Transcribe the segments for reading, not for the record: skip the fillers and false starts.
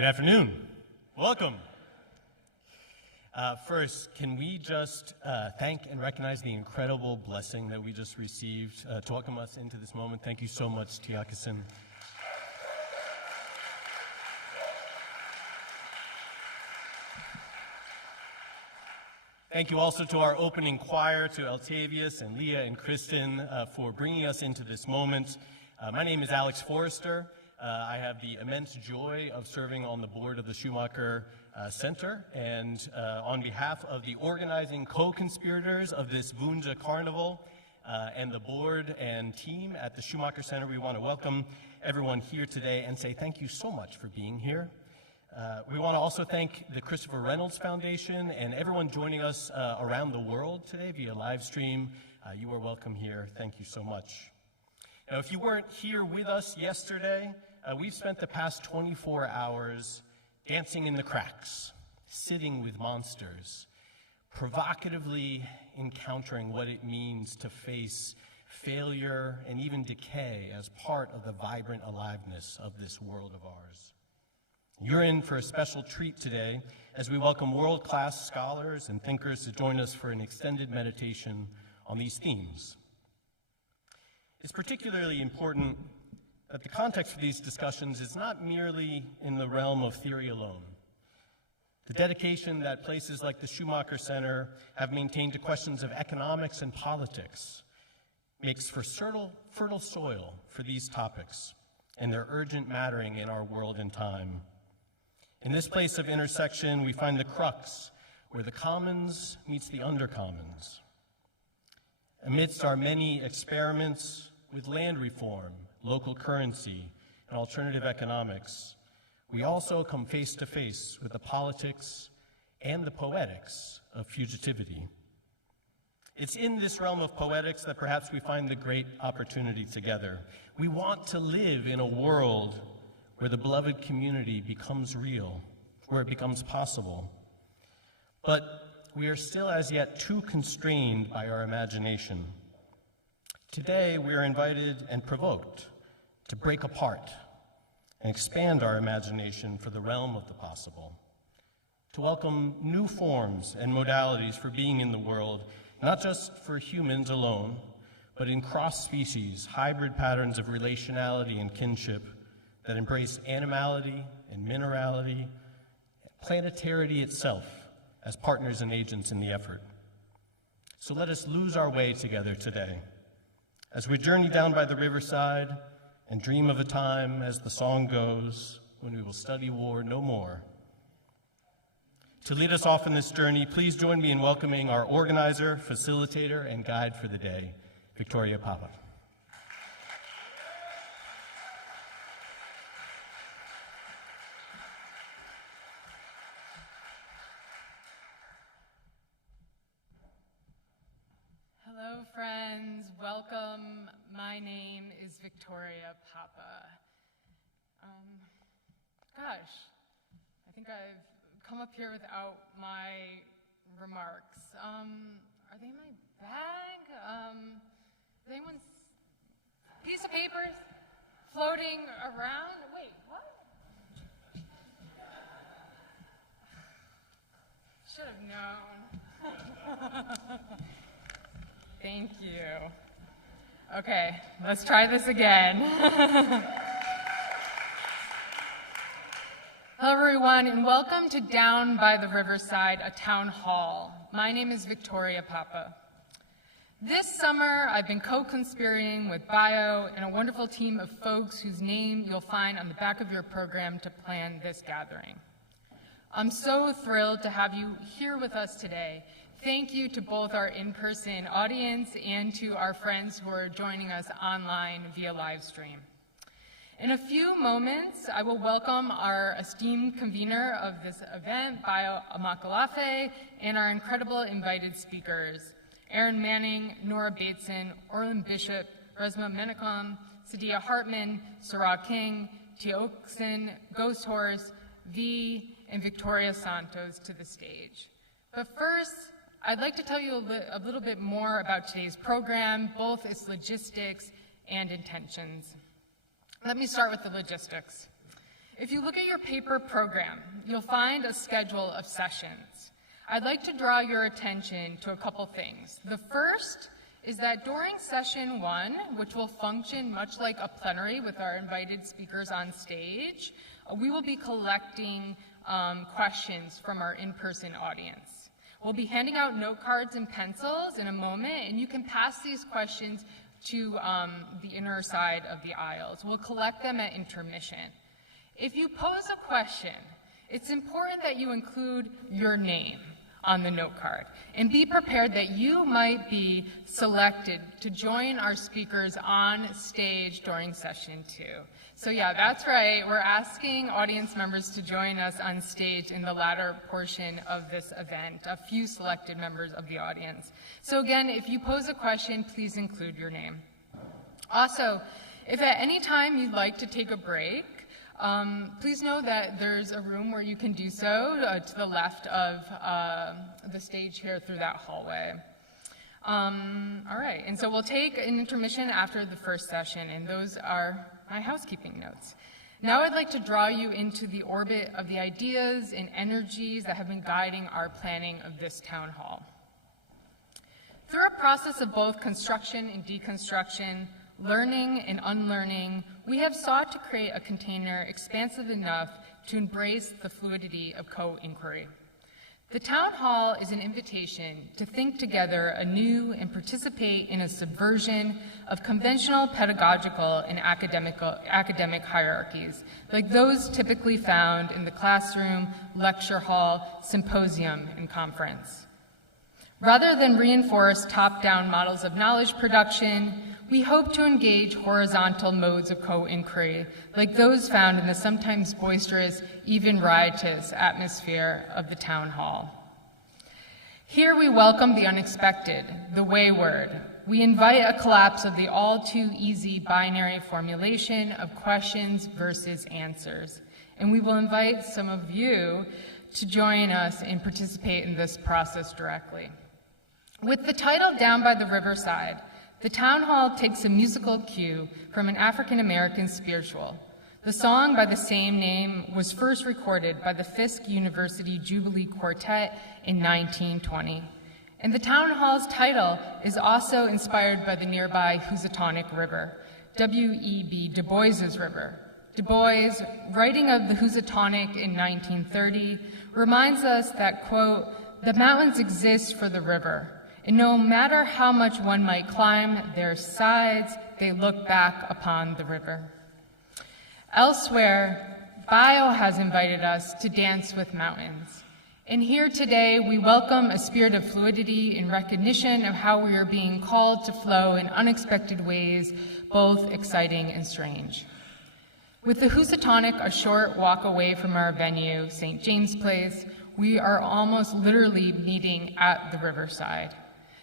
Good afternoon. Welcome. First, can we just thank and recognize the incredible blessing that we just received to welcome us into this moment. Thank you so much, Tiokasun. Thank you also to our opening choir, to Eltavius and Leah and Kristen for bringing us into this moment. My name is Alex Forrester. I have the immense joy of serving on the board of the Schumacher Center, and on behalf of the organizing co-conspirators of this Vunja Carnival and the board and team at the Schumacher Center, we want to welcome everyone here today and say thank you so much for being here. We want to also thank the Christopher Reynolds Foundation and everyone joining us around the world today via live stream. You are welcome here. Thank you so much. Now, if you weren't here with us yesterday, we've spent the past 24 hours dancing in the cracks, sitting with monsters, provocatively encountering what it means to face failure and even decay as part of the vibrant aliveness of this world of ours. You're in for a special treat today as we welcome world-class scholars and thinkers to join us for an extended meditation on these themes. It's particularly important that the context for these discussions is not merely in the realm of theory alone. The dedication that places like the Schumacher Center have maintained to questions of economics and politics makes for fertile soil for these topics and their urgent mattering in our world and time. In this place of intersection, we find the crux where the commons meets the undercommons. Amidst our many experiments with land reform, local currency, and alternative economics, we also come face to face with the politics and the poetics of fugitivity. It's in this realm of poetics that perhaps we find the great opportunity together. We want to live in a world where the beloved community becomes real, where it becomes possible. But we are still as yet too constrained by our imagination. Today, we are invited and provoked to break apart and expand our imagination for the realm of the possible, to welcome new forms and modalities for being in the world, not just for humans alone, but in cross-species, hybrid patterns of relationality and kinship that embrace animality and minerality, planetarity itself as partners and agents in the effort. So let us lose our way together today as we journey down by the Riverside and dream of a time, as the song goes, when we will study war no more. To lead us off in this journey, please join me in welcoming our organizer, facilitator, and guide for the day, Victoria Papa. Hello, friends. Welcome. My name is Victoria Papa. Gosh, I think I've come up here without my remarks. Are they in my bag? Is anyone's piece of papers floating around? Wait, what? Should have known. Thank you. Okay, let's try this again. Hello, everyone, and welcome to Down by the Riverside, a town hall. My name is Victoria Papa. This summer, I've been co-conspiring with Bayo and a wonderful team of folks whose name you'll find on the back of your program to plan this gathering. I'm so thrilled to have you here with us today. Thank you to both our in-person audience and to our friends who are joining us online via live stream. In a few moments, I will welcome our esteemed convener of this event, Bayo Akomolafe, and our incredible invited speakers, Erin Manning, Nora Bateson, Orland Bishop, Resmaa Menakem, Saidya Hartman, Sara King, Tiokasun Ghosthorse, V, and Victoria Santos to the stage. But first, I'd like to tell you a little bit more about today's program, both its logistics and intentions. Let me start with the logistics. If you look at your paper program, you'll find a schedule of sessions. I'd like to draw your attention to a couple things. The first is that during session 1, which will function much like a plenary with our invited speakers on stage, we will be collecting questions from our in-person audience. We'll be handing out note cards and pencils in a moment, and you can pass these questions to the inner side of the aisles. We'll collect them at intermission. If you pose a question, it's important that you include your name on the note card and be prepared that you might be selected to join our speakers on stage during session 2. So yeah, that's right. We're asking audience members to join us on stage in the latter portion of this event, a few selected members of the audience. So again, if you pose a question, please include your name. Also, if at any time you'd like to take a break, please know that there's a room where you can do so to the left of the stage here through that hallway. All right, and so we'll take an intermission after the first session, and those are my housekeeping notes. Now I'd like to draw you into the orbit of the ideas and energies that have been guiding our planning of this town hall. Through a process of both construction and deconstruction, learning and unlearning, we have sought to create a container expansive enough to embrace the fluidity of co-inquiry. The town hall is an invitation to think together anew and participate in a subversion of conventional pedagogical and academic hierarchies, like those typically found in the classroom, lecture hall, symposium, and conference. Rather than reinforce top-down models of knowledge production, we hope to engage horizontal modes of co-inquiry, like those found in the sometimes boisterous, even riotous atmosphere of the town hall. Here we welcome the unexpected, the wayward. We invite a collapse of the all-too-easy binary formulation of questions versus answers. And we will invite some of you to join us and participate in this process directly. With the title Down by the Riverside, the town hall takes a musical cue from an African-American spiritual. The song by the same name was first recorded by the Fisk University Jubilee Quartet in 1920. And the town hall's title is also inspired by the nearby Housatonic River, W.E.B. Du Bois's river. Du Bois, writing of the Housatonic in 1930, reminds us that, quote, "The mountains exist for the river, and no matter how much one might climb their sides, they look back upon the river." Elsewhere, Bayo has invited us to dance with mountains. And here today, we welcome a spirit of fluidity in recognition of how we are being called to flow in unexpected ways, both exciting and strange. With the Housatonic a short walk away from our venue, St. James Place, we are almost literally meeting at the Riverside.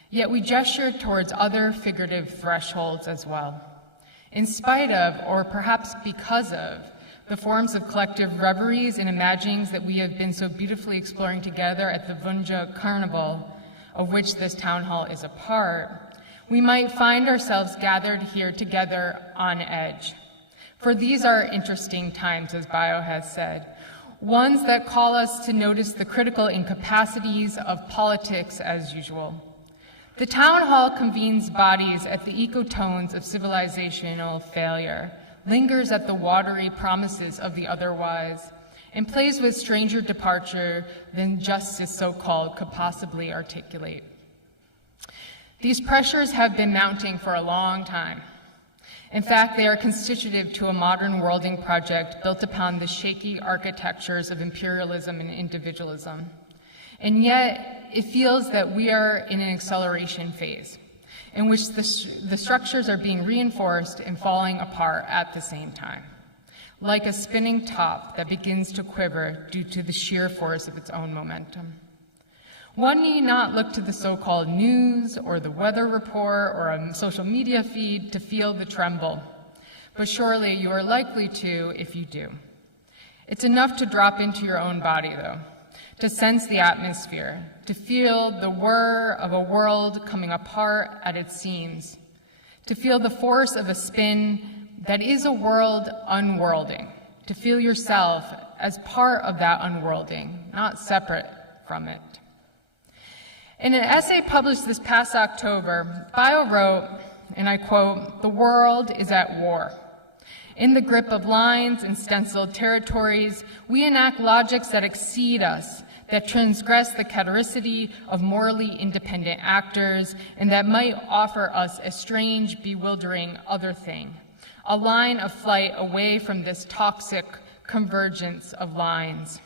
Yet we gesture towards other figurative thresholds as well. In spite of, or perhaps because of, the forms of collective reveries and imaginings that we have been so beautifully exploring together at the Vunja Carnival, of which this town hall is a part, we might find ourselves gathered here together on edge. For these are interesting times, as Bayo has said, ones that call us to notice the critical incapacities of politics as usual. The town hall convenes bodies at the ecotones of civilizational failure, lingers at the watery promises of the otherwise, and plays with stranger departure than justice so-called could possibly articulate. These pressures have been mounting for a long time. In fact, they are constitutive to a modern worlding project built upon the shaky architectures of imperialism and individualism. And yet, it feels that we are in an acceleration phase, in which the structures are being reinforced and falling apart at the same time, like a spinning top that begins to quiver due to the sheer force of its own momentum. One need not look to the so-called news or the weather report or a social media feed to feel the tremble, but surely you are likely to if you do. It's enough to drop into your own body, though, to sense the atmosphere, to feel the whir of a world coming apart at its seams, to feel the force of a spin that is a world unworlding, to feel yourself as part of that unworlding, not separate from it. In an essay published this past October, Bayo wrote, and I quote, "The world is at war. In the grip of lines and stenciled territories, we enact logics that exceed us, that transgress the categoricity of morally independent actors, and that might offer us a strange, bewildering other thing, a line of flight away from this toxic convergence of lines."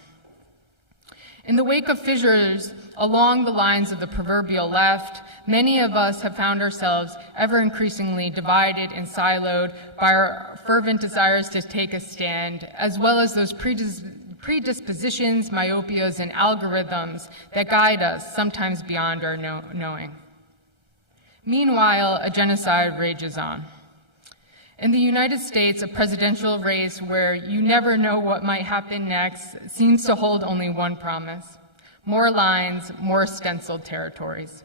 In the wake of fissures along the lines of the proverbial left, many of us have found ourselves ever increasingly divided and siloed by our fervent desires to take a stand, as well as those predispositions, myopias, and algorithms that guide us, sometimes beyond our knowing. Meanwhile, a genocide rages on. In the United States, a presidential race where you never know what might happen next seems to hold only one promise: more lines, more stenciled territories.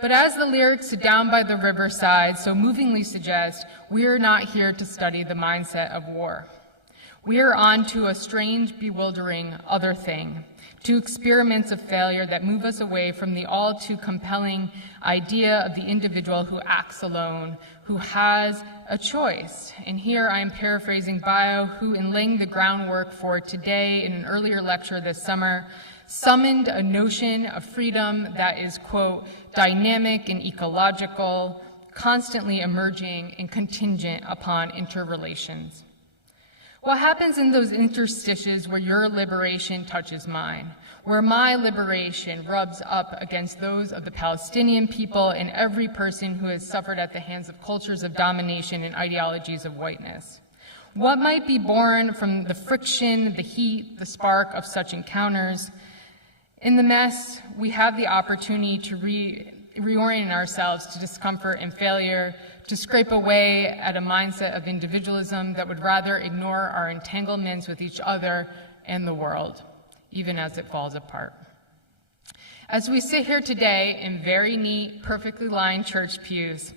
But as the lyrics to Down by the Riverside so movingly suggest, we are not here to study the mindset of war. We are on to a strange, bewildering other thing, to experiments of failure that move us away from the all too compelling idea of the individual who acts alone, who has a choice. And here I am paraphrasing Bayo, who, in laying the groundwork for today in an earlier lecture this summer, summoned a notion of freedom that is, quote, dynamic and ecological, constantly emerging and contingent upon interrelations. What happens in those interstices where your liberation touches mine, where my liberation rubs up against those of the Palestinian people and every person who has suffered at the hands of cultures of domination and ideologies of whiteness? What might be born from the friction, the heat, the spark of such encounters? In the mess, we have the opportunity to reorient ourselves to discomfort and failure, to scrape away at a mindset of individualism that would rather ignore our entanglements with each other and the world, even as it falls apart. As we sit here today in very neat, perfectly lined church pews,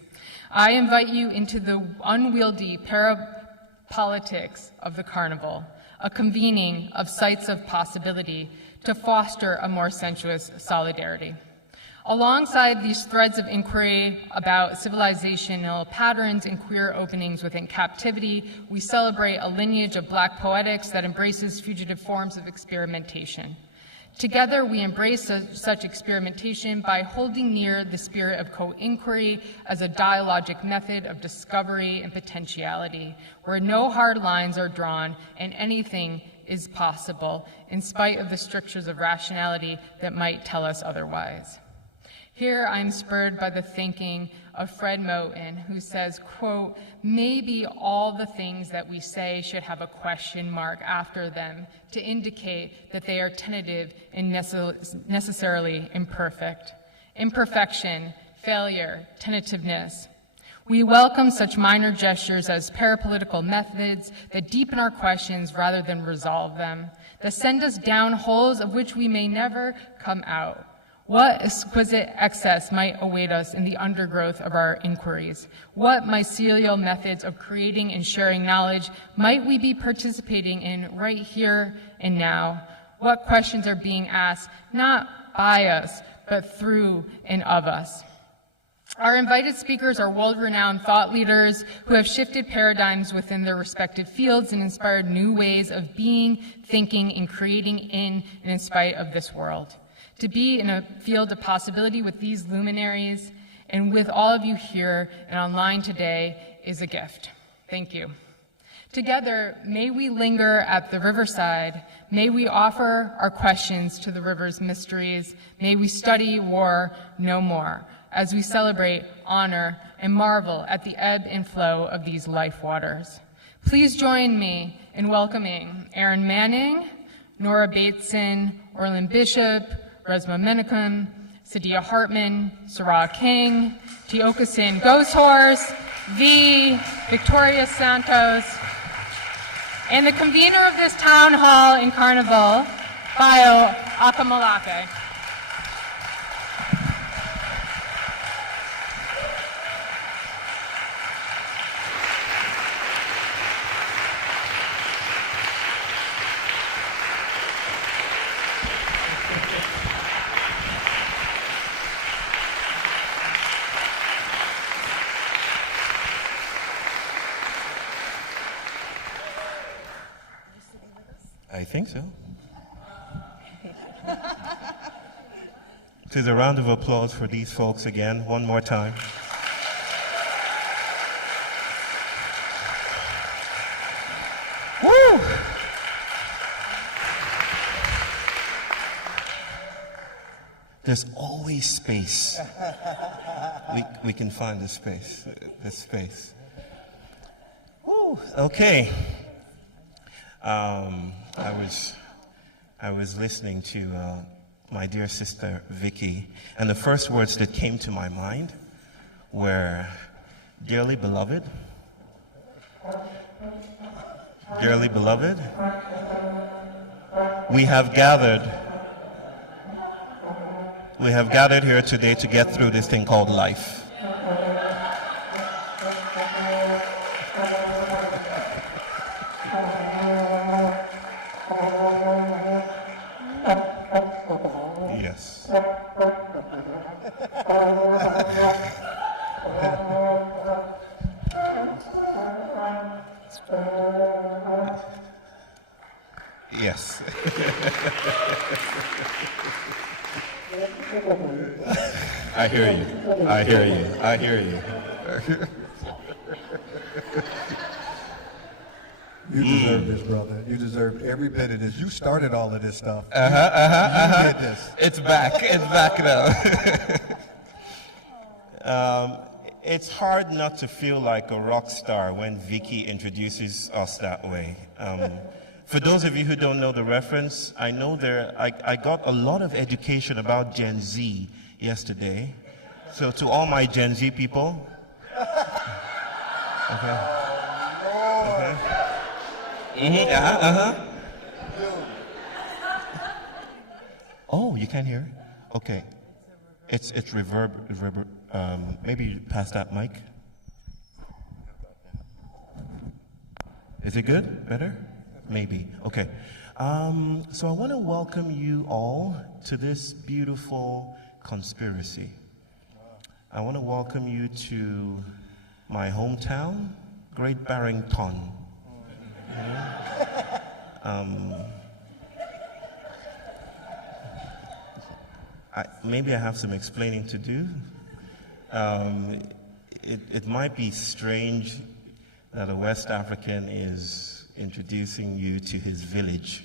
I invite you into the unwieldy parapolitics of the carnival, a convening of sites of possibility to foster a more sensuous solidarity. Alongside these threads of inquiry about civilizational patterns and queer openings within captivity, we celebrate a lineage of Black poetics that embraces fugitive forms of experimentation. Together, we embrace such experimentation by holding near the spirit of co-inquiry as a dialogic method of discovery and potentiality, where no hard lines are drawn and anything is possible, in spite of the strictures of rationality that might tell us otherwise. Here I'm spurred by the thinking of Fred Moten, who says, quote, "Maybe all the things that we say should have a question mark after them to indicate that they are tentative and necessarily imperfect. Imperfection, failure, tentativeness. We welcome such minor gestures as parapolitical methods that deepen our questions rather than resolve them, that send us down holes of which we may never come out. What exquisite excess might await us in the undergrowth of our inquiries? What mycelial methods of creating and sharing knowledge might we be participating in right here and now? What questions are being asked, not by us, but through and of us?" Our invited speakers are world-renowned thought leaders who have shifted paradigms within their respective fields and inspired new ways of being, thinking, and creating in and in spite of this world. To be in a field of possibility with these luminaries and with all of you here and online today is a gift. Thank you. Together, may we linger at the riverside. May we offer our questions to the river's mysteries. May we study war no more as we celebrate, honor, and marvel at the ebb and flow of these life waters. Please join me in welcoming Erin Manning, Nora Bateson, Orland Bishop, Resmaa Menakem, Saidya Hartman, Sara King, Tiokasun Ghosthorse, Victoria Santos, and the convener of this town hall and carnival, Bayo Akomolafe. think so. Please, a round of applause for these folks again, one more time. Woo! There's always space. We can find the space. Woo! Okay. I was listening to my dear sister Vicky, and the first words that came to my mind were, "Dearly beloved, dearly beloved, we have gathered here today to get through this thing called life." Yes. Yes. I hear you. You deserve this, brother. You deserve every bit of this. You started all of this stuff. You did this. It's back now. It's hard not to feel like a rock star when Vicky introduces us that way. For those of you who don't know the reference, I know I got a lot of education about Gen Z yesterday. So to all my Gen Z people, okay. Oh, you can't hear? Okay. It's reverb. Maybe pass that mic. Is it good? Better? Maybe. Okay. So I want to welcome you all to this beautiful conspiracy. I want to welcome you to my hometown, Great Barrington. Maybe I have some explaining to do. It might be strange that a West African is introducing you to his village,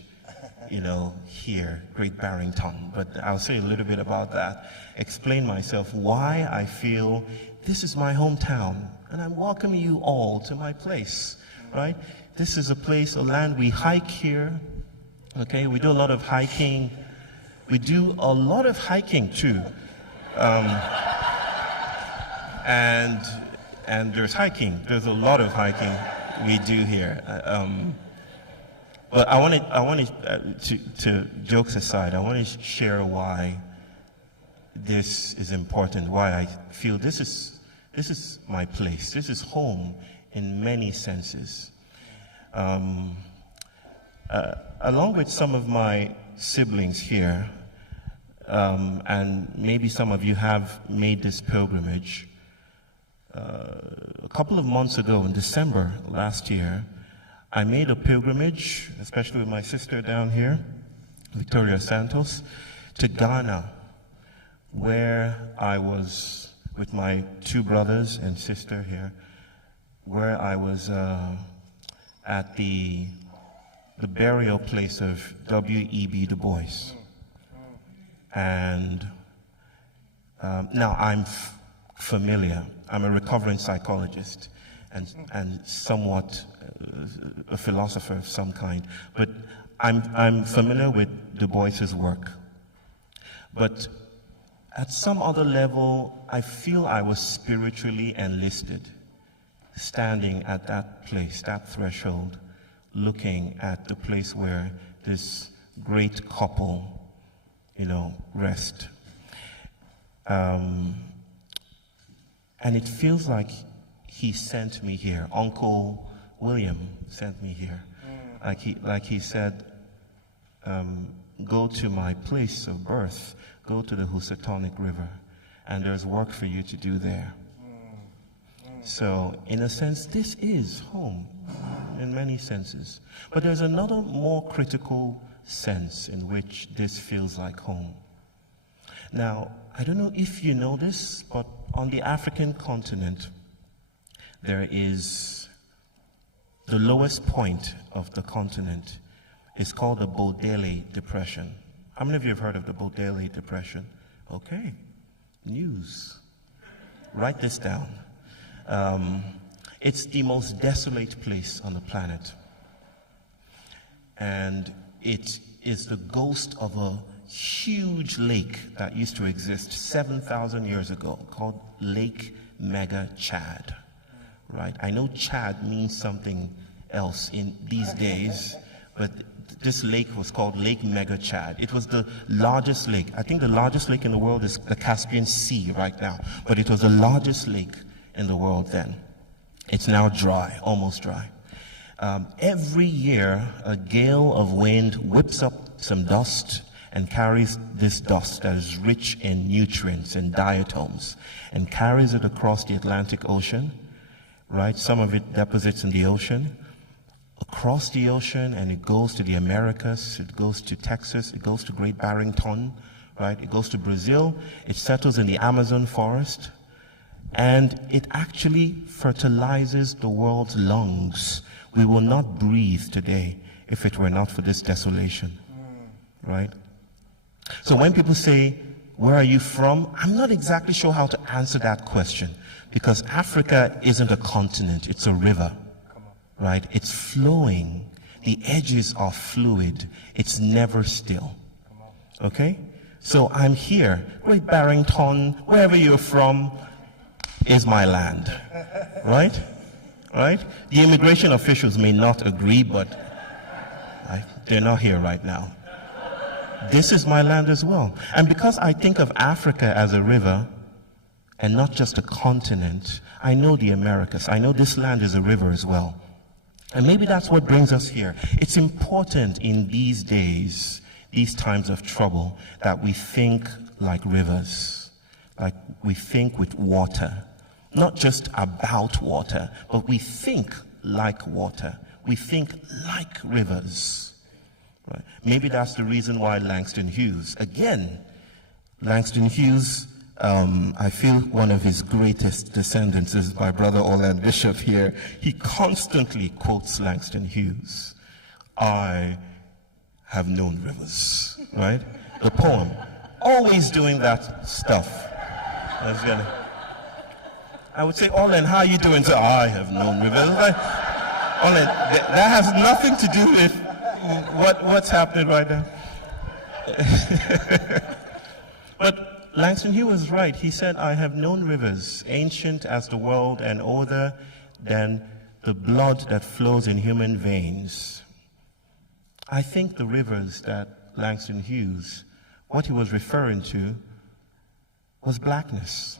here, Great Barrington. But I'll say a little bit about that, explain myself, why I feel this is my hometown, and I'm welcoming you all to my place, right? This is a place, a land we hike here, okay? We do a lot of hiking. We do a lot of hiking too. And there's hiking. There's a lot of hiking we do here. But I wanted to jokes aside, I want to share why this is important, why I feel this is my place. This is home in many senses. Along with some of my siblings here, and maybe some of you have made this pilgrimage. A couple of months ago, in December last year, I made a pilgrimage, especially with my sister down here, Victoria Santos, to Ghana, where I was with my two brothers and sister here, where I was at the burial place of W.E.B. Du Bois. And now I'm familiar. I'm a recovering psychologist and somewhat a philosopher of some kind. But I'm familiar with Du Bois's work. But at some other level, I feel I was spiritually enlisted, standing at that place, that threshold, looking at the place where this great couple, rest. And it feels like he sent me here. Uncle William sent me here. Like he said, go to my place of birth, go to the Housatonic River, and there's work for you to do there. So, in a sense, this is home. in many senses. But there's another more critical sense in which this feels like home. Now, I don't know if you know this, but on the African continent, there is the lowest point of the continent is called the Bodele Depression. How many of you have heard of the Bodele Depression? Okay, news. Write this down. It's the most desolate place on the planet. And it is the ghost of a huge lake that used to exist 7,000 years ago called Lake Mega Chad. Right? I know Chad means something else in these days, but this lake was called Lake Mega Chad. It was the largest lake. I think the largest lake in the world is the Caspian Sea right now, but it was the largest lake in the world then. It's now dry, almost dry. Every year, a gale of wind whips up some dust and carries this dust that is rich in nutrients and diatoms and carries it across the Atlantic Ocean, right? Some of it deposits in the ocean, across the ocean, and it goes to the Americas, it goes to Texas, it goes to Great Barrington, right? It goes to Brazil, it settles in the Amazon forest, and it actually fertilizes the world's lungs. We will not breathe today if it were not for this desolation, right? So when people say, where are you from? I'm not exactly sure how to answer that question, because Africa isn't a continent, it's a river, right? It's flowing. The edges are fluid. It's never still, okay? So I'm here, Great Barrington, wherever you're from, is my land, right? Right? The immigration officials may not agree, but they're not here right now. This is my land as well. And because I think of Africa as a river and not just a continent, I know the Americas. I know this land is a river as well. And maybe that's what brings us here. It's important in these days, these times of trouble, that we think like rivers, like we think with water. Not just about water, but we think like water. We think like rivers. Right? Maybe that's the reason why Langston Hughes, again, Langston Hughes, I feel one of his greatest descendants is my brother Orland Bishop here. He constantly quotes Langston Hughes. I have known rivers, right? The poem. Always doing that stuff. I would say, Orland, how are you doing? So, I have known rivers. Like, Orland, that has nothing to do with what's happening right now. But Langston Hughes was right. He said, I have known rivers, ancient as the world and older than the blood that flows in human veins. I think the rivers that Langston Hughes, what he was referring to was blackness.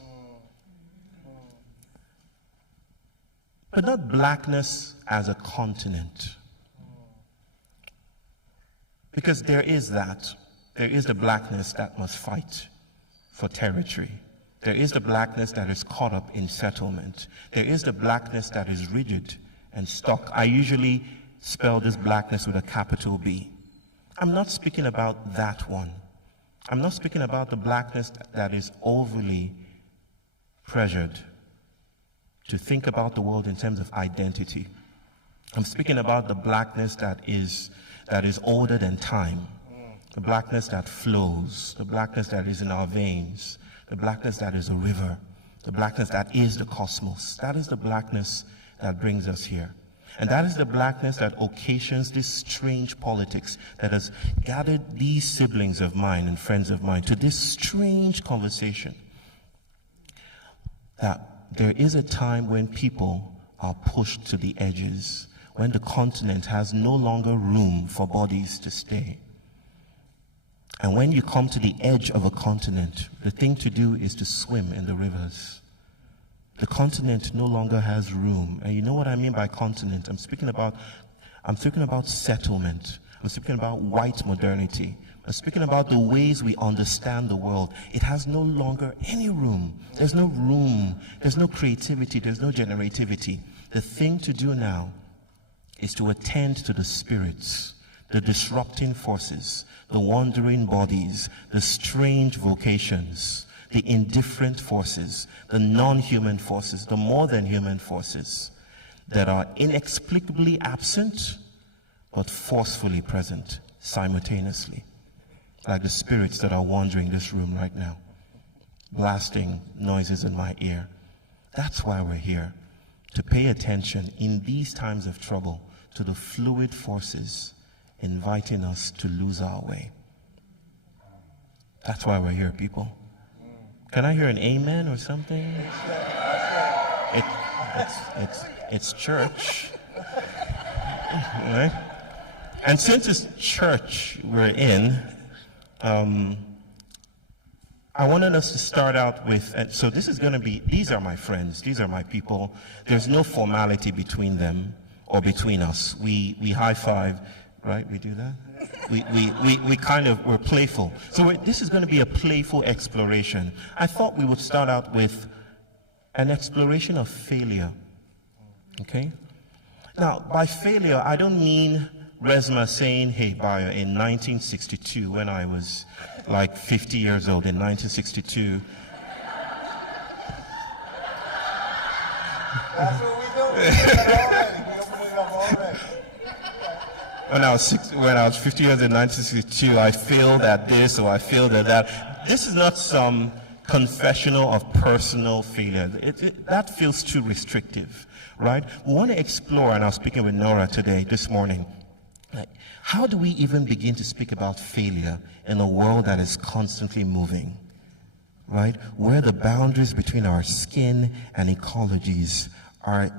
But not blackness as a continent. Because there is that. There is the blackness that must fight for territory. There is the blackness that is caught up in settlement. There is the blackness that is rigid and stuck. I usually spell this blackness with a capital B. I'm not speaking about that one. I'm not speaking about the blackness that is overly pressured to think about the world in terms of identity. I'm speaking about the blackness that is older than time, the blackness that flows, the blackness that is in our veins, the blackness that is a river, the blackness that is the cosmos. That is the blackness that brings us here. And that is the blackness that occasions this strange politics that has gathered these siblings of mine and friends of mine to this strange conversation. That there is a time when people are pushed to the edges, when the continent has no longer room for bodies to stay. And when you come to the edge of a continent, the thing to do is to swim in the rivers. The continent no longer has room. And you know what I mean by continent? I'm speaking about settlement. I'm speaking about white modernity. I'm speaking about the ways we understand the world. It has no longer any room. There's no room. There's no creativity. There's no generativity. The thing to do now is to attend to the spirits, the disrupting forces, the wandering bodies, the strange vocations, the indifferent forces, the non-human forces, the more than human forces that are inexplicably absent but forcefully present simultaneously, like the spirits that are wandering this room right now, blasting noises in my ear. That's why we're here, to pay attention in these times of trouble to the fluid forces inviting us to lose our way. That's why we're here, people. Can I hear an amen or something? It's church, right? And since it's church we're in, I wanted us to start out with, so this is going to be, these are my friends, these are my people. There's no formality between them or between us. We high five, right? We do that? We're playful. So this is going to be a playful exploration. I thought we would start out with an exploration of failure, okay? Now, by failure, I don't mean Resmaa saying, hey, Bayo, in 1962, when I was like 50 years old, in 1962. That's what we do. We do that already. We opened it up already. When I was 50 years in 1962, I failed at this or I failed at that. This is not some confessional of personal failure. That feels too restrictive, right? We want to explore, and I was speaking with Nora this morning, like, how do we even begin to speak about failure in a world that is constantly moving, right? Where the boundaries between our skin and ecologies are,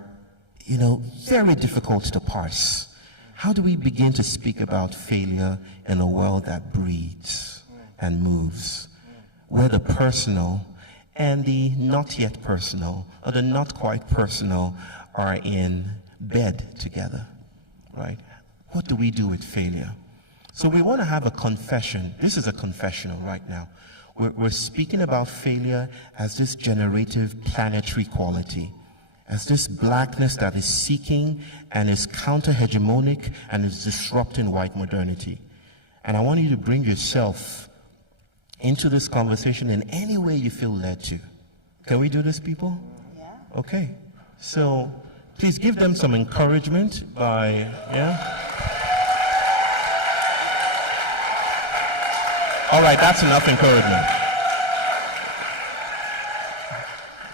very difficult to parse. How do we begin to speak about failure in a world that breathes and moves, where the personal and the not yet personal, or the not quite personal, are in bed together, right? What do we do with failure? So we want to have a confession. This is a confessional right now. We're speaking about failure as this generative planetary quality, as this blackness that is seeking and is counter-hegemonic and is disrupting white modernity. And I want you to bring yourself into this conversation in any way you feel led to. Can we do this, people? Yeah. Okay. So please give them some encouragement by, yeah? All right, that's enough encouragement.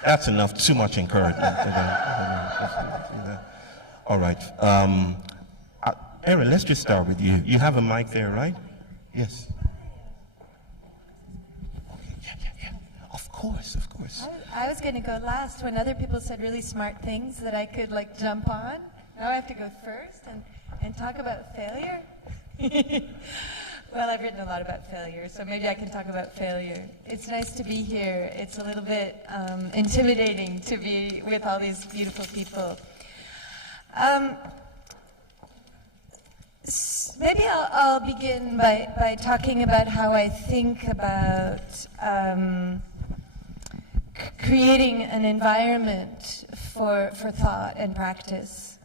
That's enough, too much encouragement. All right. Erin, let's just start with you. You have a mic there, right? Yes. Okay, yeah. Of course. I was going to go last when other people said really smart things that I could jump on. Now I have to go first and talk about failure. Well, I've written a lot about failure, so maybe I can talk about failure. It's nice to be here. It's a little bit intimidating to be with all these beautiful people. Maybe I'll begin by talking about how I think about creating an environment for thought and practice.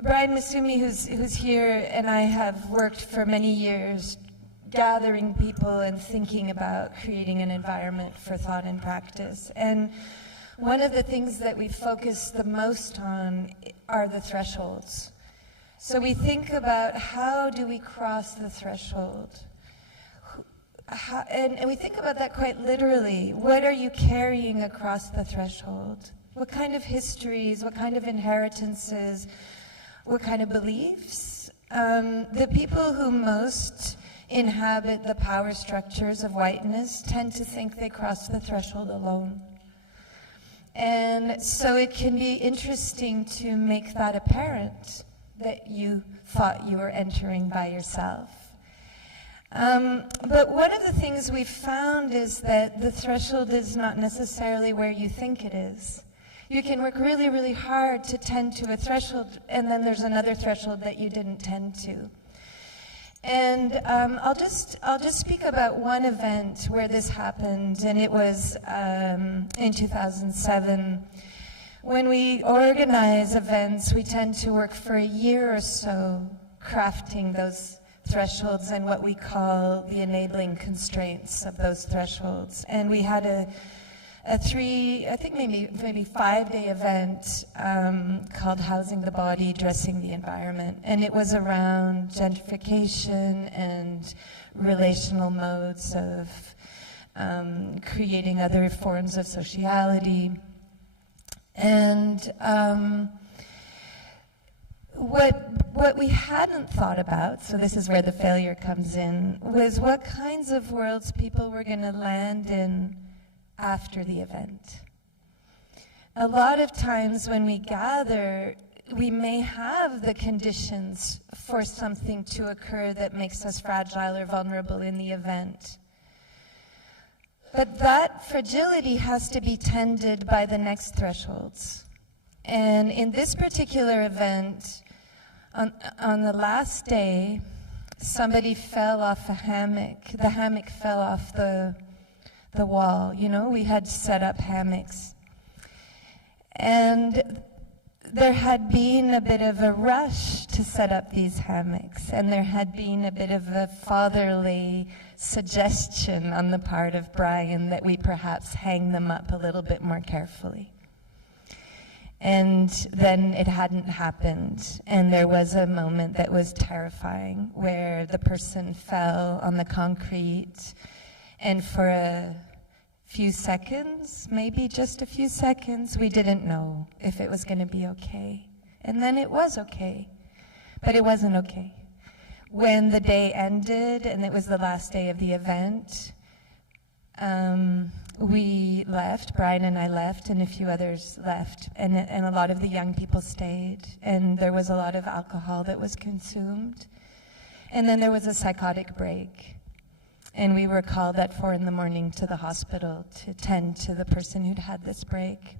Brian Masumi, who's here, and I have worked for many years gathering people and thinking about creating an environment for thought and practice. And one of the things that we focus the most on are the thresholds. So we think about how do we cross the threshold? And we think about that quite literally. What are you carrying across the threshold? What kind of histories, what kind of inheritances, what kind of beliefs? The people who most inhabit the power structures of whiteness tend to think they cross the threshold alone. And so it can be interesting to make that apparent, that you thought you were entering by yourself. But one of the things we've found is that the threshold is not necessarily where you think it is. You can work really, really hard to tend to a threshold, and then there's another threshold that you didn't tend to. And I'll just speak about one event where this happened, and it was in 2007, When we organize events, we tend to work for a year or so crafting those thresholds and what we call the enabling constraints of those thresholds. And we had a I think maybe 5-day event called Housing the Body, Dressing the Environment. And it was around gentrification and relational modes of creating other forms of sociality. And what we hadn't thought about, so this is where the failure comes in, was what kinds of worlds people were going to land in after the event. A lot of times when we gather, we may have the conditions for something to occur that makes us fragile or vulnerable in the event. But that fragility has to be tended by the next thresholds. And in this particular event, on the last day, somebody fell off a hammock. The hammock fell off the wall. You know, we had set up hammocks. And there had been a bit of a rush to set up these hammocks, and there had been a bit of a fatherly suggestion on the part of Brian that we perhaps hang them up a little bit more carefully. And then it hadn't happened, and there was a moment that was terrifying where the person fell on the concrete, and for a few seconds, maybe just a few seconds, we didn't know if it was going to be okay. And then it was okay, but it wasn't okay. When the day ended and it was the last day of the event, we left, Brian and I left, and a few others left, and a lot of the young people stayed, and there was a lot of alcohol that was consumed. And then there was a psychotic break. And we were called at 4 a.m. to the hospital to tend to the person who'd had this break.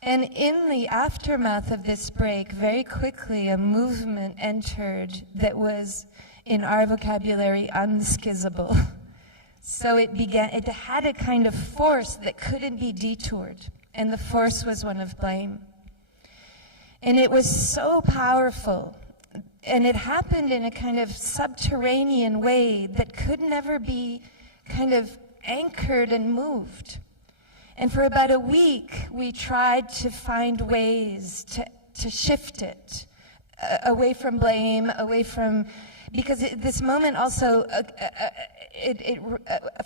And in the aftermath of this break, very quickly a movement entered that was, in our vocabulary, unskizzable. So it had a kind of force that couldn't be detoured. And the force was one of blame. And it was so powerful. And it happened in a kind of subterranean way that could never be kind of anchored and moved. And for about a week, we tried to find ways to shift it away from blame, away from, because this moment also,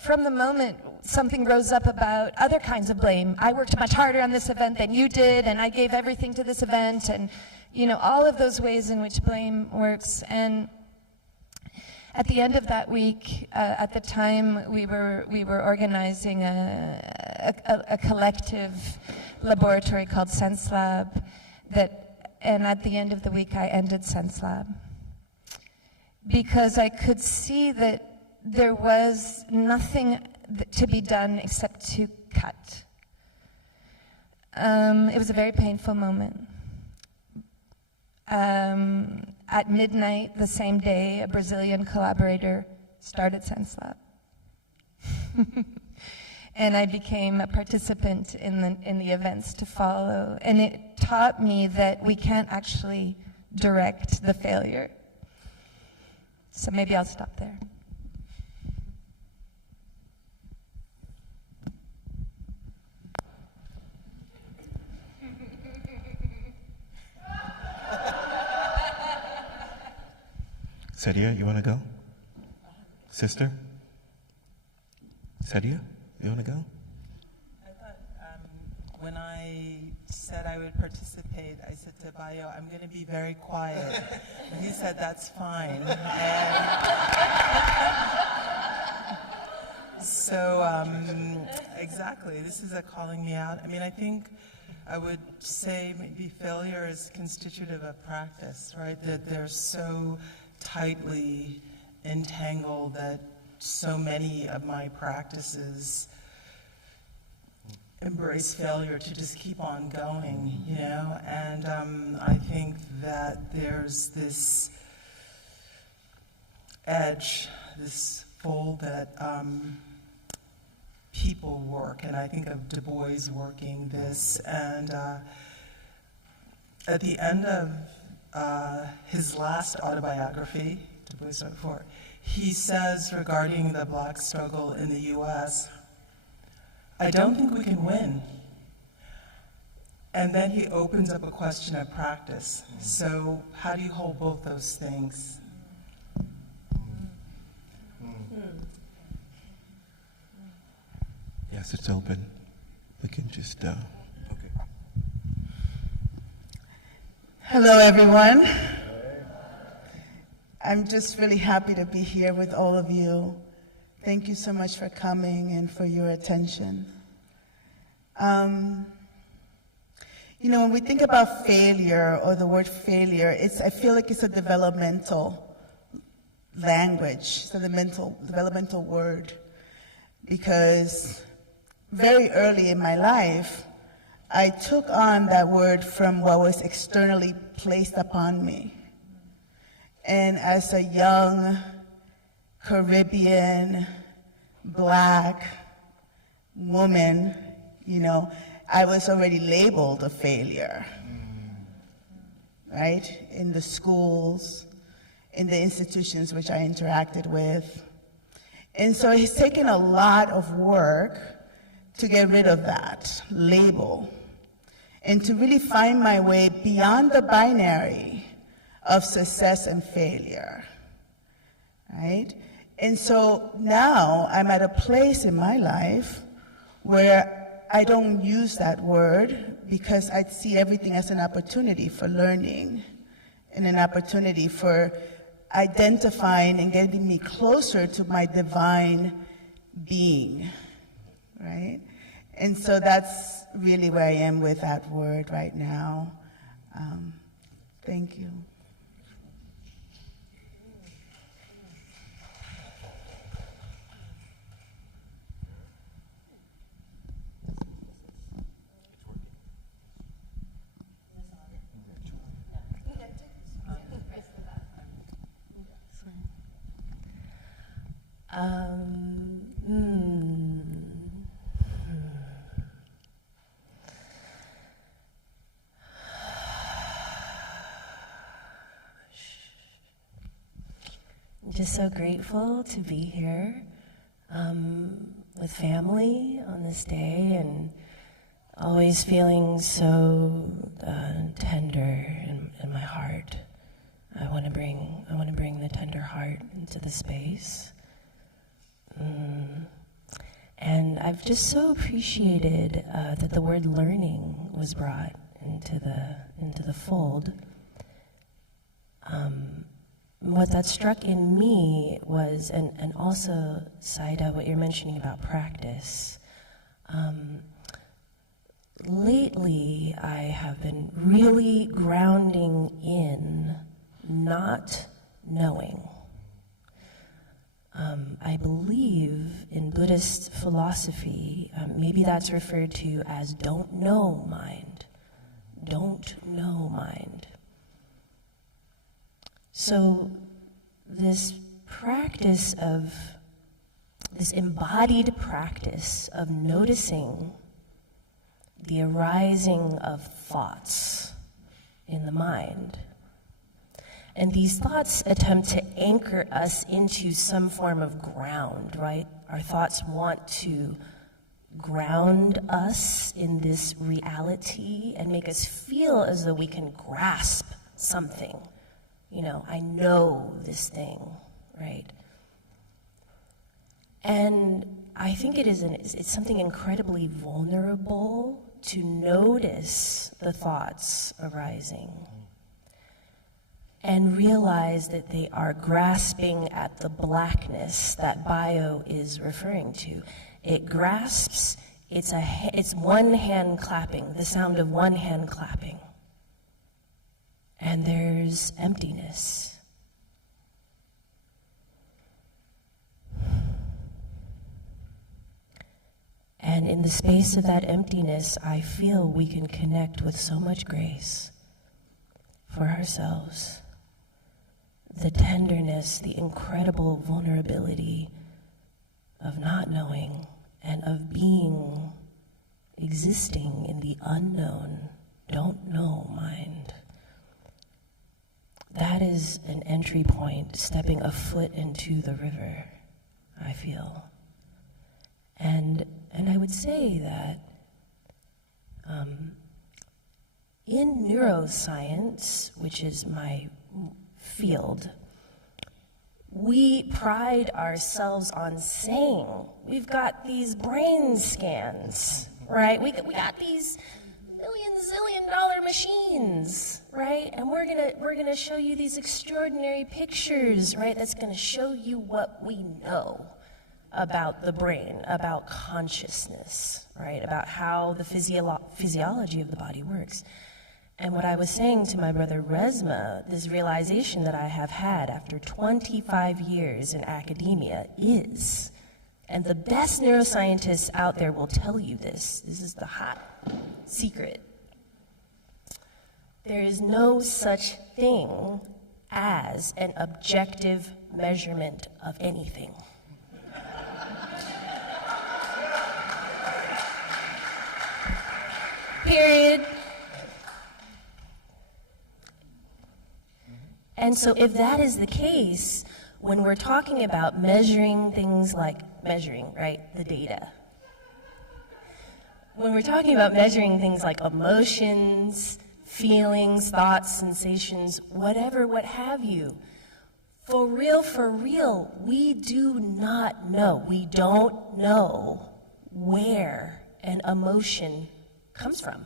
from the moment something rose up about other kinds of blame. I worked much harder on this event than you did, and I gave everything to this event, and you know, all of those ways in which blame works. And at the end of that week, at the time we were organizing a collective laboratory called Sense Lab, and at the end of the week I ended Sense Lab. Because I could see that there was nothing to be done except to cut. It was a very painful moment. At midnight the same day, a Brazilian collaborator started Sense Lab. And I became a participant in the events to follow. And it taught me that we can't actually direct the failure. So maybe I'll stop there. Saidya, you want to go? Sister? Saidya, you want to go? I thought when I said I would participate, I said to Bayo, I'm going to be very quiet. And he said, that's fine. And so, exactly, this is a calling me out. I mean, I think I would say maybe failure is constitutive of practice, right? That they're so tightly entangled that so many of my practices embrace failure to just keep on going, you know? And I think that there's this edge, this fold that people work, and I think of Du Bois working this, and at the end of his last autobiography, Du Bois wrote before, he says regarding the Black struggle in the US, "I don't think we can win." And then he opens up a question of practice. So how do you hold both those things? Yes, it's open. We can just, okay. Hello, everyone. I'm just really happy to be here with all of you. Thank you so much for coming and for your attention. You know, when we think about failure or the word failure, I feel like it's a developmental language, it's a developmental word, because very early in my life, I took on that word from what was externally placed upon me. And as a young Caribbean, Black woman, you know, I was already labeled a failure, right? In the schools, in the institutions which I interacted with. And so it's taken a lot of work to get rid of that label and to really find my way beyond the binary of success and failure, right? And so now I'm at a place in my life where I don't use that word because I see everything as an opportunity for learning and an opportunity for identifying and getting me closer to my divine being, right? And so that's really where I am with that word right now. Thank you. I'm just so grateful to be here with family on this day, and always feeling so tender in my heart. I want to bring the tender heart into the space. And I've just so appreciated that the word learning was brought into the fold. What that struck in me was, and also, Saidya, what you're mentioning about practice. Lately, I have been really grounding in not knowing. I believe in Buddhist philosophy, maybe that's referred to as don't know mind. Don't know mind. So this practice of, this embodied practice of noticing the arising of thoughts in the mind. And these thoughts attempt to anchor us into some form of ground, right? Our thoughts want to ground us in this reality and make us feel as though we can grasp something. You know, I know this thing, right? And I think it's something incredibly vulnerable to notice the thoughts arising and realize that they are grasping at the blackness that Bayo is referring to. It grasps, it's one hand clapping, the sound of one hand clapping. And there's emptiness. And in the space of that emptiness, I feel we can connect with so much grace for ourselves. The tenderness, the incredible vulnerability of not knowing and of existing in the unknown, don't know mind. That is an entry point, stepping a foot into the river, I feel. And I would say that in neuroscience, which is my field, we pride ourselves on saying we've got these brain scans, right? We got these zillion-dollar machines, right? And we're gonna show you these extraordinary pictures, right? That's gonna show you what we know about the brain, about consciousness, right? About how the physiology of the body works. And what I was saying to my brother Resmaa, this realization that I have had after 25 years in academia is, and the best neuroscientists out there will tell you this is the hot secret. There is no such thing as an objective measurement of anything. Period. And so if that is the case, when we're talking about measuring things like measuring, right, the data, when we're talking about measuring things like emotions, feelings, thoughts, sensations, whatever, what have you, for real, we do not know. We don't know where an emotion comes from.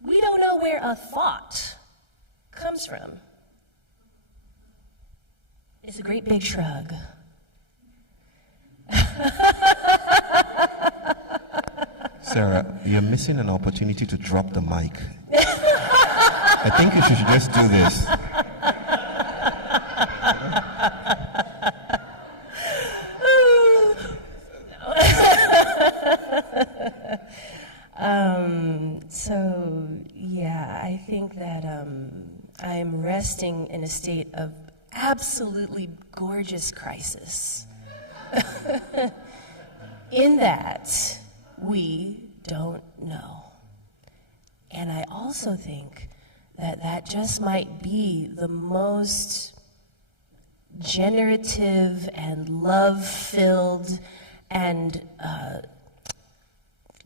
We don't know where a thought comes from. It's a great big shrug. Sarah, you're missing an opportunity to drop the mic. I think you should just do this. So, yeah, I think that I'm resting in a state of absolutely gorgeous crisis. In that, we don't know. And I also think that that just might be the most generative and love-filled and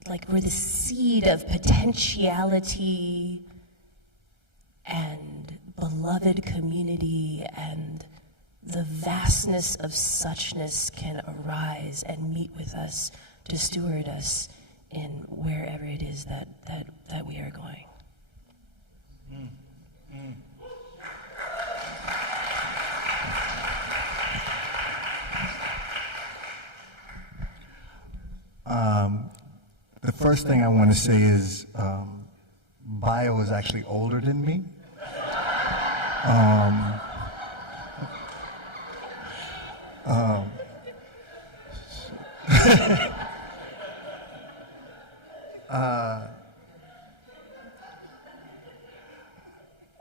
like we're the seed of potentiality and beloved community, and the vastness of suchness can arise and meet with us to steward us in wherever it is that we are going. The first thing I want to say is Bayo is actually older than me.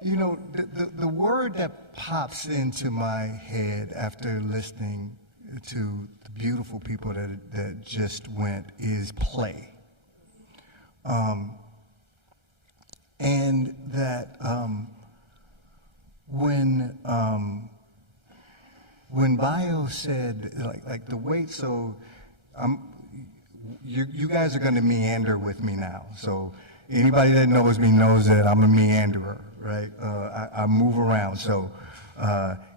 You know, the word that pops into my head after listening to the beautiful people that just went is play. And that when Bayo said like the weight, so you guys are going to meander with me now. So anybody that knows me knows that I'm a meanderer, right? I move around, so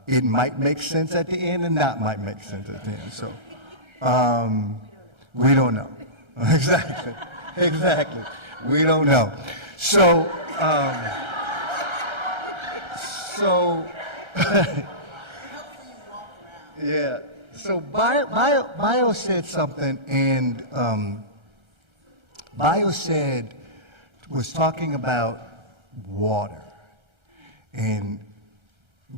it might make sense at the end and not might make sense at the end. So we don't know. Exactly. We don't know. So yeah. So Bayo said something, and Bayo was talking about water and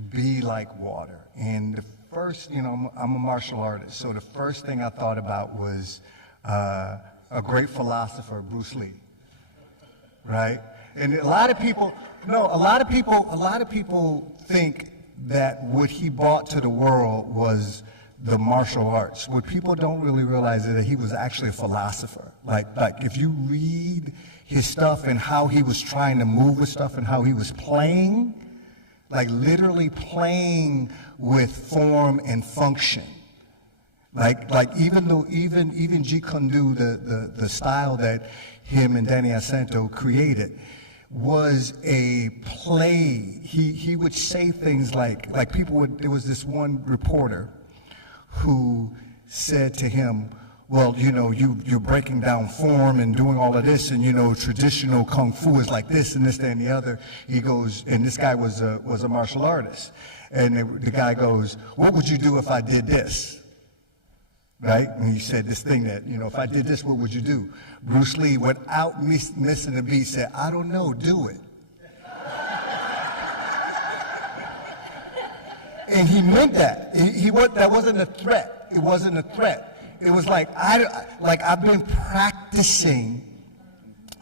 be like water. And the first, you know, I'm a martial artist, so the first thing I thought about was a great philosopher, Bruce Lee, right? And a lot of people think that what he brought to the world was the martial arts. What people don't really realize is that he was actually a philosopher. Like if you read his stuff and how he was trying to move with stuff and how he was playing, like literally playing with form and function. Like even Jeet Kune Do, the style that him and Danny Asento created, was a play. He would say things like people would, there was this one reporter who said to him, well, you know, you're breaking down form and doing all of this, and, you know, traditional kung fu is like this and this, that, and the other. He goes, and this guy was a martial artist. And the guy goes, what would you do if I did this? Right? And he said this thing that, you know, if I did this, what would you do? Bruce Lee, without missing a beat, said, I don't know, do it. And he meant that. That wasn't a threat. It wasn't a threat. It was like, I've been practicing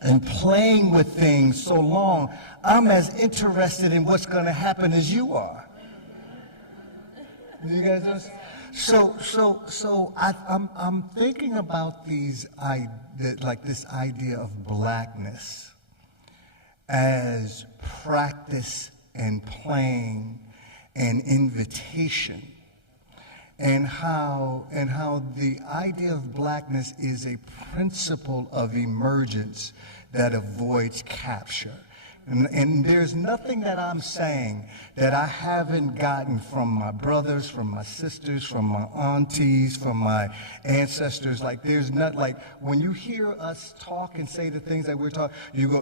and playing with things so long, I'm as interested in what's going to happen as you are. You guys understand? So I'm thinking about this idea of blackness as practice and playing and invitation, and how the idea of blackness is a principle of emergence that avoids capture. And there's nothing that I'm saying that I haven't gotten from my brothers, from my sisters, from my aunties, from my ancestors. Like, there's not, like, when you hear us talk and say the things that we're talking,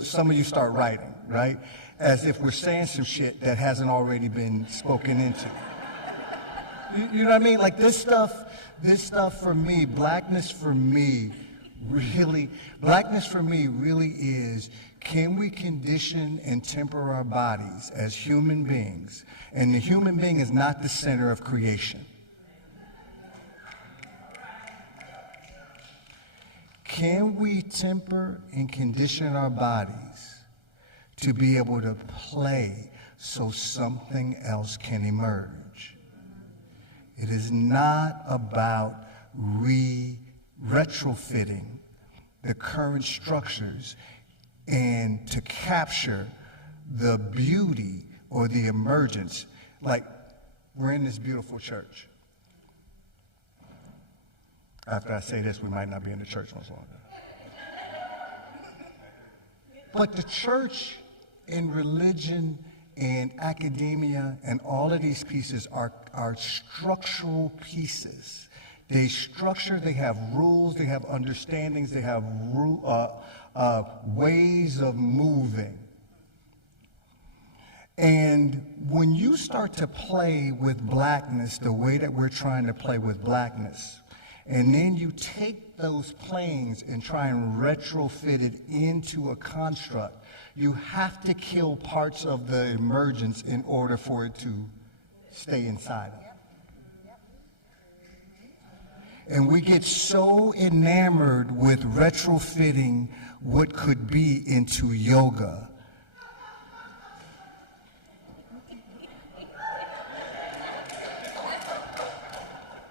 some of you start writing, right? As if we're saying some shit that hasn't already been spoken into. You know what I mean? Like, this stuff for me, blackness for me really is, can we condition and temper our bodies as human beings? And the human being is not the center of creation. Can we temper and condition our bodies to be able to play so something else can emerge? It is not about retrofitting the current structures and to capture the beauty or the emergence. Like, we're in this beautiful church. After I say this, we might not be in the church much longer. But the church and religion and academia and all of these pieces are structural pieces. They structure, they have rules, they have understandings, they have ways of moving. And when you start to play with blackness the way that we're trying to play with blackness, and then you take those planes and try and retrofit it into a construct, you have to kill parts of the emergence in order for it to stay inside of it. And we get so enamored with retrofitting what could be into yoga.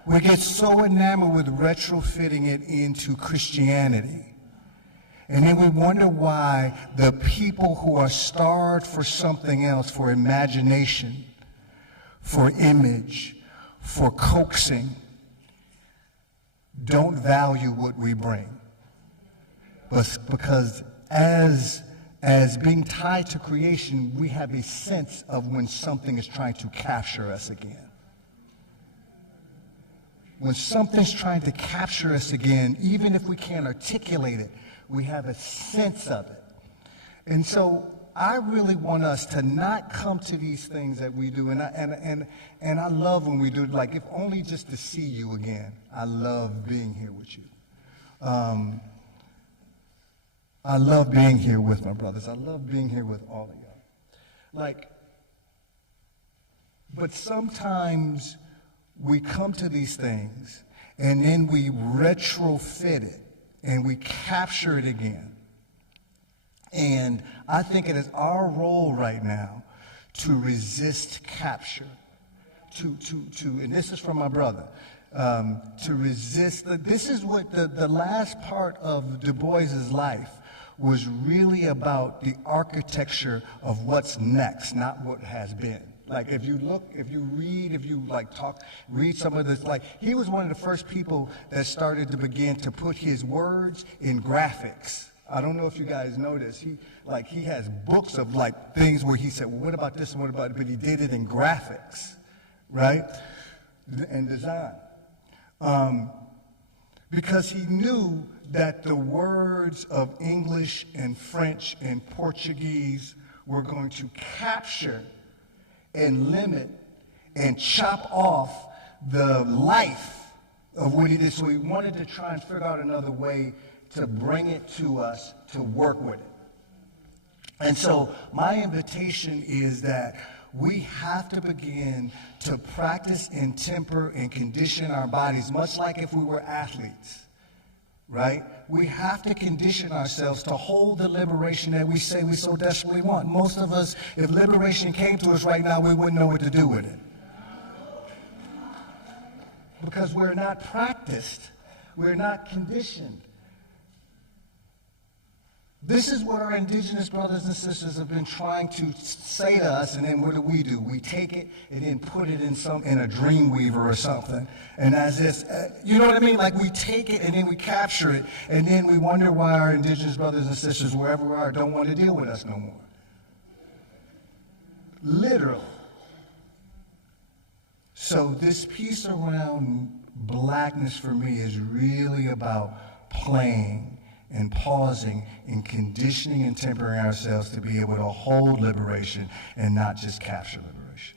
We get so enamored with retrofitting it into Christianity. And then we wonder why the people who are starved for something else, for imagination, for image, for coaxing, don't value what we bring. But because as being tied to creation, we have a sense of when something is trying to capture us again. When something's trying to capture us again, even if we can't articulate it, we have a sense of it. And so I really want us to not come to these things that we do, and I love when we do it, like, if only just to see you again. I love being here with you. I love being here with my brothers. I love being here with all of y'all. Like, but sometimes we come to these things and then we retrofit it and we capture it again. And I think it is our role right now to resist capture, and this is from my brother, to resist. This is what the last part of Du Bois's life was really about, the architecture of what's next, not what has been. Like if you look, if you read, if you like read some of this, like he was one of the first people that started to begin to put his words in graphics. I don't know if you guys noticed, he has books of like things where he said, well, what about this and what about it? But he did it in graphics, right? And design. Because he knew that the words of English and French and Portuguese were going to capture and limit and chop off the life of what he did. So he wanted to try and figure out another way to bring it to us, to work with it. And so my invitation is that we have to begin to practice and temper and condition our bodies, much like if we were athletes, right? We have to condition ourselves to hold the liberation that we say we so desperately want. Most of us, if liberation came to us right now, we wouldn't know what to do with it. Because we're not practiced, we're not conditioned. This is what our indigenous brothers and sisters have been trying to say to us, and then what do? We take it and then put it in a dream weaver or something. And as this, you know what I mean? Like we take it and then we capture it, and then we wonder why our indigenous brothers and sisters, wherever we are, don't want to deal with us no more. Literally. So this piece around blackness for me is really about playing and pausing and conditioning and tempering ourselves to be able to hold liberation and not just capture liberation.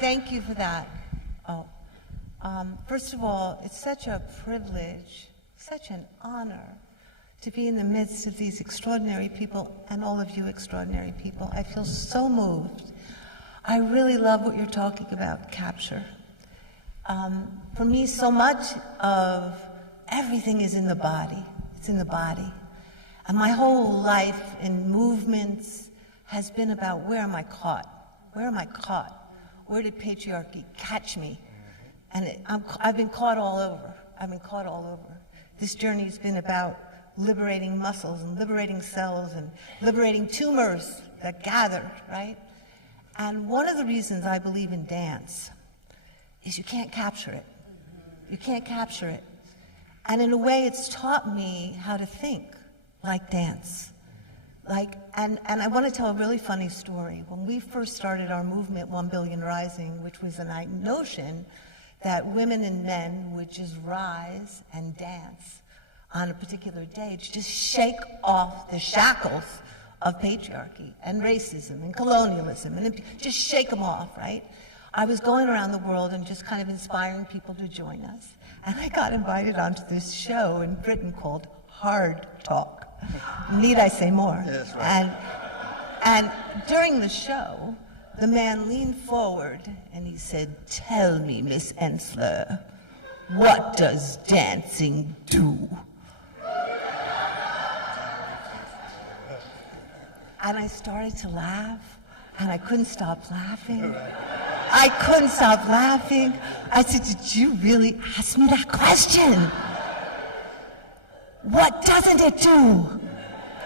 Thank you for that. First of all, it's such a privilege, such an honor to be in the midst of these extraordinary people and all of you extraordinary people. I feel so moved. I really love what you're talking about, capture. For me, so much of everything is in the body. It's in the body. And my whole life in movements has been about, where am I caught? Where am I caught? Where did patriarchy catch me? And I've been caught all over. I've been caught all over. This journey's been about liberating muscles and liberating cells and liberating tumors that gather, right? And one of the reasons I believe in dance is you can't capture it. You can't capture it. And in a way, it's taught me how to think like dance. And I want to tell a really funny story. When we first started our movement, 1 Billion Rising, which was a notion that women and men would just rise and dance on a particular day to just shake off the shackles of patriarchy and racism and colonialism, and just shake them off, right? I was going around the world and just kind of inspiring people to join us. And I got invited onto this show in Britain called Hard Talk. Need I say more? Yes, right. And during the show, the man leaned forward and he said, "Tell me, Miss Ensler, what does dancing do?" And I started to laugh, and I couldn't stop laughing. I couldn't stop laughing. I said, "Did you really ask me that question? What doesn't it do?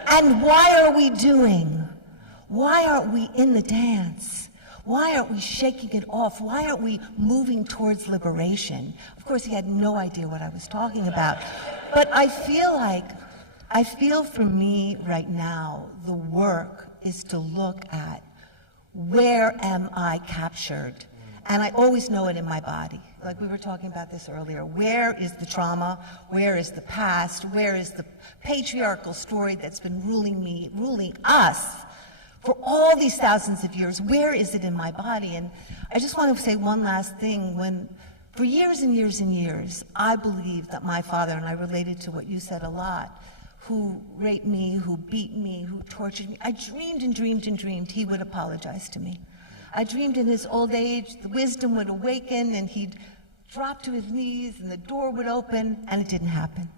And why are we doing? Why aren't we in the dance? Why aren't we shaking it off? Why aren't we moving towards liberation?" Of course, he had no idea what I was talking about. But I feel for me right now, the work is to look at, where am I captured? And I always know it in my body. Like we were talking about this earlier. Where is the trauma? Where is the past? Where is the patriarchal story that's been ruling me, ruling us for all these thousands of years? Where is it in my body? And I just want to say one last thing. For years and years and years, I believed that my father, and I related to what you said a lot, who raped me, who beat me, who tortured me. I dreamed and dreamed and dreamed he would apologize to me. I dreamed in his old age, the wisdom would awaken and he'd drop to his knees and the door would open, and it didn't happen.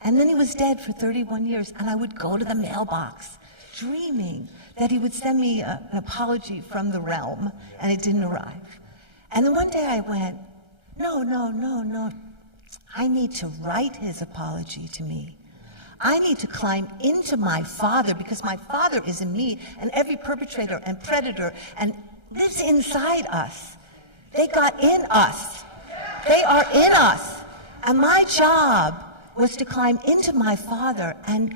And then he was dead for 31 years, and I would go to the mailbox dreaming that he would send me an apology from the realm, and it didn't arrive. And then one day I went, no. I need to write his apology to me. I need to climb into my father, because my father is in me, and every perpetrator and predator and lives inside us. They got in us. They are in us. And my job was to climb into my father and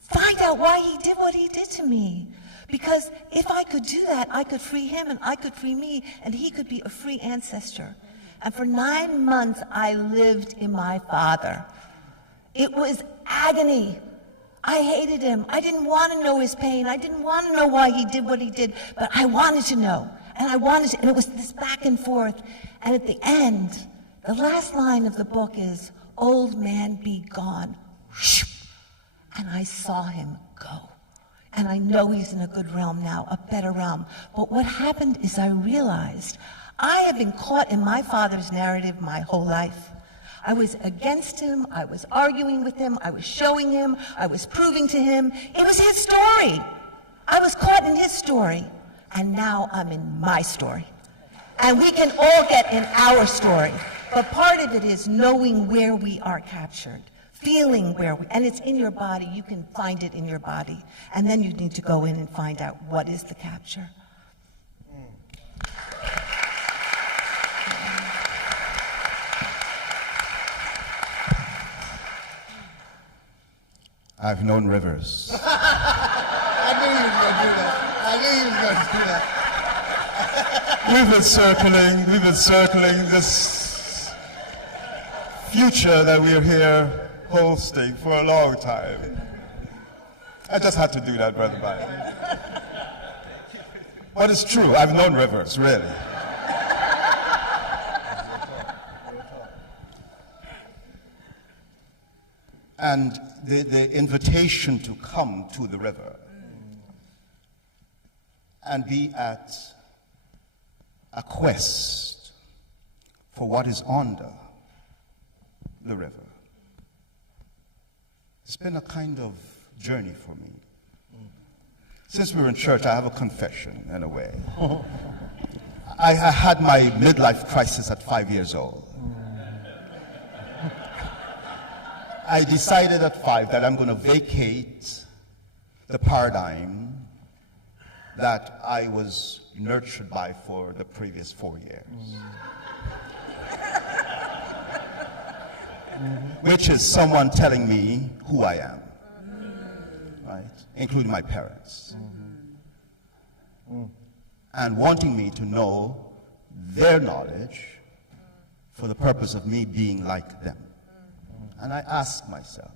find out why he did what he did to me. Because if I could do that, I could free him and I could free me, and he could be a free ancestor. And for 9 months, I lived in my father. It was agony. I hated him. I didn't want to know his pain. I didn't want to know why he did what he did, but I wanted to know. And I wanted to, and it was this back and forth. And at the end, the last line of the book is, "Old man, be gone." And I saw him go. And I know he's in a good realm now, a better realm. But what happened is I realized I have been caught in my father's narrative my whole life. I was against him, I was arguing with him, I was showing him, I was proving to him. It was his story. I was caught in his story. And now I'm in my story. And we can all get in our story. But part of it is knowing where we are captured, feeling where we, and it's in your body. You can find it in your body. And then you need to go in and find out what is the capture. I've known Rivers. I knew he was going to do that. I knew he was going to do that. We've been circling this future that we're here hosting for a long time. I just had to do that, Brother Bayo. But it's true, I've known Rivers, really. And the invitation to come to the river and be at a quest for what is under the river. It's been a kind of journey for me. Since we were in church, I have a confession in a way. I had my midlife crisis at 5 years old. I decided at 5 that I'm going to vacate the paradigm that I was nurtured by for the previous 4 years. Which is someone telling me who I am, right? Including my parents. And wanting me to know their knowledge for the purpose of me being like them. And I asked myself,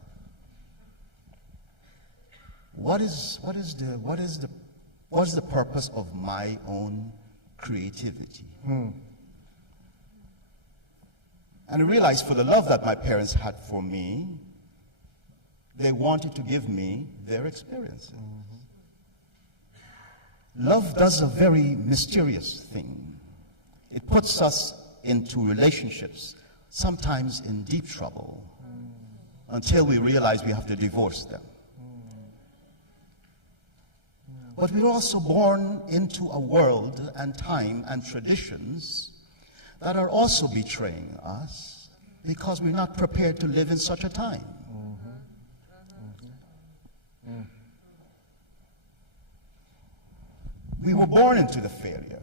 what's the purpose of my own creativity? And I realized for the love that my parents had for me, they wanted to give me their experiences. Love does a very mysterious thing. It puts us into relationships, sometimes in deep trouble, until we realize we have to divorce them. But we're also born into a world and time and traditions that are also betraying us because we're not prepared to live in such a time. We were born into the failure.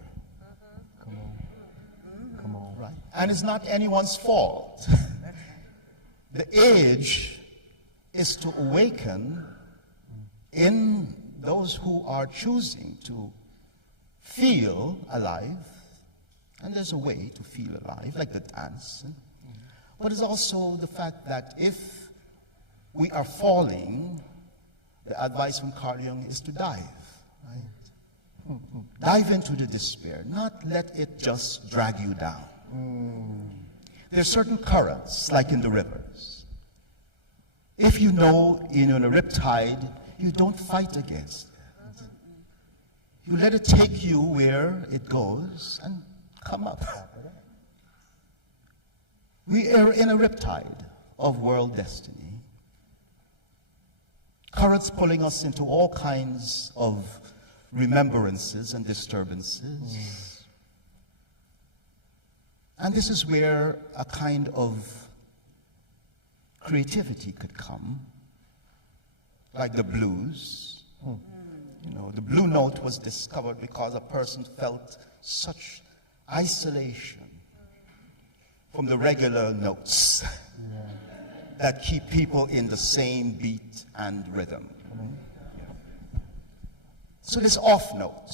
Come on. Right? And it's not anyone's fault. The age is to awaken in those who are choosing to feel alive. And there's a way to feel alive, like the dance. But it's also the fact that if we are falling, the advice from Carl Jung is to dive. Right? Dive into the despair, not let it just drag you down. There are certain currents, like in the rivers. If you know in a riptide, you don't fight against it. You let it take you where it goes and come up. We are in a riptide of world destiny. currents pulling us into all kinds of remembrances and disturbances. And this is where a kind of creativity could come, like the blues. You know, the blue note was discovered because a person felt such isolation from the regular notes that keep people in the same beat and rhythm. So this off note,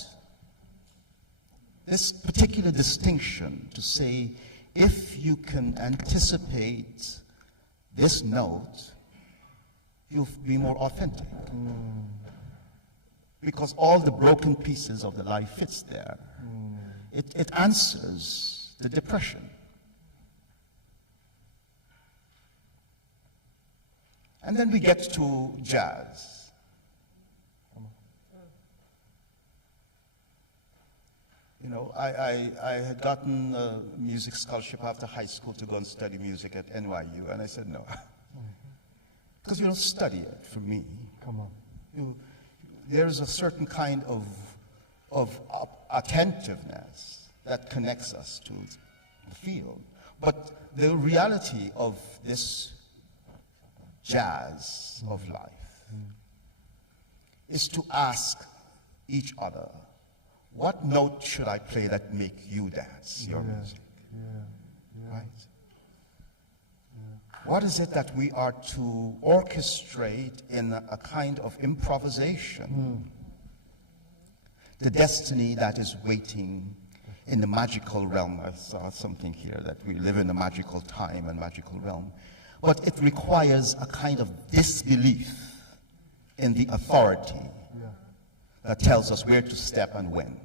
this particular distinction to say, if you can anticipate this note, you'll be more authentic. Because all the broken pieces of the life fits there. It answers the depression. And then we get to jazz. You know, I had gotten a music scholarship after high school to go and study music at NYU, and I said no. Because you don't study it for me. There's a certain kind of attentiveness that connects us to the field. But the reality of this jazz of life is to ask each other, what note should I play that make you dance your music? Right? What is it that we are to orchestrate in a kind of improvisation? The destiny that is waiting in the magical realm. I saw something here that we live in a magical time and magical realm. But it requires a kind of disbelief in the authority that tells us where to step and when.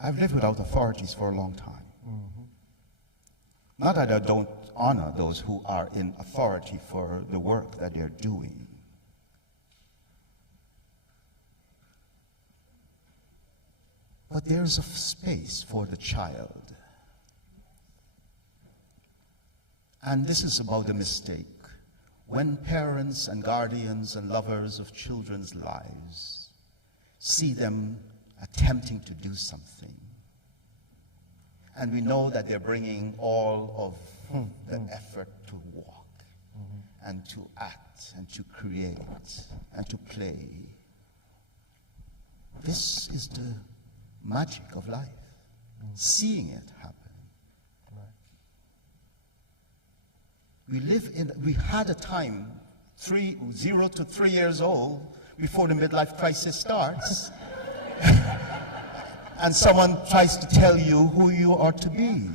I've lived without authorities for a long time. Not that I don't honor those who are in authority for the work that they're doing. But there's a space for the child. And this is about the mistake. When parents and guardians and lovers of children's lives see them attempting to do something, and we know that they're bringing all of the effort to walk and to act and to create and to play. This is the magic of life, seeing it happen. We had a time, 0 to 3 years old, before the midlife crisis starts, and someone tries to tell you who you are to be.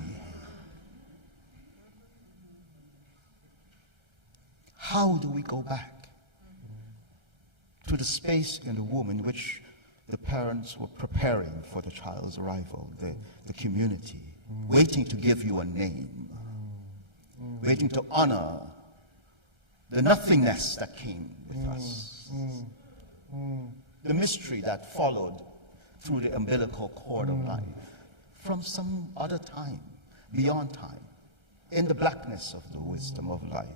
How do we go back to the space in the womb in which the parents were preparing for the child's arrival, the community, waiting to give you a name, waiting to honor the nothingness that came with us, the mystery that followed through the umbilical cord of life from some other time, beyond time, in the blackness of the wisdom of life.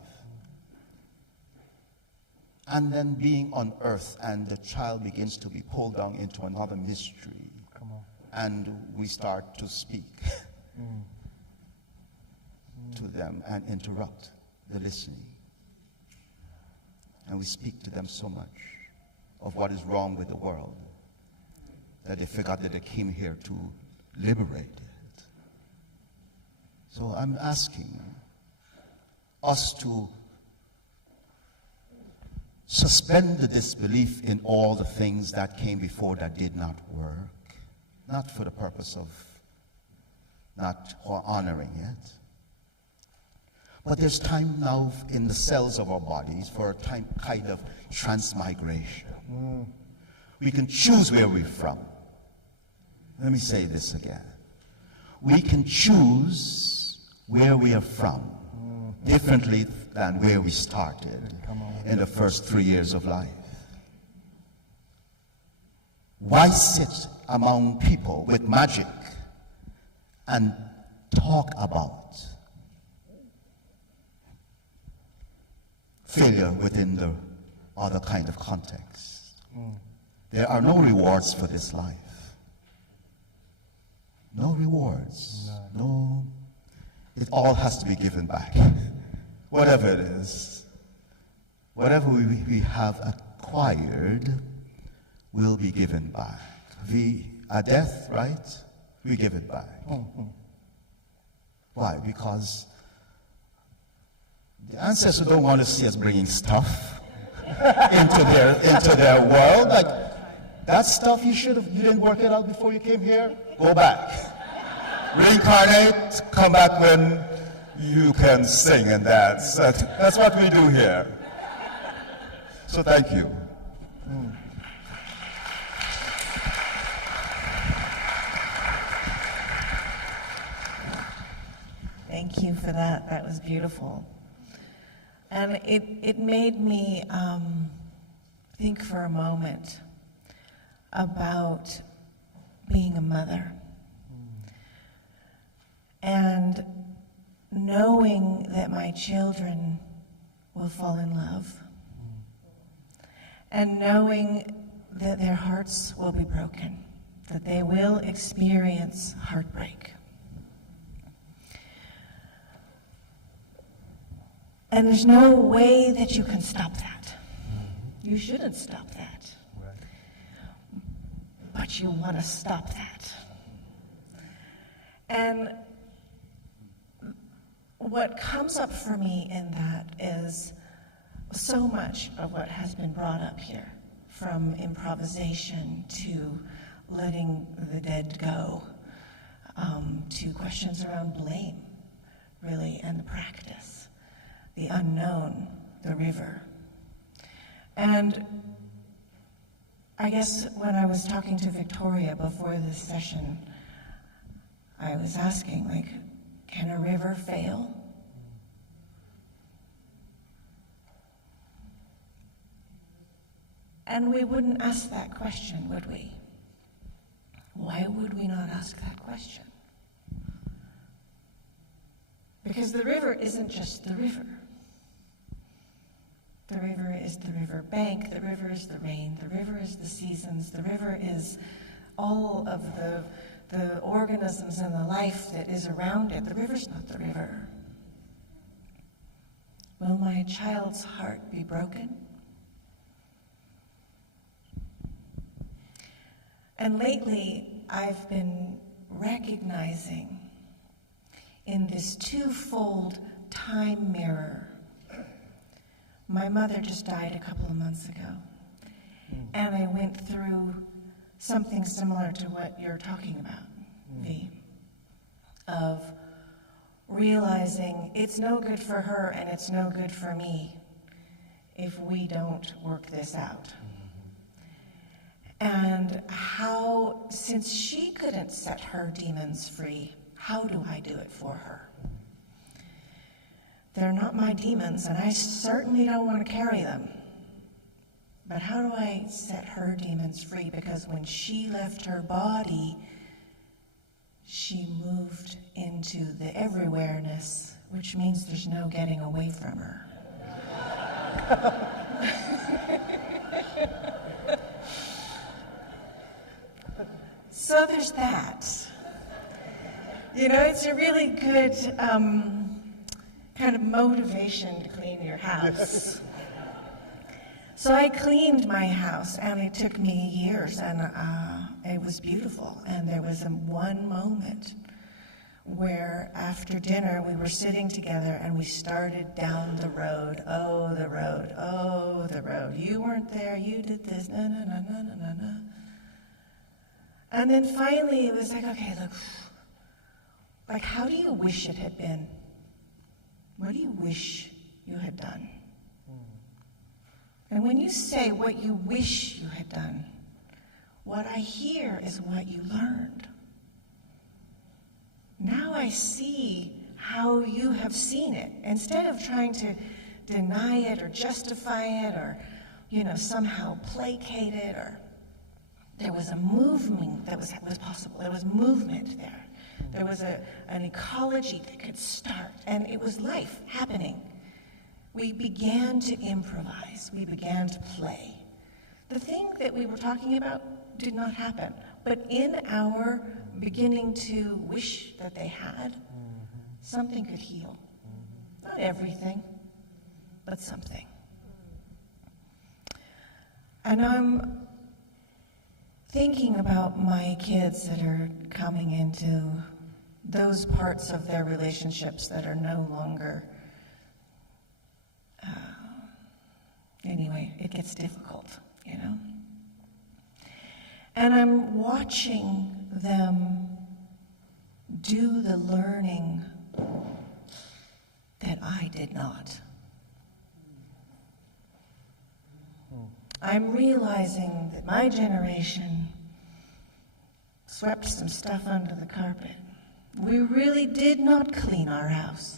And then being on earth, and the child begins to be pulled down into another mystery, and we start to speak to them and interrupt the listening. And we speak to them so much of what is wrong with the world that they forgot that they came here to liberate it. So I'm asking us to suspend the disbelief in all the things that came before that did not work, not for the purpose of not honoring it. But there's time now in the cells of our bodies for a kind of transmigration. We can choose where we're from. Let me say this again. We can choose where we are from differently than where we started in the first 3 years of life. Why sit among people with magic and talk about failure within the other kind of context. There are no rewards for this life. No rewards. No. It all has to be given back. Whatever it is. Whatever we have acquired will be given back. At death, right? We give it back. Why? Because the ancestors don't want to see us bringing stuff into their world. Like, that stuff you didn't work it out before you came here. Go back, reincarnate, come back when you can sing and dance. That's what we do here. So thank you. Thank you for that. That was beautiful. And it made me think for a moment about being a mother. And knowing that my children will fall in love. And knowing that their hearts will be broken, that they will experience heartbreak. And there's no way that you can stop that. You shouldn't stop that. But you want to stop that. And what comes up for me in that is so much of what has been brought up here, from improvisation to letting the dead go, to questions around blame, really, and the practice, the unknown, the river. And I guess when I was talking to Victoria before this session, I was asking, like, can a river fail? And we wouldn't ask that question, would we? Why would we not ask that question? Because the river isn't just the river. The river is the river bank, the river is the rain, the river is the seasons, the river is all of the organisms and the life that is around it. The river's not the river. Will my child's heart be broken? And lately, I've been recognizing in this twofold time mirror. My mother just died a couple of months ago, and I went through something similar to what you're talking about, V, of realizing it's no good for her and it's no good for me if we don't work this out. And how, since she couldn't set her demons free, how do I do it for her? They're not my demons, and I certainly don't want to carry them. But how do I set her demons free? Because when she left her body, she moved into the everywhereness, which means there's no getting away from her. So there's that. You know, it's a really good kind of motivation to clean your house. So I cleaned my house, and it took me years, and it was beautiful. And there was one moment where after dinner we were sitting together and we started down the road. Oh, the road, oh, the road. You weren't there, you did this, na, na, na, na, na, na. And then finally it was like, okay, look, like, how do you wish it had been? What do you wish you had done? And when you say what you wish you had done, what I hear is what you learned. Now I see how you have seen it. Instead of trying to deny it or justify it or, you know, somehow placate it, or there was a movement that was possible. There was movement there. There was an ecology that could start, and it was life happening. We began to improvise. We began to play. The thing that we were talking about did not happen, but in our beginning to wish that they had, something could heal. Not everything, but something. And I'm thinking about my kids that are coming into those parts of their relationships that are no longer, anyway, it gets difficult, you know? And I'm watching them do the learning that I did not. I'm realizing that my generation swept some stuff under the carpet. We really did not clean our house.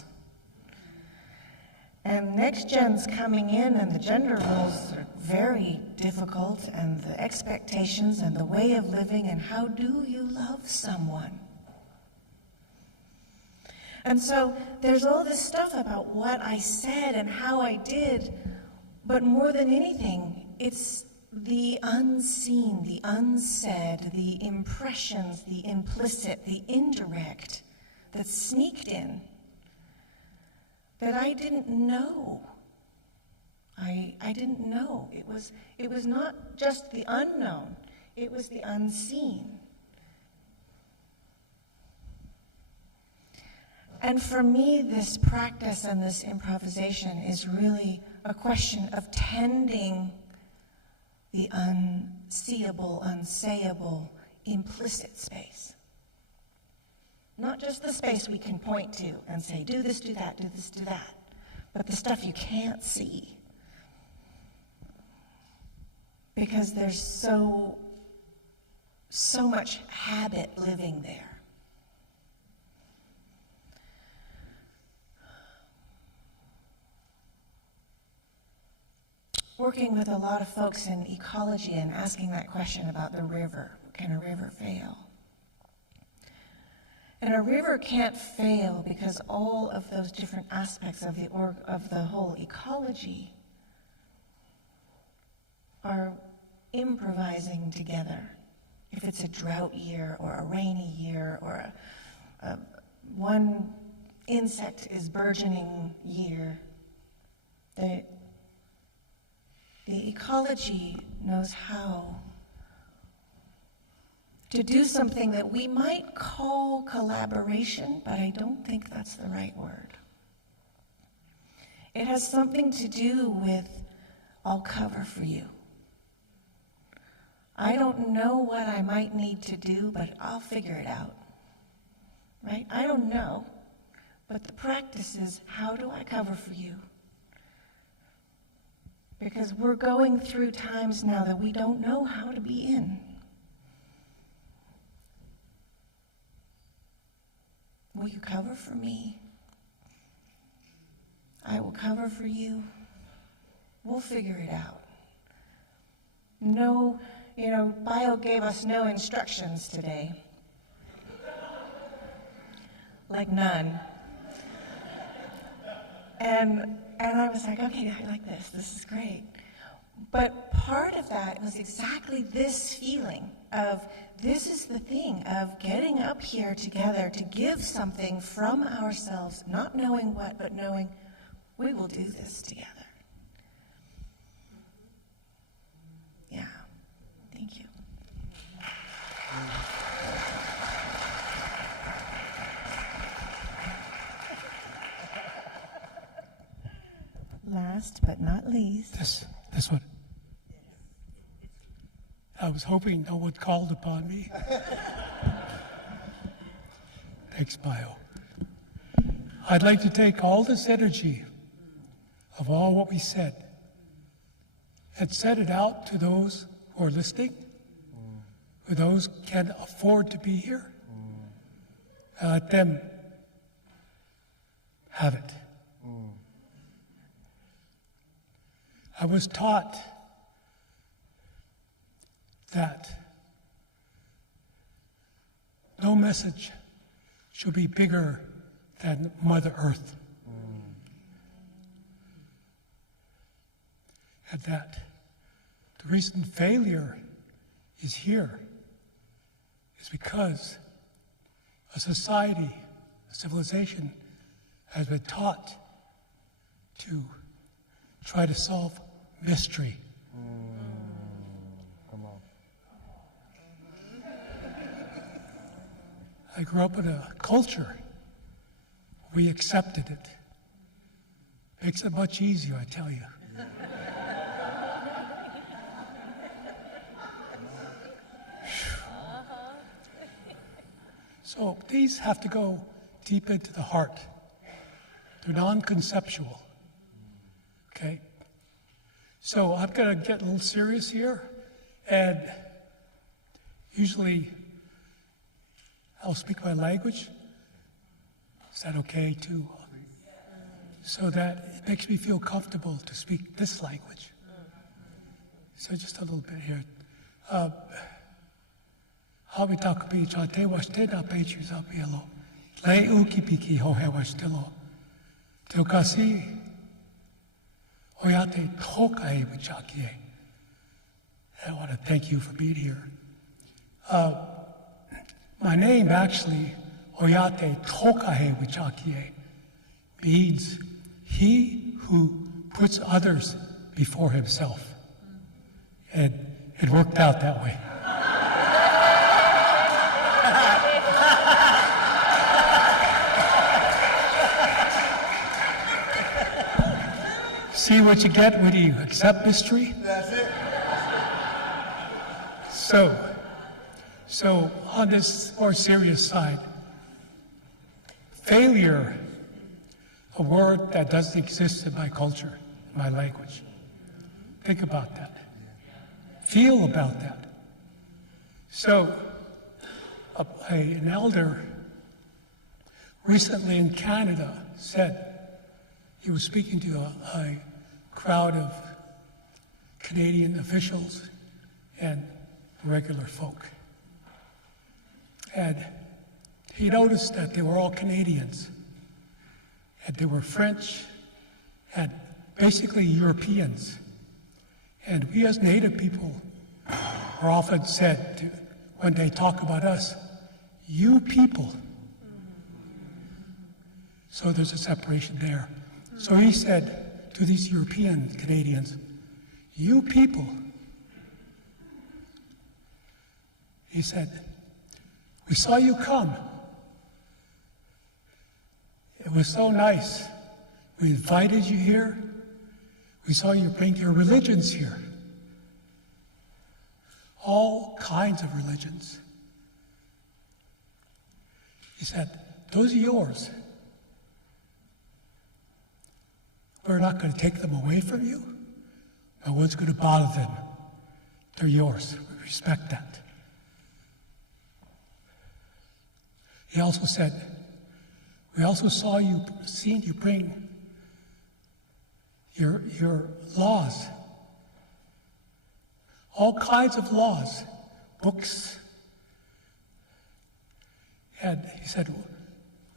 And next gen's coming in, and the gender roles are very difficult, and the expectations and the way of living, and how do you love someone? And so there's all this stuff about what I said and how I did, but more than anything, it's the unseen, the unsaid, the impressions, the implicit, the indirect that sneaked in that I didn't know. I didn't know. It was not just the unknown, it was the unseen. And for me, this practice and this improvisation is really a question of tending the unseeable, unsayable, implicit space. Not just the space we can point to and say, do this, do that, do this, do that, but the stuff you can't see. Because there's so much habit living there. Working with a lot of folks in ecology and asking that question about the river. Can a river fail? And a river can't fail because all of those different aspects of the whole ecology are improvising together. If it's a drought year or a rainy year or one insect is burgeoning year, the ecology knows how to do something that we might call collaboration, but I don't think that's the right word. It has something to do with, I'll cover for you. I don't know what I might need to do, but I'll figure it out, right? I don't know, but the practice is, how do I cover for you? Because we're going through times now that we don't know how to be in. Will you cover for me? I will cover for you. We'll figure it out. No, Bayo gave us no instructions today. Like none. And I was like, okay, I like this. This is great. But part of that was exactly this feeling of, this is the thing of getting up here together to give something from ourselves, not knowing what, but knowing we will do this together. Yeah. Thank you. Last but not least. This one. I was hoping no one called upon me. Thanks, Bayo. I'd like to take all this energy of all what we said and send it out to those who are listening, or those who can afford to be here, and let them have it. I was taught that no message should be bigger than Mother Earth. and that the reason failure is here is because a society, a civilization, has been taught to try to solve mystery. Come on. I grew up in a culture. We accepted it. Makes it much easier, I tell you. So these have to go deep into the heart. They're non-conceptual. Okay? So I'm going to get a little serious here, and usually I'll speak my language. Is that okay too? So that it makes me feel comfortable to speak this language. So just a little bit here. Habitakapi chate washtena pechus apielo. Lei uki piki hohe washtelo. Tiokasi oyate tokae wichakie. I want to thank you for being here. My name actually, Oyate Tokahe Wichakie, means he who puts others before himself. And it worked out that way. See what you get when you accept mystery? That's it. So on this more serious side, failure, a word that doesn't exist in my culture, my language. Think about that. Feel about that. So an elder recently in Canada said, he was speaking to a crowd of Canadian officials and regular folk. And he noticed that they were all Canadians, and they were French, and basically Europeans. And we as Native people are often said to, when they talk about us, you people. So there's a separation there. So he said to these European Canadians, you people. He said, we saw you come. It was so nice. We invited you here. We saw you bring your religions here. All kinds of religions. He said, those are yours. We're not going to take them away from you. No one's going to bother them. They're yours. We respect that. He also said, we also seen you bring your laws. All kinds of laws, books. And he said,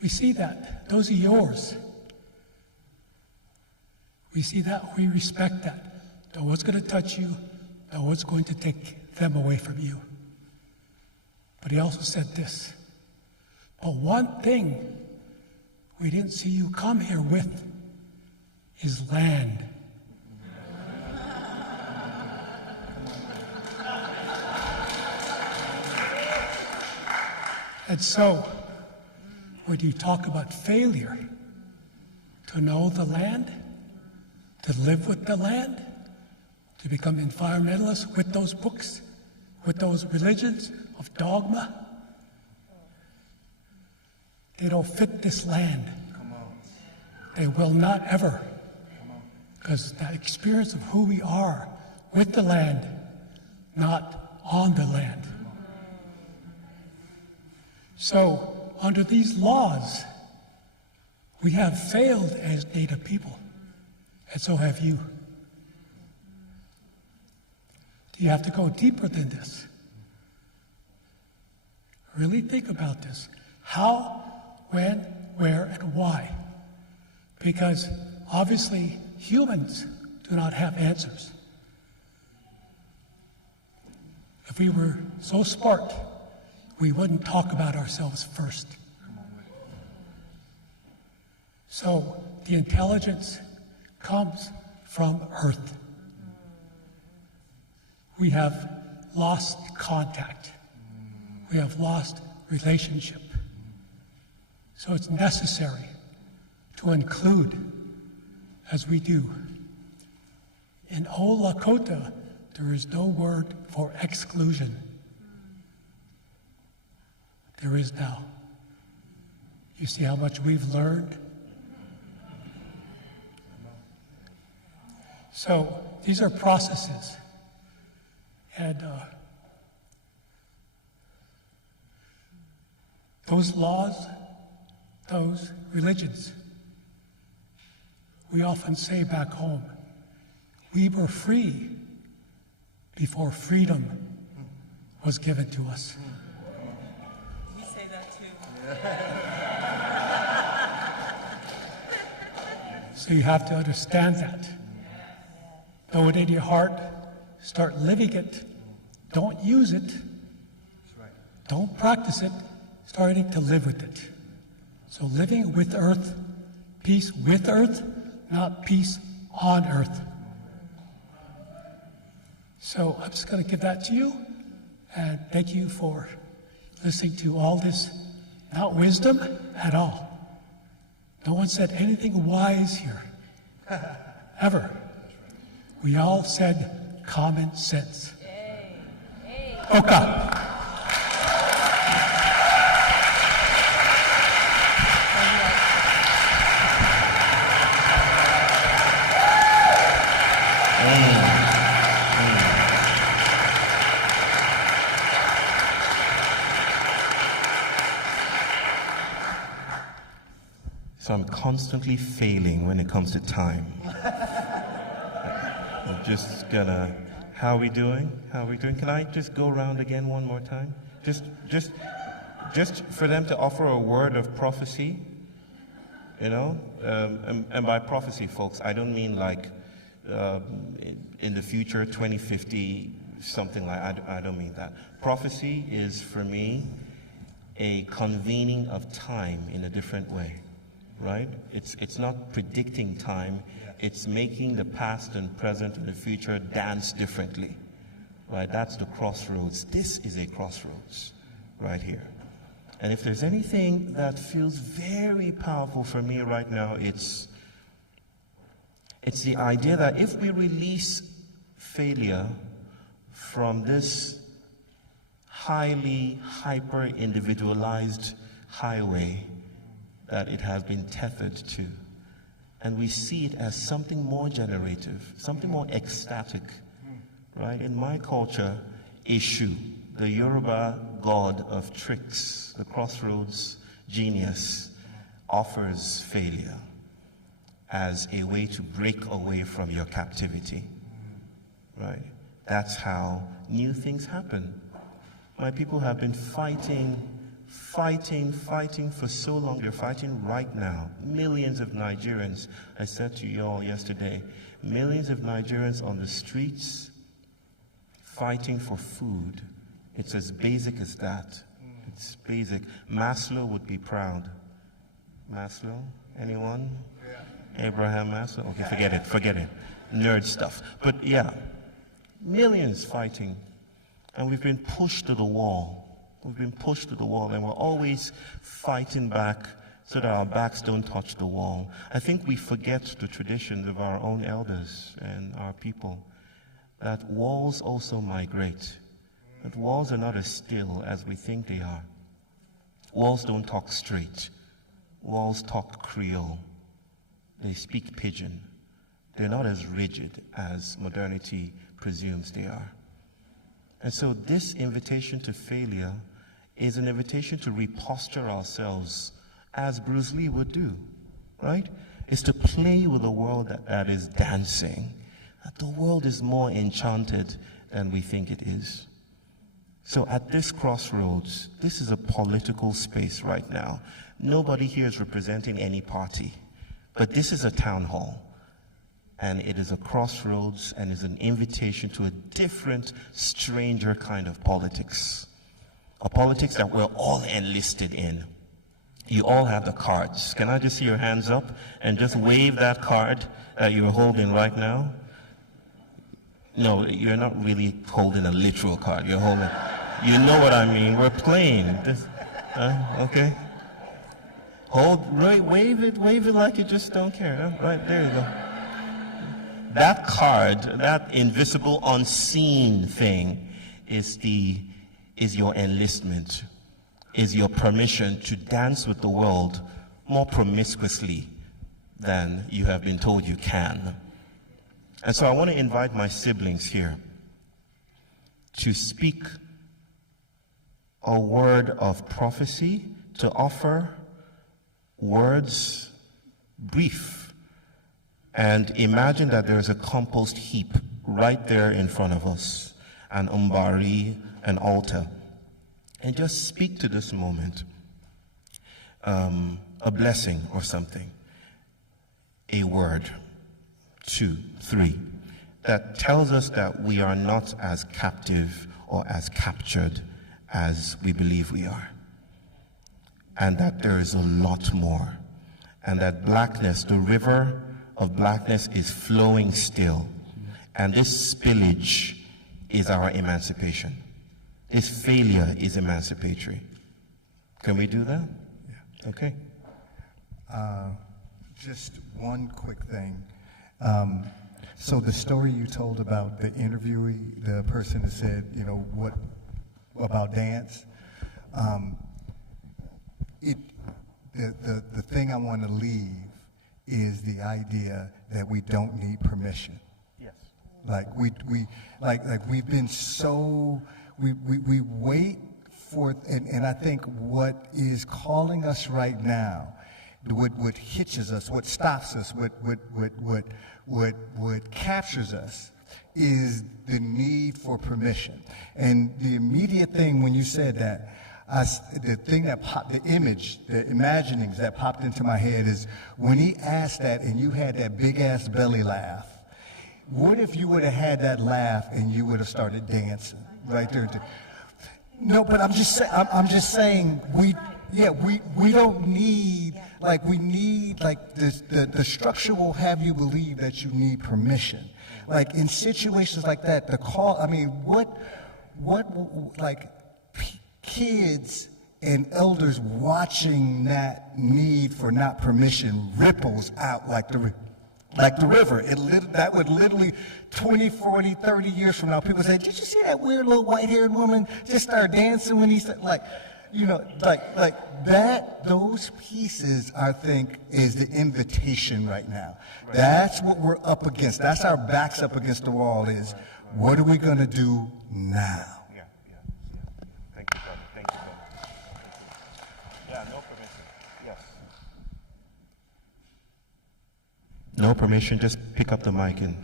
we see that. Those are yours. We see that. We respect that. No one's going to touch you. No one's going to take them away from you. But he also said this. But one thing we didn't see you come here with is land. And so, when you talk about failure, to know the land, to live with the land, to become environmentalists with those books, with those religions of dogma, they don't fit this land. Come on. They will not ever. Because that experience of who we are with the land, not on the land. So, under these laws, we have failed as Native people, and so have you. You have to go deeper than this. Really think about this. How, when, where, and why? Because obviously humans do not have answers. If we were so smart, we wouldn't talk about ourselves first. So the intelligence comes from Earth. We have lost contact. We have lost relationship. So it's necessary to include, as we do. In old Lakota, there is no word for exclusion. There is now. You see how much we've learned? So these are processes. And those laws, those religions, we often say back home, we were free before freedom was given to us. We say that too. So you have to understand that. Know it in your heart, start living it, don't use it, don't practice it, starting to live with it. So living with Earth, peace with Earth, not peace on Earth. So I'm just going to give that to you, and thank you for listening to all this, not wisdom at all. No one said anything wise here, ever. We all said common sense. Oka. So I'm constantly failing when it comes to time. I'm just gonna, how are we doing? How are we doing? Can I just go around again one more time? Just for them to offer a word of prophecy, you know? And by prophecy, folks, I don't mean like in the future, 2050, something like, I don't mean that. Prophecy is, for me, a convening of time in a different way. Right? It's not predicting time, it's making the past and present and the future dance differently. Right? That's the crossroads. This is a crossroads right here. And if there's anything that feels very powerful for me right now, it's the idea that if we release failure from this highly hyper-individualized highway that it has been tethered to, and we see it as something more generative, something more ecstatic, right? In my culture, Eshu, the Yoruba god of tricks, the crossroads genius, offers failure as a way to break away from your captivity, right? That's how new things happen. My people have been fighting for so long. They're fighting right now. Millions of Nigerians, I said to you all yesterday, millions of Nigerians on the streets fighting for food. It's as basic as that. It's basic. Maslow would be proud. Maslow? Anyone? Yeah. Abraham Maslow? Okay, forget it. Nerd stuff. But yeah, millions fighting. And we've been pushed to the wall. We've been pushed to the wall, and we're always fighting back so that our backs don't touch the wall. I think we forget the traditions of our own elders and our people, that walls also migrate, that walls are not as still as we think they are. Walls don't talk straight. Walls talk Creole. They speak pidgin. They're not as rigid as modernity presumes they are. And so this invitation to failure is an invitation to reposture ourselves as Bruce Lee would do, right? It's to play with a world that is dancing, that the world is more enchanted than we think it is. So at this crossroads, this is a political space right now. Nobody here is representing any party, but this is a town hall. and it is a crossroads and is an invitation to a different, stranger kind of politics. A politics that we're all enlisted in. You all have the cards. Can I just see your hands up and just wave that card that you're holding right now? No, you're not really holding a literal card. You're holding, you know what I mean. We're playing. Okay. Wave it like you just don't care. Right, there you go. That card, that invisible, unseen thing is your enlistment, is your permission to dance with the world more promiscuously than you have been told you can. And so I want to invite my siblings here to speak a word of prophecy, to offer words brief, and imagine that there is a compost heap right there in front of us, an umbari, an altar, and just speak to this moment, a blessing or something, a word, 2, 3, that tells us that we are not as captive or as captured as we believe we are, and that there is a lot more, and that blackness, the river of blackness, is flowing still, and this spillage is our emancipation. This failure is emancipatory. Can we do that? Yeah. Okay. Just one quick thing. So the story you told about the interviewee, the person that said, you know, what about dance? The thing I want to leave is the idea that we don't need permission. Yes. Like we've been so, we wait for, and I think what is calling us right now, what hitches us, what stops us, what captures us is the need for permission. And the immediate thing when you said that, the thing that popped, the image, the imaginings that popped into my head is when he asked that and you had that big ass belly laugh. What if you would have had that laugh and you would have started dancing right there? No, but I'm just saying we don't need, like, we need, like, the structure will have you believe that you need permission. Like, in situations like that, the call, I mean, like, kids and elders watching that need for not permission ripples out like the river. That would literally 20, 40, 30 years from now, people say, did you see that weird little white-haired woman just start dancing when he said, like, you know, like that, those pieces, I think, is the invitation right now. Right. That's what we're up against. That's our backs up against the wall is, what are we going to do now? Yeah. Thank you, brother. Thank you, brother. Yeah, no permission. Yes. No permission, just pick up the mic and...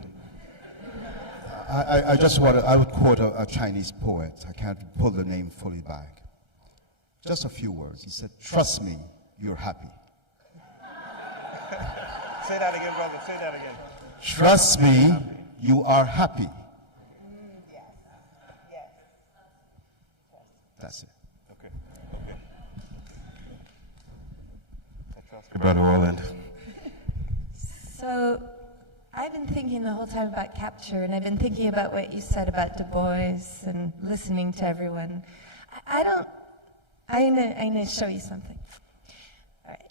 I would quote a Chinese poet. I can't pull the name fully back. Just a few words. He said, trust me, you're happy. Say that again, brother. Say that again. Trust me, you are happy. Yes. That's it. Okay. I trust you, Brother Orland. So I've been thinking the whole time about capture, and I've been thinking about what you said about Du Bois and listening to everyone. I'm going to show you something. All right.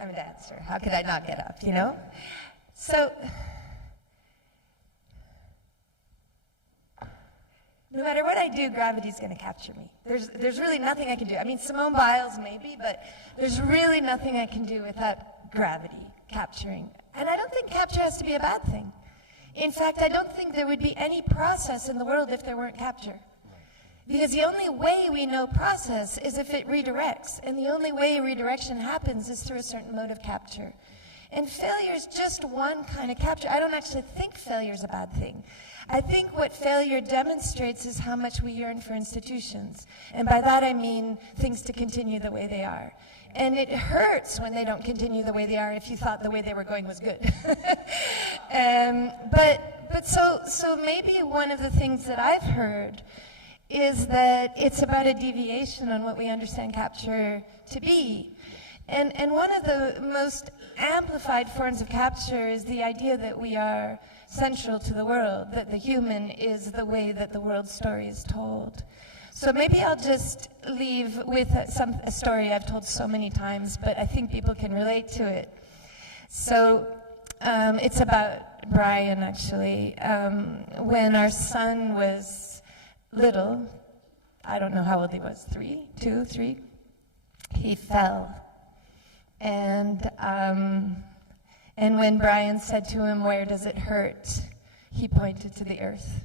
I'm a dancer. How could I not get up, you know? So, no matter what I do, gravity's going to capture me. There's really nothing I can do. I mean, Simone Biles maybe, but there's really nothing I can do without gravity capturing. And I don't think capture has to be a bad thing. In fact, I don't think there would be any process in the world if there weren't capture. Because the only way we know process is if it redirects. And the only way redirection happens is through a certain mode of capture. And failure is just one kind of capture. I don't actually think failure is a bad thing. I think what failure demonstrates is how much we yearn for institutions. And by that I mean things to continue the way they are. And it hurts when they don't continue the way they are if you thought the way they were going was good. So maybe one of the things that I've heard is that it's about a deviation on what we understand capture to be. And one of the most amplified forms of capture is the idea that we are central to the world, that the human is the way that the world story is told. So maybe I'll just leave with a story I've told so many times, but I think people can relate to it. So it's about Brian, actually. When our son was little, I don't know how old he was, 2, 3, he fell. And when Brian said to him, "Where does it hurt?" he pointed to the earth.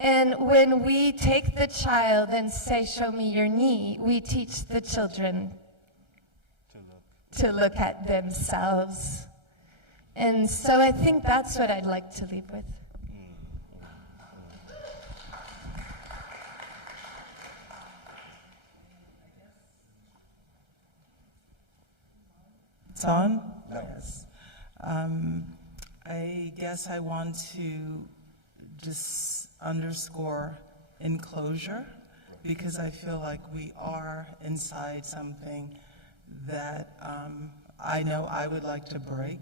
And when we take the child and say, "Show me your knee," we teach the children to look at themselves. And so I think that's what I'd like to leave with. It's on? No. Yes. I guess I want to just underscore enclosure, because I feel like we are inside something that I know I would like to break.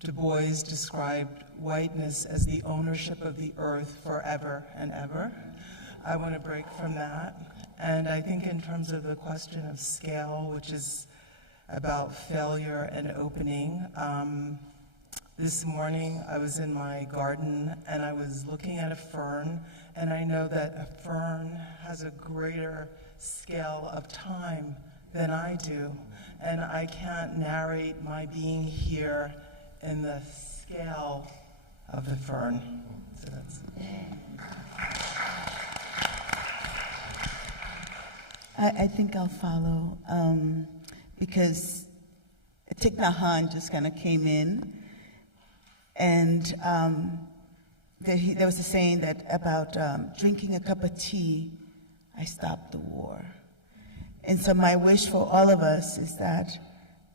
Du Bois described whiteness as the ownership of the earth forever and ever. I want to break from that. And I think in terms of the question of scale, which is about failure and opening, this morning I was in my garden and I was looking at a fern, and I know that a fern has a greater scale of time than I do, and I can't narrate my being here in the scale of the fern. So that's I think I'll follow, because Thich Nhat Hanh just kind of came in, and there was a saying that about drinking a cup of tea, I stopped the war. And so my wish for all of us is that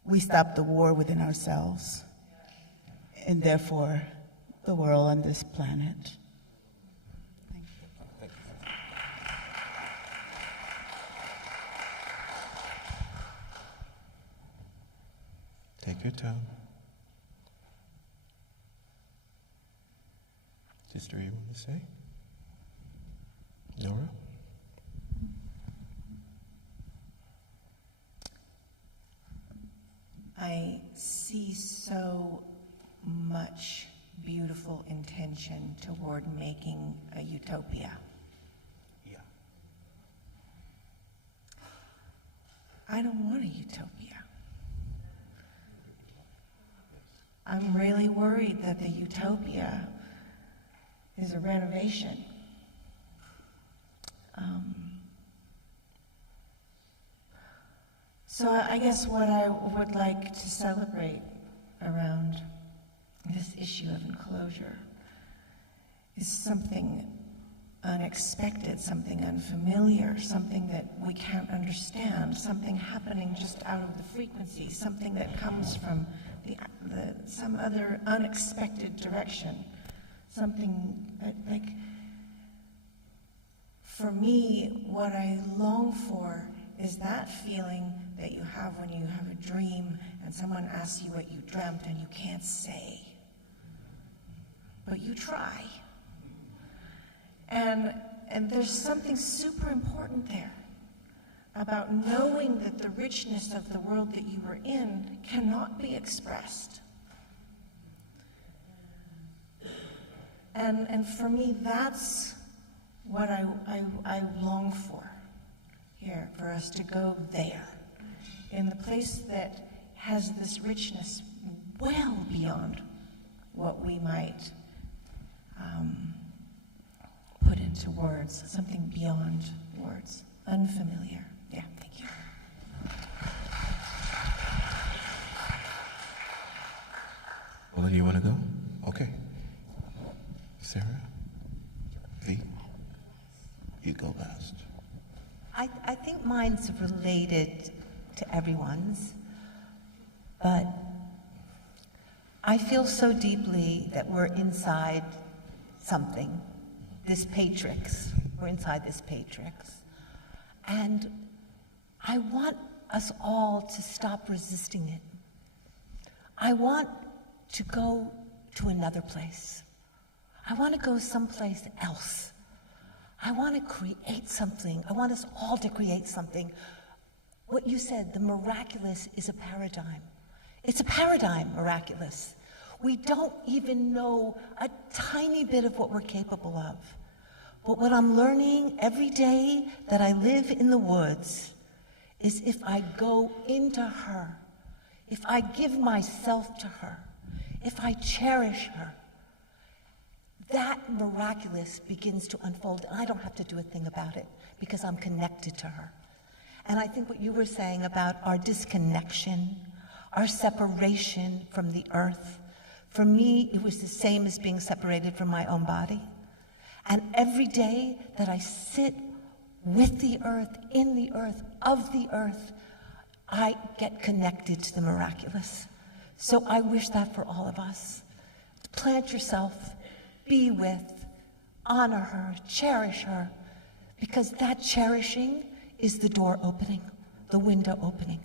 we stop the war within ourselves, and therefore the world on this planet. Take your time. Sister, you want to say? Nora? I see so much beautiful intention toward making a utopia. Yeah. I don't want a utopia. I'm really worried that the utopia is a renovation. So I guess what I would like to celebrate around this issue of enclosure is something unexpected, something unfamiliar, something that we can't understand, something happening just out of the frequency, something that comes from some other unexpected direction, something like, for me, what I long for is that feeling that you have when you have a dream and someone asks you what you dreamt and you can't say, but you try. And there's something super important there about knowing that the richness of the world that you were in cannot be expressed. And for me, that's what I long for here, for us to go there, in the place that has this richness well beyond what we might put into words, something beyond words, unfamiliar. Yeah, thank you. Well, then you want to go? Okay. Sarah? V? You go last. mine's related to everyone's, but I feel so deeply that we're inside something, this Patrix. We're inside this Patrix. And I want us all to stop resisting it. I want to go to another place. I want to go someplace else. I want to create something. I want us all to create something. What you said, the miraculous is a paradigm. It's a paradigm, miraculous. We don't even know a tiny bit of what we're capable of. But what I'm learning every day that I live in the woods is if I go into her, if I give myself to her, if I cherish her, that miraculous begins to unfold. And I don't have to do a thing about it because I'm connected to her. And I think what you were saying about our disconnection, our separation from the earth, for me, it was the same as being separated from my own body. And every day that I sit with the earth, in the earth, of the earth, I get connected to the miraculous. So I wish that for all of us. Plant yourself, be with, honor her, cherish her, because that cherishing is the door opening, the window opening.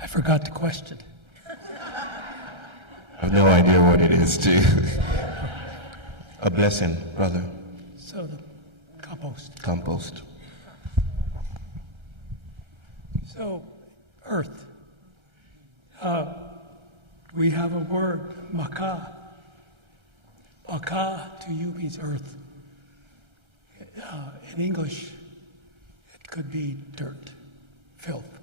I forgot the question. I have no idea what it is, too. A blessing, brother. So the compost. Compost. So, earth. We have a word, maka. Maka to you means earth. In English, it could be dirt, filth.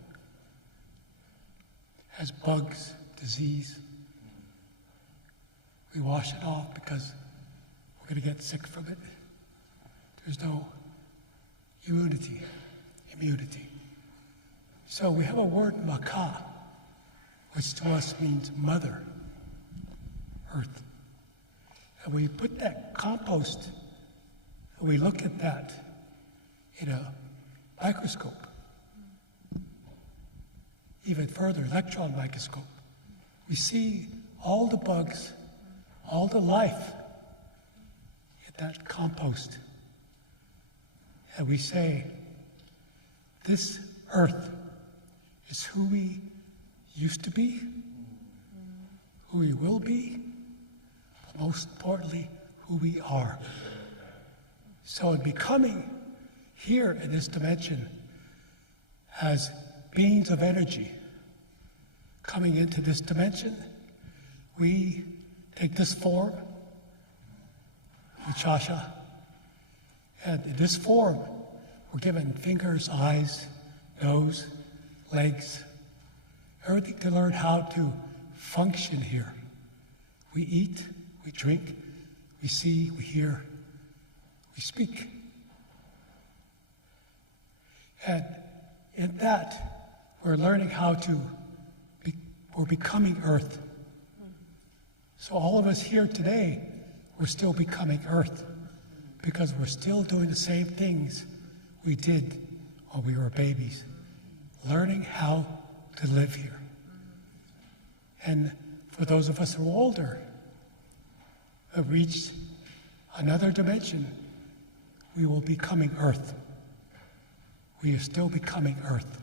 Has bugs, disease. We wash it off because we're going to get sick from it. There's no immunity. So we have a word, maka, which to us means mother, earth. And we put that compost, and we look at that in a microscope. Even further, electron microscope. We see all the bugs, all the life in that compost. And we say, this earth is who we used to be, who we will be, but most importantly, who we are. So in becoming here in this dimension as beings of energy coming into this dimension, we take this form, Muchasha, and in this form, we're given fingers, eyes, nose, legs, everything to learn how to function here. We eat, we drink, we see, we hear, we speak. And in that, we're learning how to, we're becoming earth. So all of us here today, we're still becoming earth because we're still doing the same things we did when we were babies, learning how to live here. And for those of us who are older, have reached another dimension, we will be becoming earth. We are still becoming earth.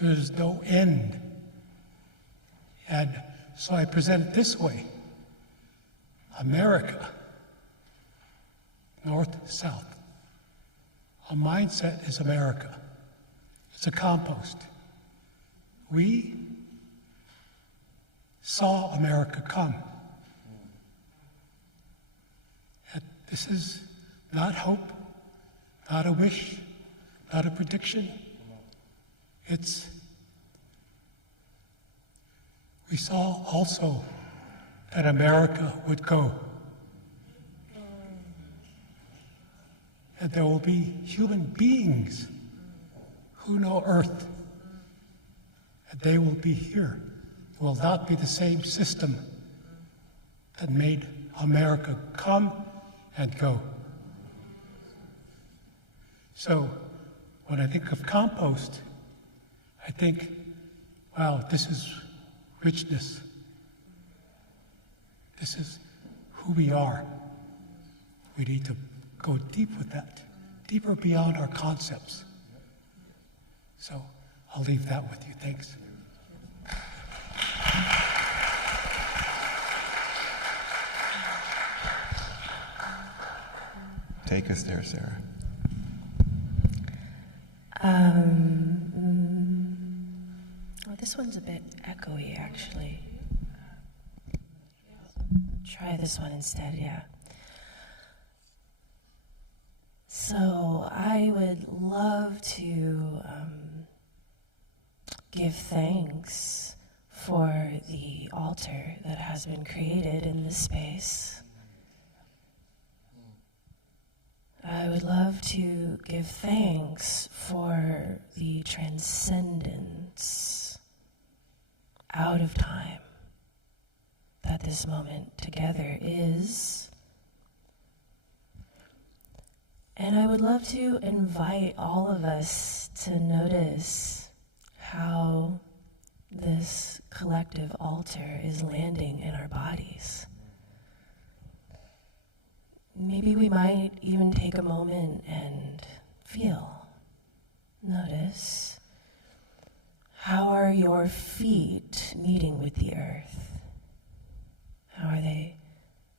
There's no end. And so I present it this way. America, north, south. Our mindset is America. It's a compost. We saw America come. And this is not hope, not a wish, not a prediction. It's, we saw also that America would go. And there will be human beings who know Earth. And they will be here. There will not be the same system that made America come and go. So when I think of compost, I think, wow, this is richness. This is who we are. We need to go deep with that, deeper beyond our concepts. So I'll leave that with you. Thanks. Take us there, Sarah. Well, this one's a bit echoey, actually. Try this one instead, yeah. So I would love to give thanks for the altar that has been created in this space. I would love to give thanks for the transcendence out of time that this moment together is. And I would love to invite all of us to notice how this collective altar is landing in our bodies. Maybe we might even take a moment and feel, notice, how are your feet meeting with the earth? How are they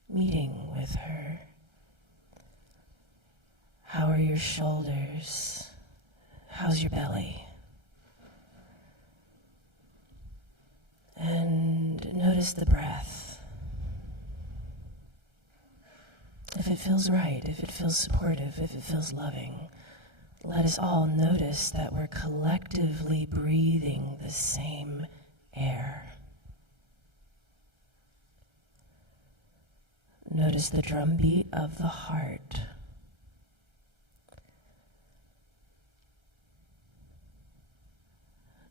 meeting with her? How are your shoulders? How's your belly? And notice the breath. If it feels right, if it feels supportive, if it feels loving, let us all notice that we're collectively breathing the same air. Notice the drumbeat of the heart.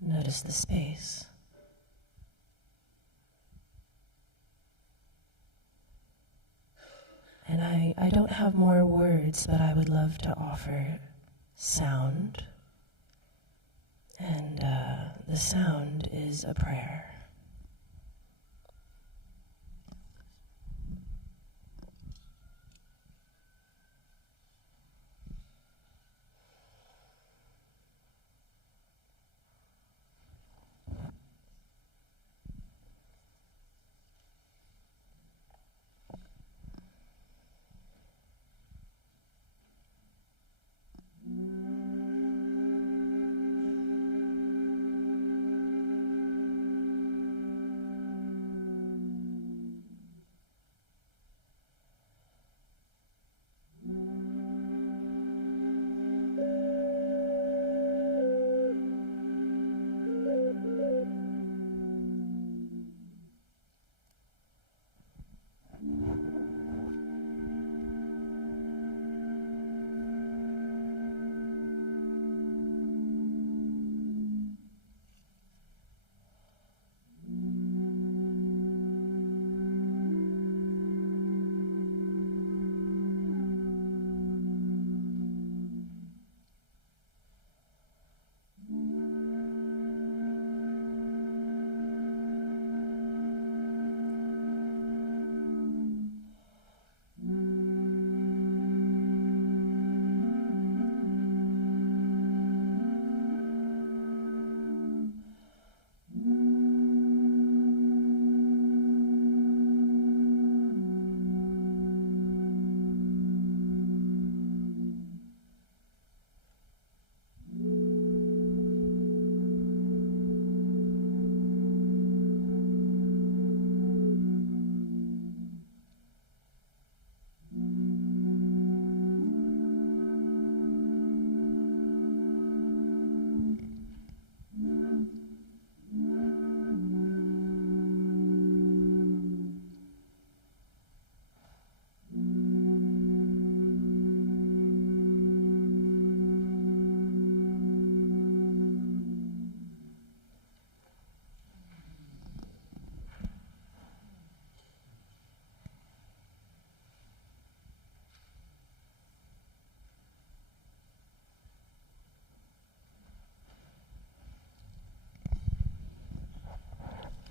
Notice the space. And I don't have more words, but I would love to offer sound. And the sound is a prayer.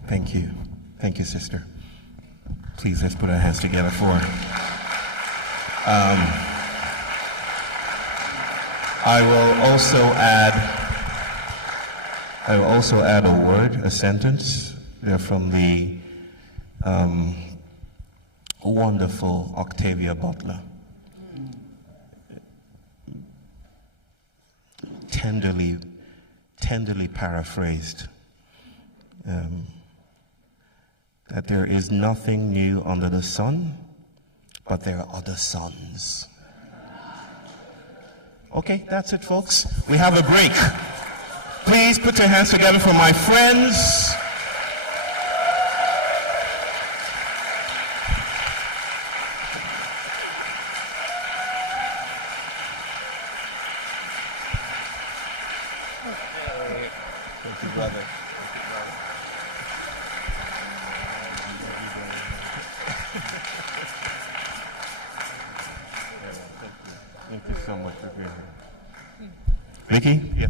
Thank you. Thank you, sister. Please, let's put our hands together for her. I will also add a word, a sentence. They're from the wonderful Octavia Butler. Tenderly paraphrased, that there is nothing new under the sun, but there are other suns. Okay, that's it, folks. We have a break. Please put your hands together for my friends. Thank you, brother. Thank you so much for being here. Vicky? Yeah.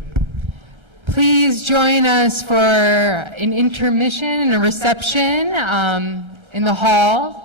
Please join us for an intermission and a reception in the hall.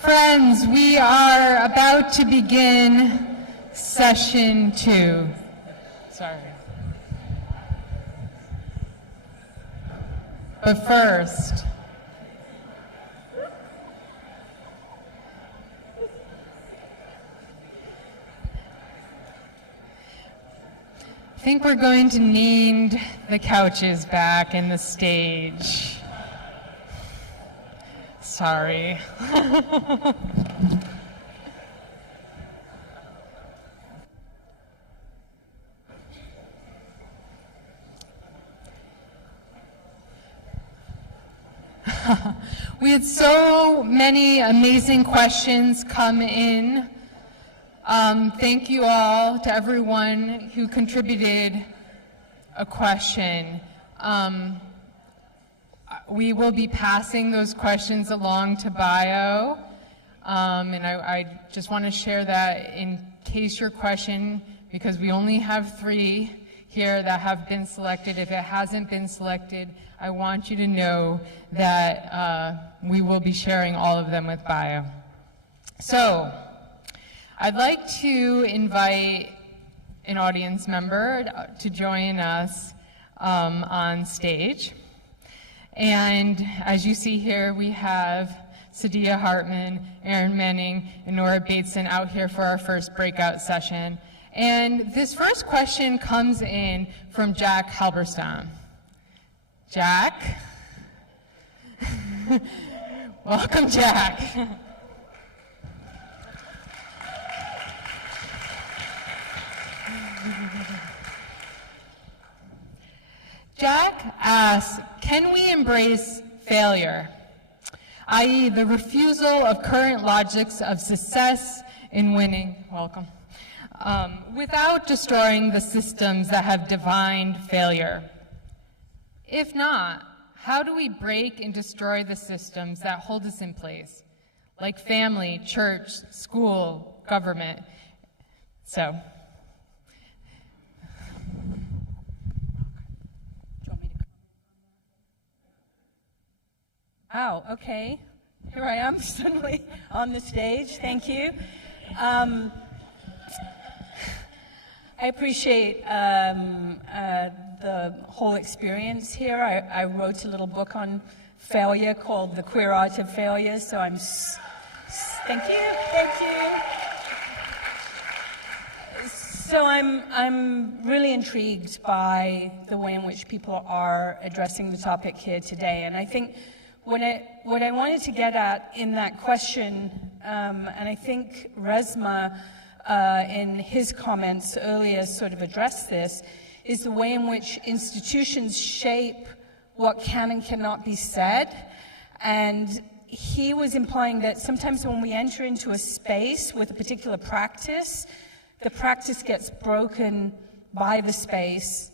Friends, we are about to begin session 2. Sorry. But first, I think we're going to need the couches back in the stage. Sorry. We had so many amazing questions come in. Thank you all to everyone who contributed a question. We will be passing those questions along to Bayo, and I just want to share that in case your question, because we only have 3 here that have been selected. If it hasn't been selected, I want you to know that we will be sharing all of them with Bayo. So, I'd like to invite an audience member to join us on stage. And as you see here, we have Saidya Hartman, Erin Manning, and Nora Bateson out here for our first breakout session. And this first question comes in from Jack Halberstam. Jack? Welcome, Jack. Jack asks, can we embrace failure, i.e. the refusal of current logics of success in winning, without destroying the systems that have defined failure? If not, how do we break and destroy the systems that hold us in place, like family, church, school, government? So. Wow, okay. Here I am suddenly on the stage. Thank you. I appreciate the whole experience here. I wrote a little book on failure called The Queer Art of Failure, so thank you. So I'm really intrigued by the way in which people are addressing the topic here today, and I think what I wanted to get at in that question, and I think Resmaa in his comments earlier sort of addressed this, is the way in which institutions shape what can and cannot be said. And he was implying that sometimes when we enter into a space with a particular practice, the practice gets broken by the space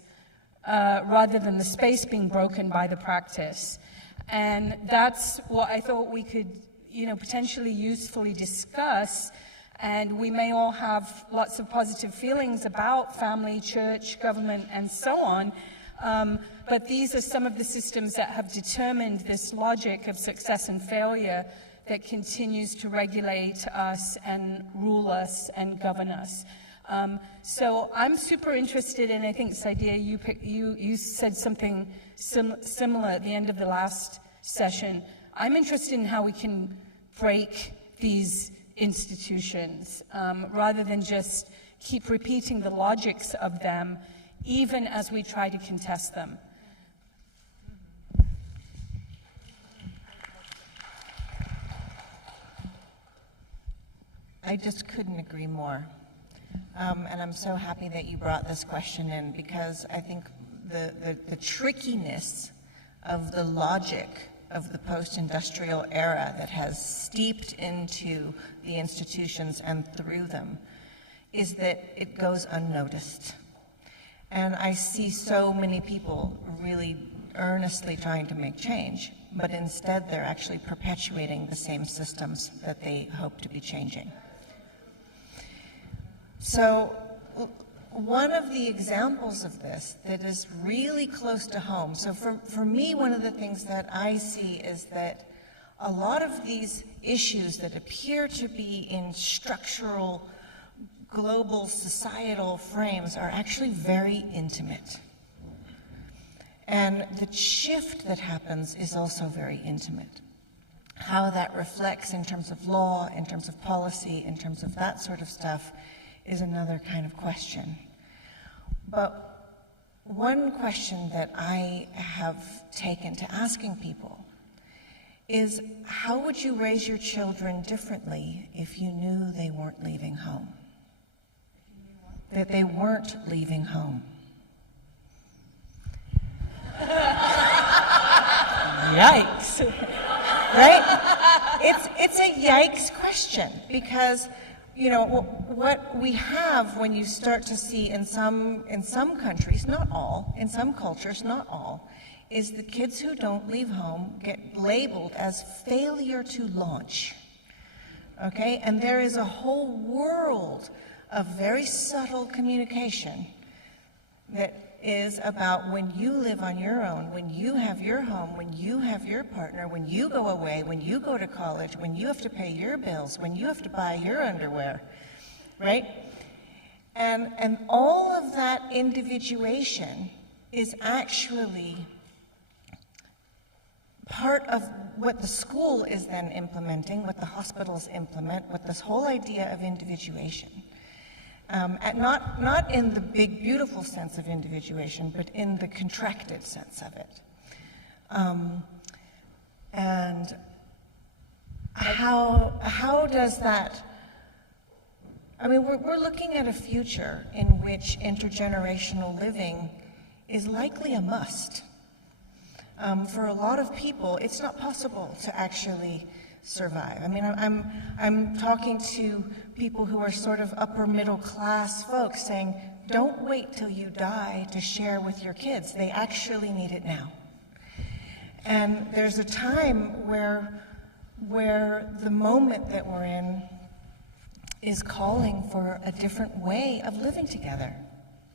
rather than the space being broken by the practice. And that's what I thought we could, potentially usefully discuss. And we may all have lots of positive feelings about family, church, government, and so on. But these are some of the systems that have determined this logic of success and failure that continues to regulate us and rule us and govern us. So I'm super interested, and I think, Saidya, you said something similar at the end of the last session. I'm interested in how we can break these institutions rather than just keep repeating the logics of them, even as we try to contest them. I just couldn't agree more. And I'm so happy that you brought this question in, because I think the trickiness of the logic of the post-industrial era that has steeped into the institutions and through them is that it goes unnoticed. And I see so many people really earnestly trying to make change, but instead they're actually perpetuating the same systems that they hope to be changing. So one of the examples of this that is really close to home, so for me, one of the things that I see is that a lot of these issues that appear to be in structural, global, societal frames are actually very intimate. And the shift that happens is also very intimate. How that reflects in terms of law, in terms of policy, in terms of that sort of stuff is another kind of question. But one question that I have taken to asking people is, how would you raise your children differently if you knew they weren't leaving home? That they weren't leaving home? Yikes. Right? It's a yikes question, because you know what we have when you start to see in some countries, not all, in some cultures, not all, is the kids who don't leave home get labeled as failure to launch. Okay? And there is a whole world of very subtle communication that is about when you live on your own, when you have your home, when you have your partner, when you go away, when you go to college, when you have to pay your bills, when you have to buy your underwear, right? And all of that individuation is actually part of what the school is then implementing, what the hospitals implement, what this whole idea of individuation. And not in the big, beautiful sense of individuation, but in the contracted sense of it. And how does that, I mean, we're looking at a future in which intergenerational living is likely a must. For a lot of people, it's not possible to actually survive. I mean, I'm talking to people who are sort of upper middle class folks saying, don't wait till you die to share with your kids. They actually need it now. And there's a time where the moment that we're in is calling for a different way of living together.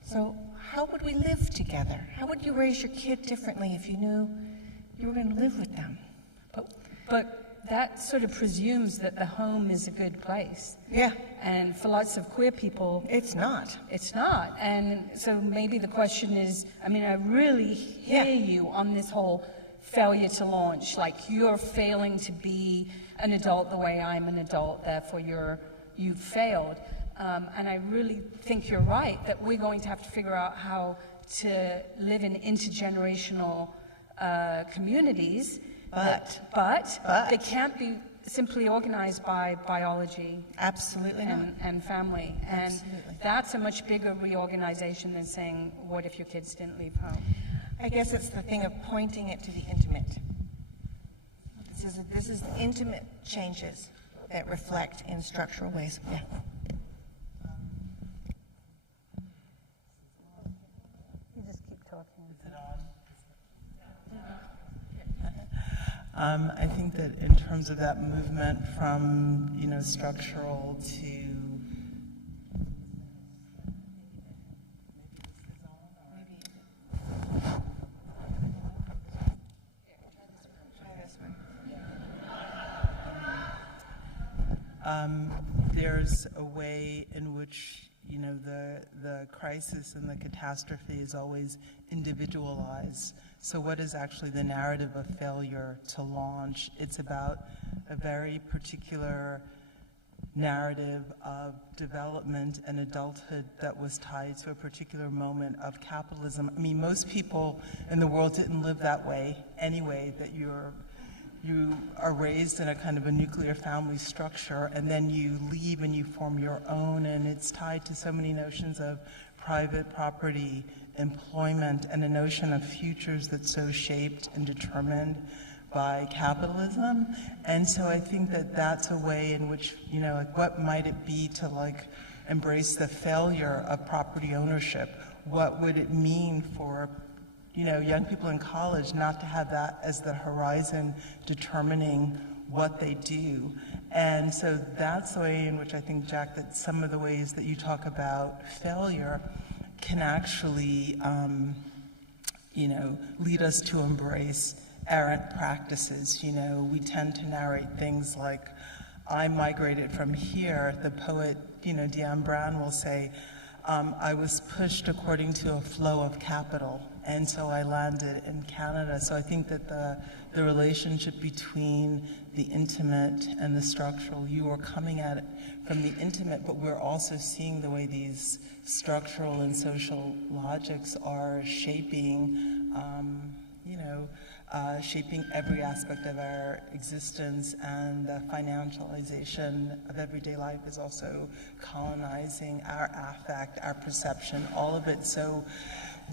So how would we live together? How would you raise your kid differently if you knew you were going to live with them? But that sort of presumes that the home is a good place. Yeah. And for lots of queer people, it's not. It's not. And so maybe the question is, I mean, I really hear you on this whole failure to launch, like you're failing to be an adult the way I'm an adult, therefore you've failed. And I really think you're right, that we're going to have to figure out how to live in intergenerational communities, but they can't be simply organized by biology. Absolutely not. And family. And that's a much bigger reorganization than saying, what if your kids didn't leave home? I guess it's the thing of pointing it to the intimate. This is the intimate changes that reflect in structural ways. Yeah. You just keep talking. Is it on? I think that in terms of that movement from, structural to there's a way in which, the crisis and the catastrophe is always individualized. So what is actually the narrative of failure to launch? It's about a very particular narrative of development and adulthood that was tied to a particular moment of capitalism. I mean, most people in the world didn't live that way anyway, that you are raised in a kind of a nuclear family structure, and then you leave and you form your own, and it's tied to so many notions of private property, employment, and a notion of futures that's so shaped and determined by capitalism. And so I think that that's a way in which, what might it be to embrace the failure of property ownership? What would it mean for young people in college not to have that as the horizon determining what they do? And so that's the way in which I think, Jack, that some of the ways that you talk about failure can actually, lead us to embrace errant practices. You know, we tend to narrate things like, I migrated from here. The poet, you know, Deanne Brown will say, I was pushed according to a flow of capital, and so I landed in Canada. So I think that the relationship between the intimate and the structural, you are coming at it from the intimate, but we're also seeing the way these structural and social logics are shaping, shaping every aspect of our existence, and the financialization of everyday life is also colonizing our affect, our perception, all of it. So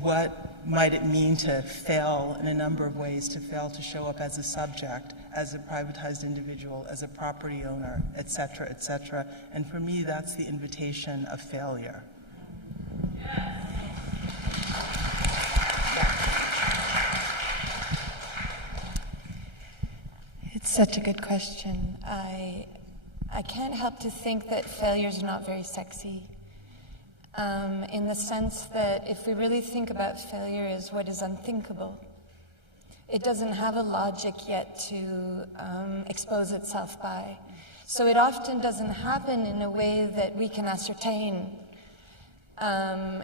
what might it mean to fail in a number of ways, to fail to show up as a subject, as a privatized individual, as a property owner, et cetera, et cetera. And for me, that's the invitation of failure. It's such a good question. I can't help to think that failure is not very sexy. In the sense that if we really think about failure as what is unthinkable, it doesn't have a logic yet to expose itself by. So it often doesn't happen in a way that we can ascertain. And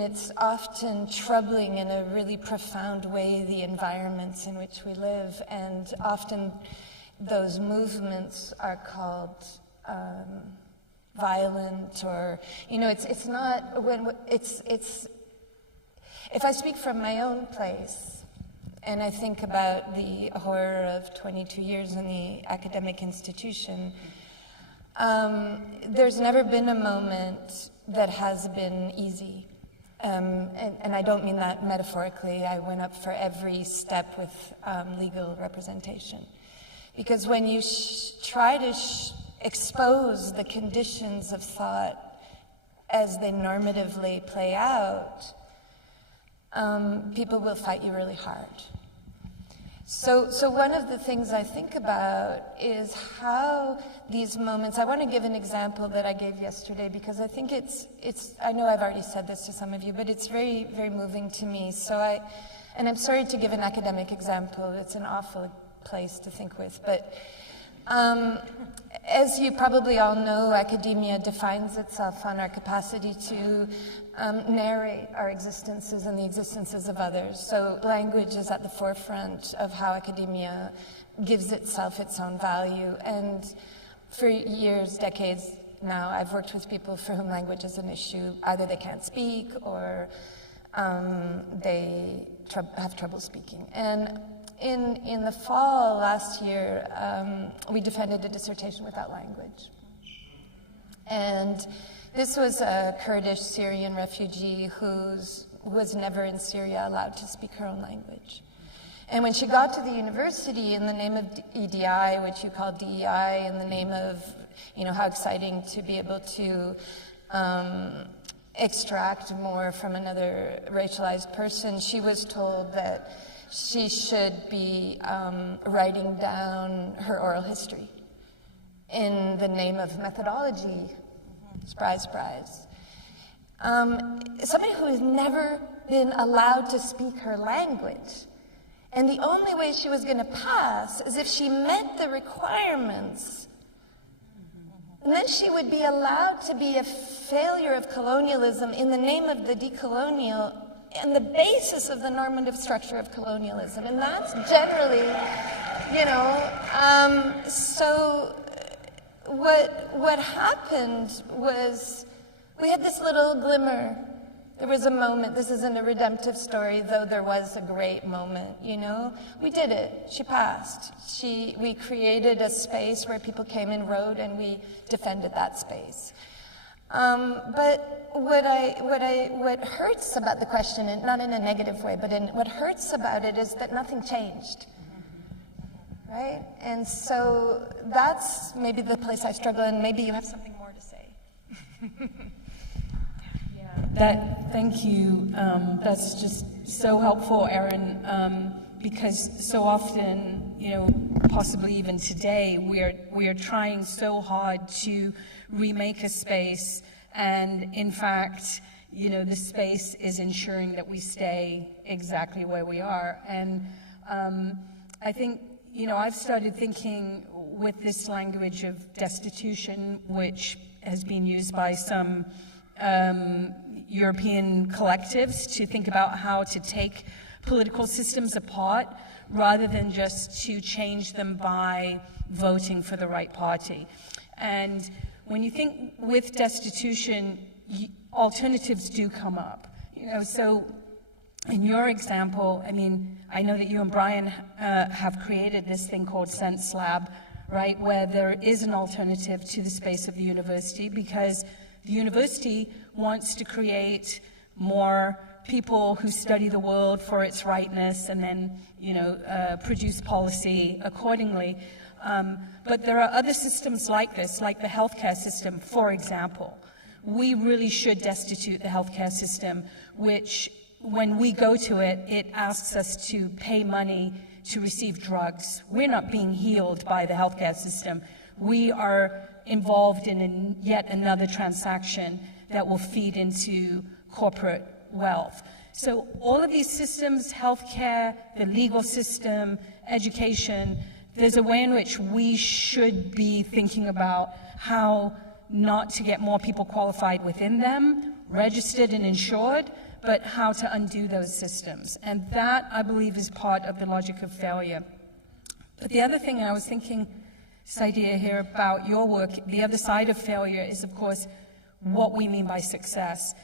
it's often troubling in a really profound way, the environments in which we live. And often those movements are called violent, or, you know, it's not, if I speak from my own place, and I think about the horror of 22 years in the academic institution, there's never been a moment that has been easy. And I don't mean that metaphorically. I went up for every step with legal representation. Because when you try to expose the conditions of thought as they normatively play out, people will fight you really hard. So one of the things I think about is how these moments, I want to give an example that I gave yesterday, because I think it's I know I've already said this to some of you, but it's very, very moving to me. And I'm sorry to give an academic example, it's an awful place to think with, but as you probably all know, academia defines itself on our capacity to narrate our existences and the existences of others. So language is at the forefront of how academia gives itself its own value. And for years, decades now, I've worked with people for whom language is an issue. Either they can't speak or they have trouble speaking. And in the fall last year, we defended a dissertation without language. And this was a Kurdish Syrian refugee who was never in Syria allowed to speak her own language. And when she got to the university, in the name of EDI, which you call DEI, in the name of, you know, how exciting to be able to extract more from another racialized person, she was told that she should be writing down her oral history in the name of methodology. Surprise, surprise. Somebody who has never been allowed to speak her language. And the only way she was going to pass is if she met the requirements. And then she would be allowed to be a failure of colonialism in the name of the decolonial and the basis of the normative structure of colonialism. And that's generally, you know, so what happened was we had this little glimmer. There was a moment. This isn't a redemptive story, though there was a great moment, you know. We did it. She passed. We created a space where people came and wrote, and we defended that space. But what hurts about the question, and not in a negative way, but what hurts about it is that nothing changed. Right? And so that's maybe the place I struggle, and maybe you have something more to say. Thank you. That's just so helpful, Erin, because so often, you know, possibly even today, we are trying so hard to remake a space, and in fact, you know, the space is ensuring that we stay exactly where we are. And I think, I've started thinking with this language of destitution, which has been used by some European collectives to think about how to take political systems apart rather than just to change them by voting for the right party. And when you think with destitution, alternatives do come up. So in your example, I know that you and Brian have created this thing called Sense Lab, right, where there is an alternative to the space of the university because the university wants to create more people who study the world for its rightness and then, produce policy accordingly. But there are other systems like this, like the healthcare system, for example. We really should destitute the healthcare system, which, when we go to it, it asks us to pay money to receive drugs. We're not being healed by the healthcare system. We are involved in yet another transaction that will feed into corporate wealth. So all of these systems, healthcare, the legal system, education, there's a way in which we should be thinking about how not to get more people qualified within them, registered and insured, but how to undo those systems. And that, I believe, is part of the logic of failure. But the other thing I was thinking, Saidya, here about your work, the other side of failure is, of course, what we mean by success.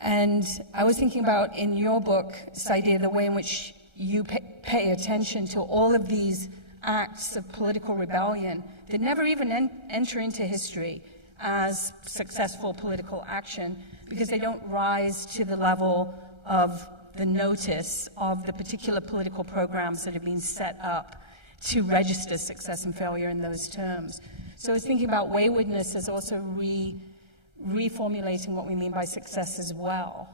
And I was thinking about, in your book, Saidya, the way in which you pay attention to all of these acts of political rebellion that never even enter into history as successful political action because they don't rise to the level of the notice of the particular political programs that have been set up to register success and failure in those terms. So I was thinking about waywardness as also reformulating what we mean by success as well.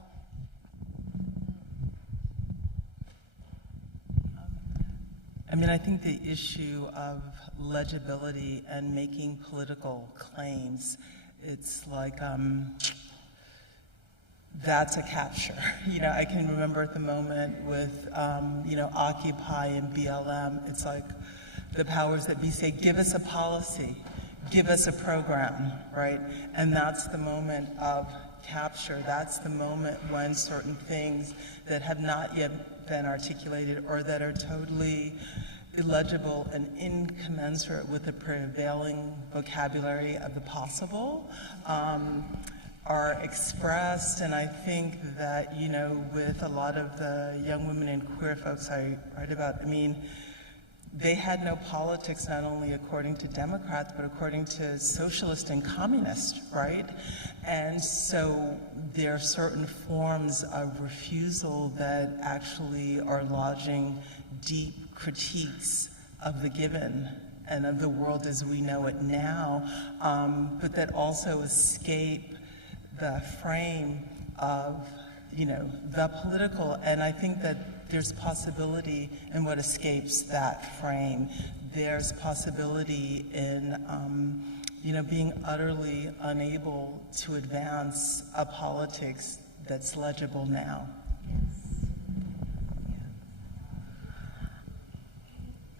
I think the issue of legibility and making political claims, it's like, that's a capture. I can remember at the moment with, Occupy and BLM, it's like the powers that be say, give us a policy, give us a program, right? And that's the moment of capture. That's the moment when certain things that have not yet been articulated or that are totally illegible and incommensurate with the prevailing vocabulary of the possible are expressed. And I think that, with a lot of the young women and queer folks I write about, they had no politics, not only according to Democrats, but according to socialist and communist, right? And so there are certain forms of refusal that actually are lodging deep critiques of the given and of the world as we know it now, but that also escape the frame of, the political. And I think that there's possibility in what escapes that frame. There's possibility in, being utterly unable to advance a politics that's legible now.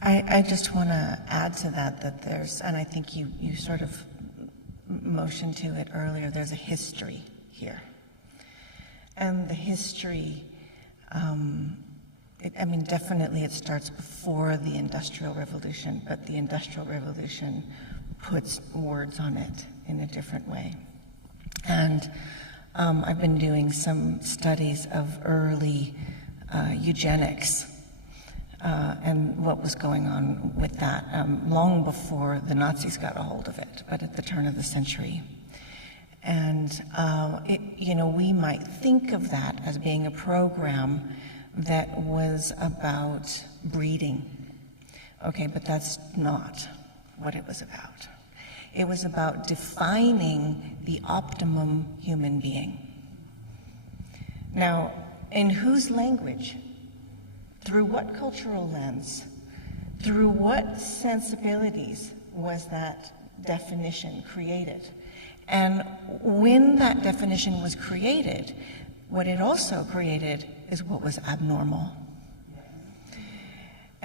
I just want to add to that there's, and I think you sort of motioned to it earlier, there's a history here. And the history, definitely it starts before the Industrial Revolution, but the Industrial Revolution puts words on it in a different way. And I've been doing some studies of early eugenics and what was going on with that long before the Nazis got a hold of it, but at the turn of the century. And, we might think of that as being a program that was about breeding. Okay, but that's not what it was about. It was about defining the optimum human being. Now, in whose language? Through what cultural lens? Through what sensibilities was that definition created? And when that definition was created, what it also created is what was abnormal.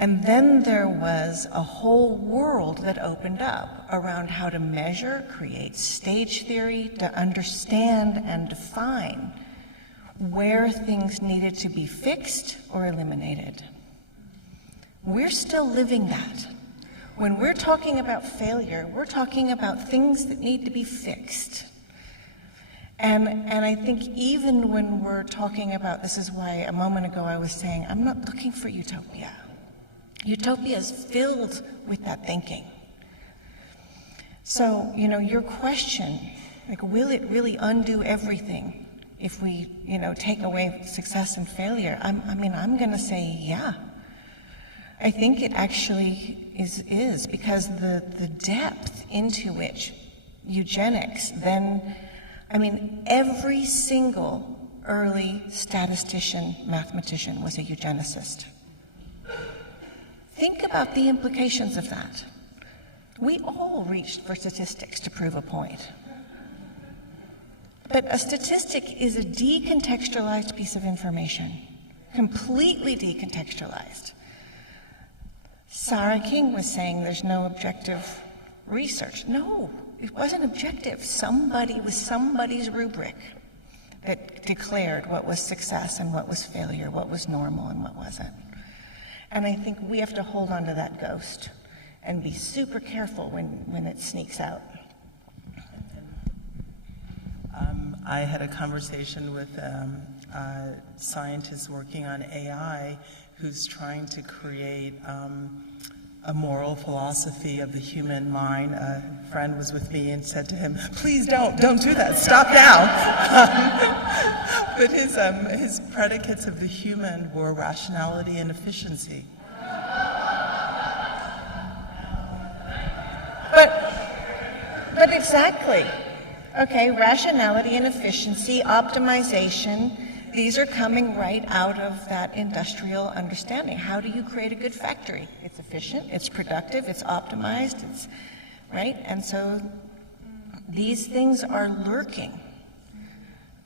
And then there was a whole world that opened up around how to measure, create stage theory, to understand and define where things needed to be fixed or eliminated. We're still living that. When we're talking about failure, we're talking about things that need to be fixed. And I think even when we're talking about, this is why a moment ago I was saying, I'm not looking for utopia. Utopia is filled with that thinking. So, you know, your question, like, will it really undo everything if we, you know, take away success and failure? I'm going to say, yeah. I think it actually is because the depth into which eugenics then, every single early statistician, mathematician was a eugenicist. Think about the implications of that. We all reached for statistics to prove a point. But a statistic is a decontextualized piece of information, completely decontextualized. Sara King was saying there's no objective research. No, it wasn't objective. Somebody with somebody's rubric that declared what was success and what was failure, what was normal and what wasn't. And I think we have to hold on to that ghost and be super careful when it sneaks out. I had a conversation with a scientist working on AI who's trying to create a moral philosophy of the human mind. A friend was with me and said to him, please don't do that, stop now. But his predicates of the human were rationality and efficiency. But exactly. Okay, rationality and efficiency, optimization, these are coming right out of that industrial understanding. How do you create a good factory? It's efficient, it's productive, it's optimized, it's right? And so these things are lurking.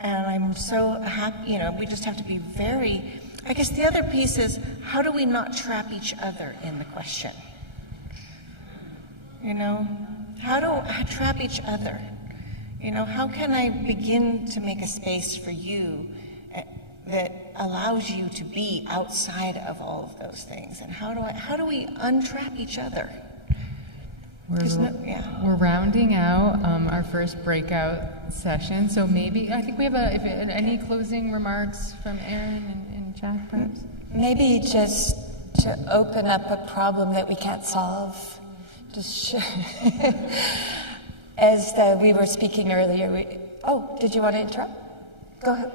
And I'm so happy, you know, we just have to be very, I guess the other piece is, how do we not trap each other in the question? You know, how do I trap each other? You know, how can I begin to make a space for you that allows you to be outside of all of those things? And how do we untrap each other? We're rounding out our first breakout session, so maybe, I think we have any closing remarks from Erin and Jack, perhaps? Maybe just to open up a problem that we can't solve. Just as we were speaking earlier, did you want to interrupt? Go ahead.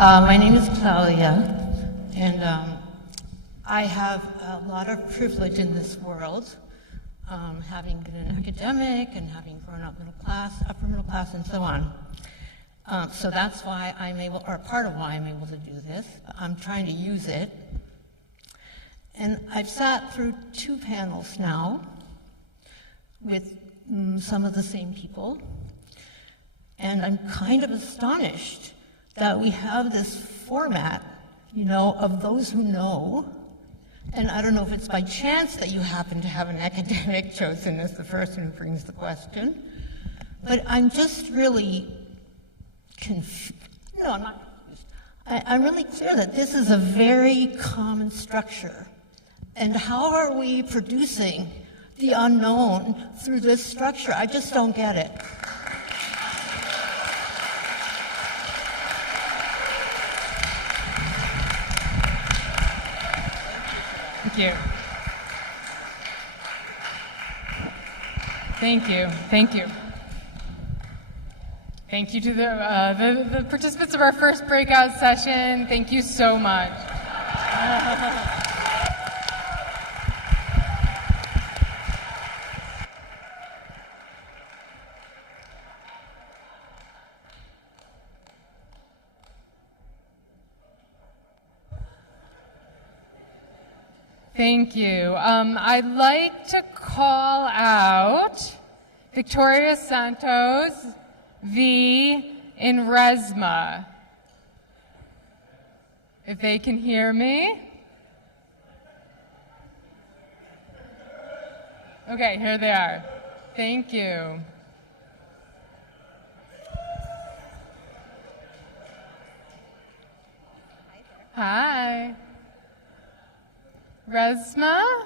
My name is Claudia, and I have a lot of privilege in this world, having been an academic and having grown up middle class, upper middle class, and so on. So that's why I'm able, or part of why I'm able to do this. I'm trying to use it. And I've sat through 2 panels now with some of the same people, and I'm kind of astonished that we have this format, you know, of those who know. And I don't know if it's by chance that you happen to have an academic chosen as the person who brings the question, but I'm just really confused. No, I'm not confused. I'm really clear that this is a very common structure. And how are we producing the unknown through this structure? I just don't get it. Thank you. Thank you. Thank you. Thank you to the participants of our first breakout session. Thank you so much. Thank you. I'd like to call out Victoria Santos, V, in Resmaa. If they can hear me. Okay, here they are. Thank you. Hi. Resmaa?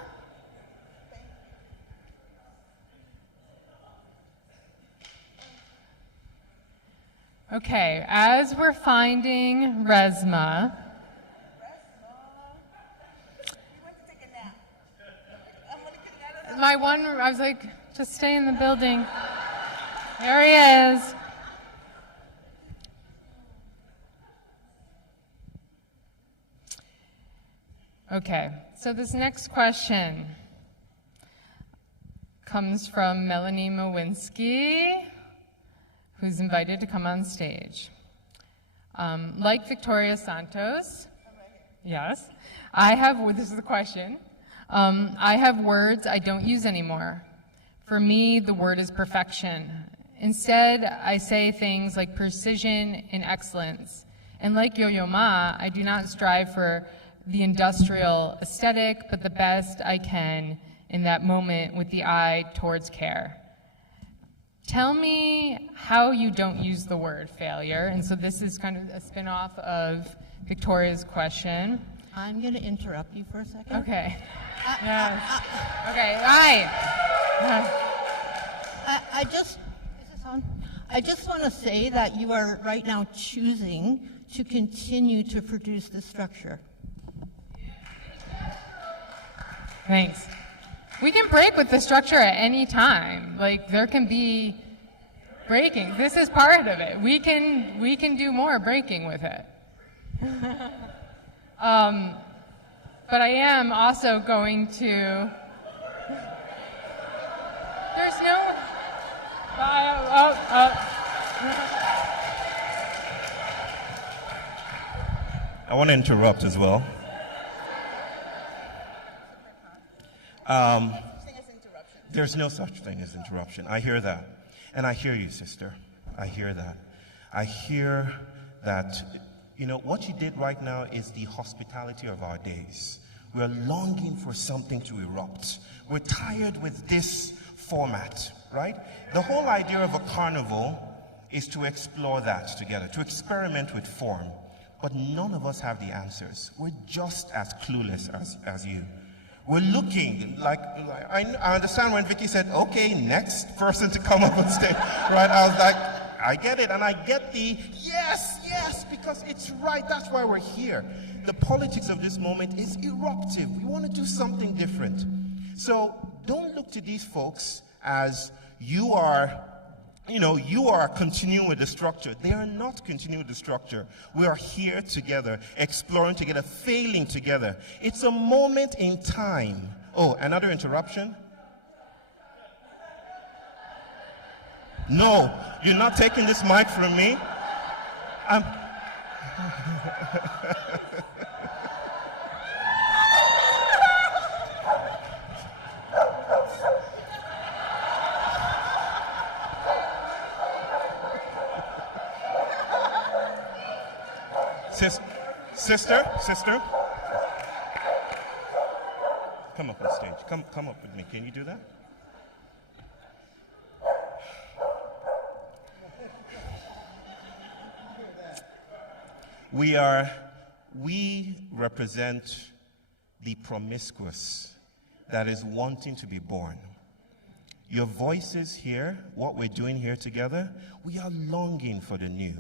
Okay, as we're finding Resmaa, I was like, just stay in the building. There he is. Okay, so this next question comes from Melanie Mowinski, who's invited to come on stage. Like Victoria Santos, yes, this is the question, I have words I don't use anymore. For me, the word is perfection. Instead, I say things like precision and excellence. And like Yo-Yo Ma, I do not strive for the industrial aesthetic, but the best I can in that moment with the eye towards care. Tell me how you don't use the word failure. And so this is kind of a spin-off of Victoria's question. I'm going to interrupt you for a second. Okay. Yes. Okay, hi. I just want to say that you are right now choosing to continue to produce the structure. Thanks. We can break with the structure at any time. Like, there can be breaking. This is part of it. We can do more breaking with it. But I am also going to. There's no. I want to interrupt as well. There's no such thing as interruption. I hear that. And I hear you, sister. I hear that. I hear that, you know, what you did right now is the hospitality of our days. We're longing for something to erupt. We're tired with this format, right? The whole idea of a carnival is to explore that together, to experiment with form. But none of us have the answers. We're just as clueless as you. We're looking, I understand when Vicky said, okay, next person to come up on stage, right? I was like, I get it, and I get the yes, because it's right, that's why we're here. The politics of this moment is eruptive. We want to do something different. So don't look to these folks as you are continuing with the structure. They are not continuing with the structure. We are here together, exploring together, failing together. It's a moment in time. Oh, another interruption? No, you're not taking this mic from me. Sister, come up on stage. Come up with me. Can you do that? We represent the promiscuous that is wanting to be born. Your voices here, what we're doing here together, we are longing for the new.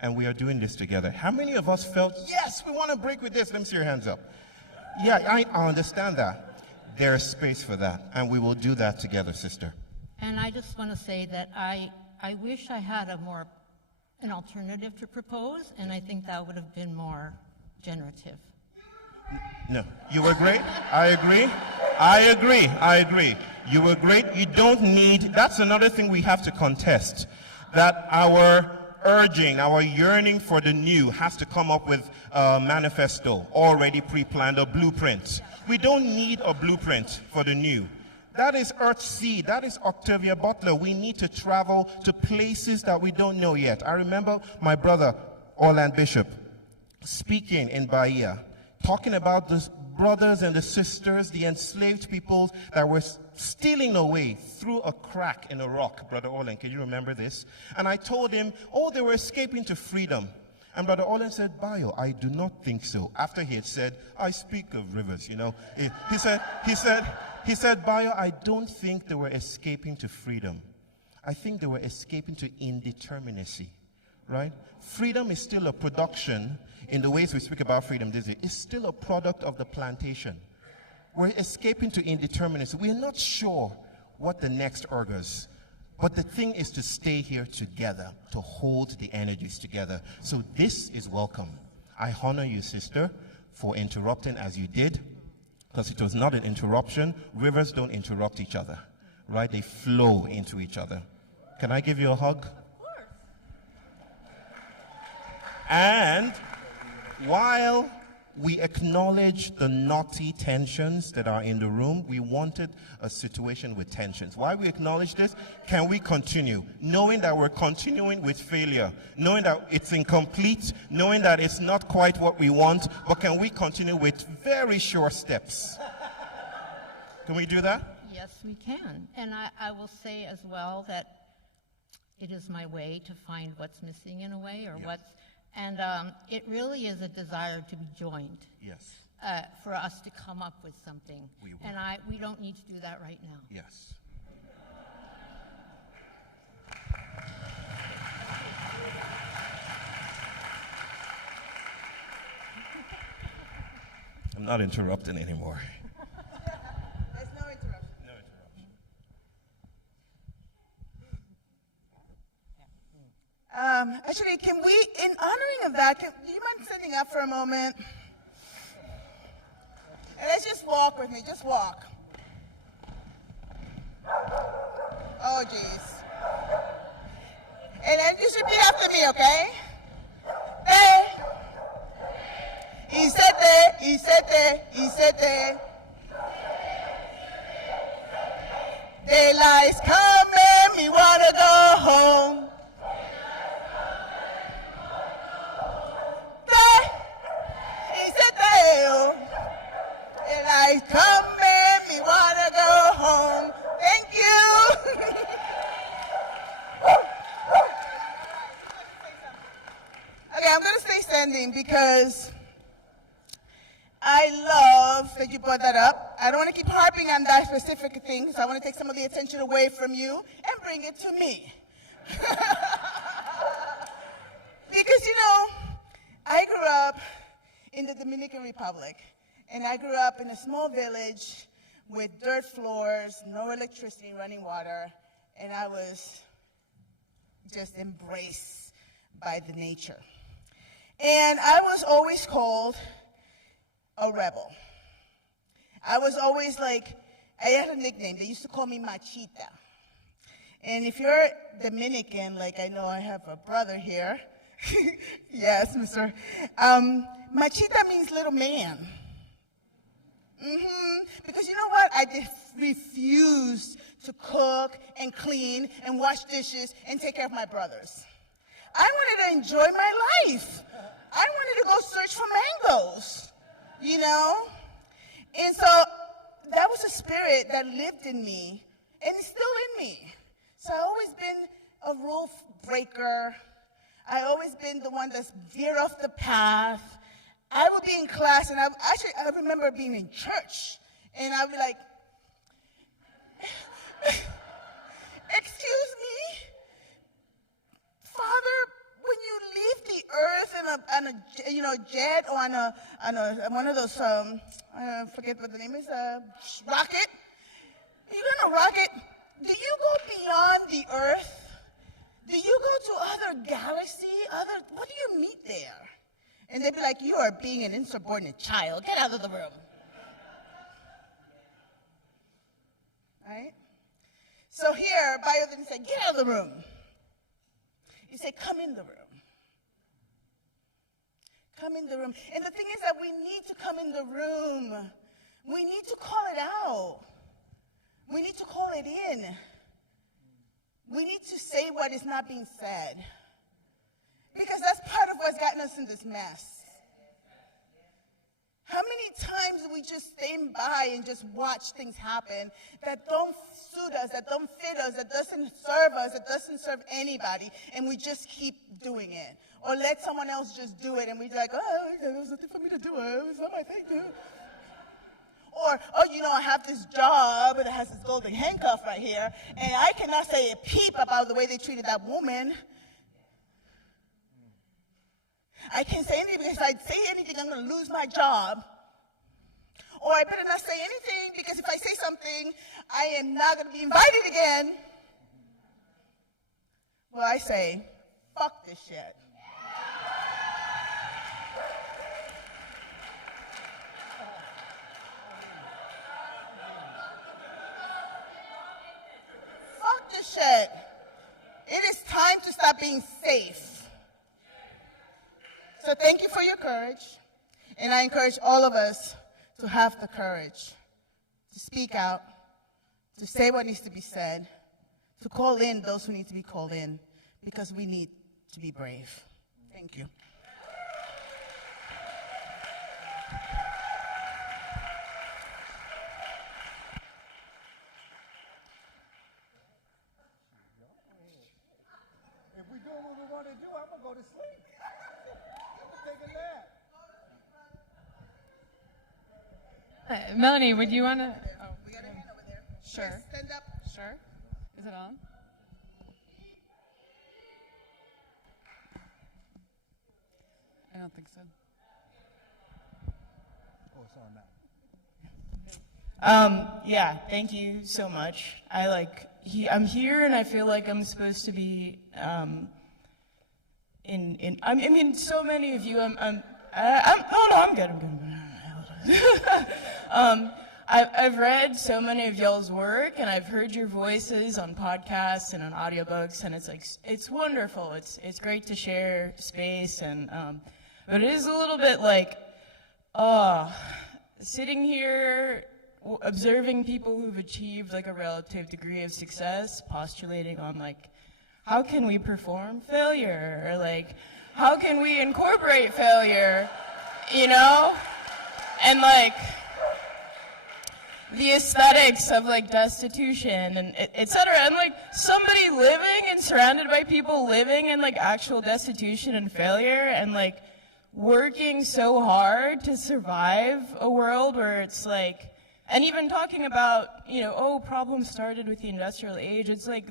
And we are doing this together. How many of us felt, yes, we want to break with this? Let me see your hands up. Yeah, I understand that. There is space for that. And we will do that together, sister. And I just want to say that I wish I had an alternative to propose, and I think that would have been more generative. No, you were great. I agree. You were great. You don't need, that's another thing we have to contest, that our urging, our yearning for the new has to come up with a manifesto already pre-planned, a blueprint. We don't need a blueprint for the new. That is Earthseed. That is Octavia Butler. We need to travel to places that we don't know yet. I remember my brother, Orland Bishop, speaking in Bahia, talking about the brothers and the sisters, the enslaved peoples that were stealing away through a crack in a rock. Brother Orland, can you remember this? And I told him, oh, they were escaping to freedom. And Brother Orland said, Bayo, I do not think so. After he had said, I speak of rivers, you know. He said, Bayo, I don't think they were escaping to freedom. I think they were escaping to indeterminacy, right? Freedom is still a production in the ways we speak about freedom. It's still a product of the plantation. We're escaping to indeterminacy. We're not sure what the next urges. But the thing is to stay here together, to hold the energies together. So this is welcome. I honor you, sister, for interrupting as you did, because it was not an interruption. Rivers don't interrupt each other, right? They flow into each other. Can I give you a hug? Of course. And while we acknowledge the knotty tensions that are in the room, we wanted a situation with tensions. While we acknowledge this, can we continue? Knowing that we're continuing with failure, knowing that it's incomplete, knowing that it's not quite what we want, but can we continue with very short steps? Can we do that? Yes, we can. And I will say as well that it is my way to find what's missing in a way, or what's. And it really is a desire to be joined. Yes. For us to come up with something. We will. And we don't need to do that right now. Yes. I'm not interrupting anymore. There's no interruption. No interruption. Actually, can we, in honoring of that, do you mind standing up for a moment? And let's just walk with me, just walk. Oh, jeez. And then just repeat after me, okay? Isete. Daylight's coming, me wanna go home. Daylight's coming, me wanna go home. Thank you. Okay, I'm gonna stay standing because I love that you brought that up. I don't want to keep harping on that specific thing, so I want to take some of the attention away from you and bring it to me. Because, you know, I grew up in the Dominican Republic, and I grew up in a small village with dirt floors, no electricity, running water, and I was just embraced by the nature. And I was always called a rebel. I was always like, I had a nickname. They used to call me Machita. And if you're Dominican, like I know I have a brother here. Yes, Mr. Machita means little man. Because you know what? I refused to cook and clean and wash dishes and take care of my brothers. I wanted to enjoy my life. I wanted to go search for mangoes, you know? And so that was a spirit that lived in me, and it's still in me. So I've always been a rule breaker. I've always been the one that's veer off the path. I would be in class, and I remember being in church, and I'd be like, excuse me, Father, when you leave the earth on a jet or on one of those I forget what the name is, rocket. You're on a rocket. Do you go beyond the earth? Do you go to other galaxy? What do you meet there? And they'd be like, you are being an insubordinate child. Get out of the room. Right? So here, Bayo didn't say, get out of the room. He said, come in the room. Come in the room. And the thing is that we need to come in the room. We need to call it out. We need to call it in. We need to say what is not being said. Because that's part of what's gotten us in this mess. How many times do we just stand by and just watch things happen that don't suit us, that don't fit us, that doesn't serve us, that doesn't serve anybody, and we just keep doing it? Or let someone else just do it, and we're like, oh, there was nothing for me to do. It was not my thing to do. Or, oh, you know, I have this job that has this golden handcuff right here, and I cannot say a peep about the way they treated that woman. I can't say anything because if I say anything, I'm going to lose my job. Or I better not say anything because if I say something, I am not going to be invited again. Well, I say, fuck this shit. Fuck this shit. It is time to stop being safe. So thank you for your courage, and I encourage all of us to have the courage to speak out, to say what needs to be said, to call in those who need to be called in, because we need to be brave. Thank you. If we're doing what we want to do, I'm going to go to sleep. Take a nap. Melanie, would you want to? Oh, we got a hand over there. Sure. Yes, stand up. Sure. Is it on? I don't think so. Oh, it's on now. Yeah, thank you so much. I'm here and I feel like I'm supposed to be, I mean, so many of you, I'm good. I've read so many of y'all's work and I've heard your voices on podcasts and on audiobooks, and it's wonderful. It's great to share space, and, but it is a little bit like, sitting here observing people who've achieved like a relative degree of success, postulating on like, how can we perform failure? Or like, how can we incorporate failure? You know? And like, the aesthetics of like destitution and et cetera. And like, somebody living and surrounded by people living in like actual destitution and failure and like working so hard to survive a world where it's like, and even talking about, you know, oh, problems started with the industrial age. It's like,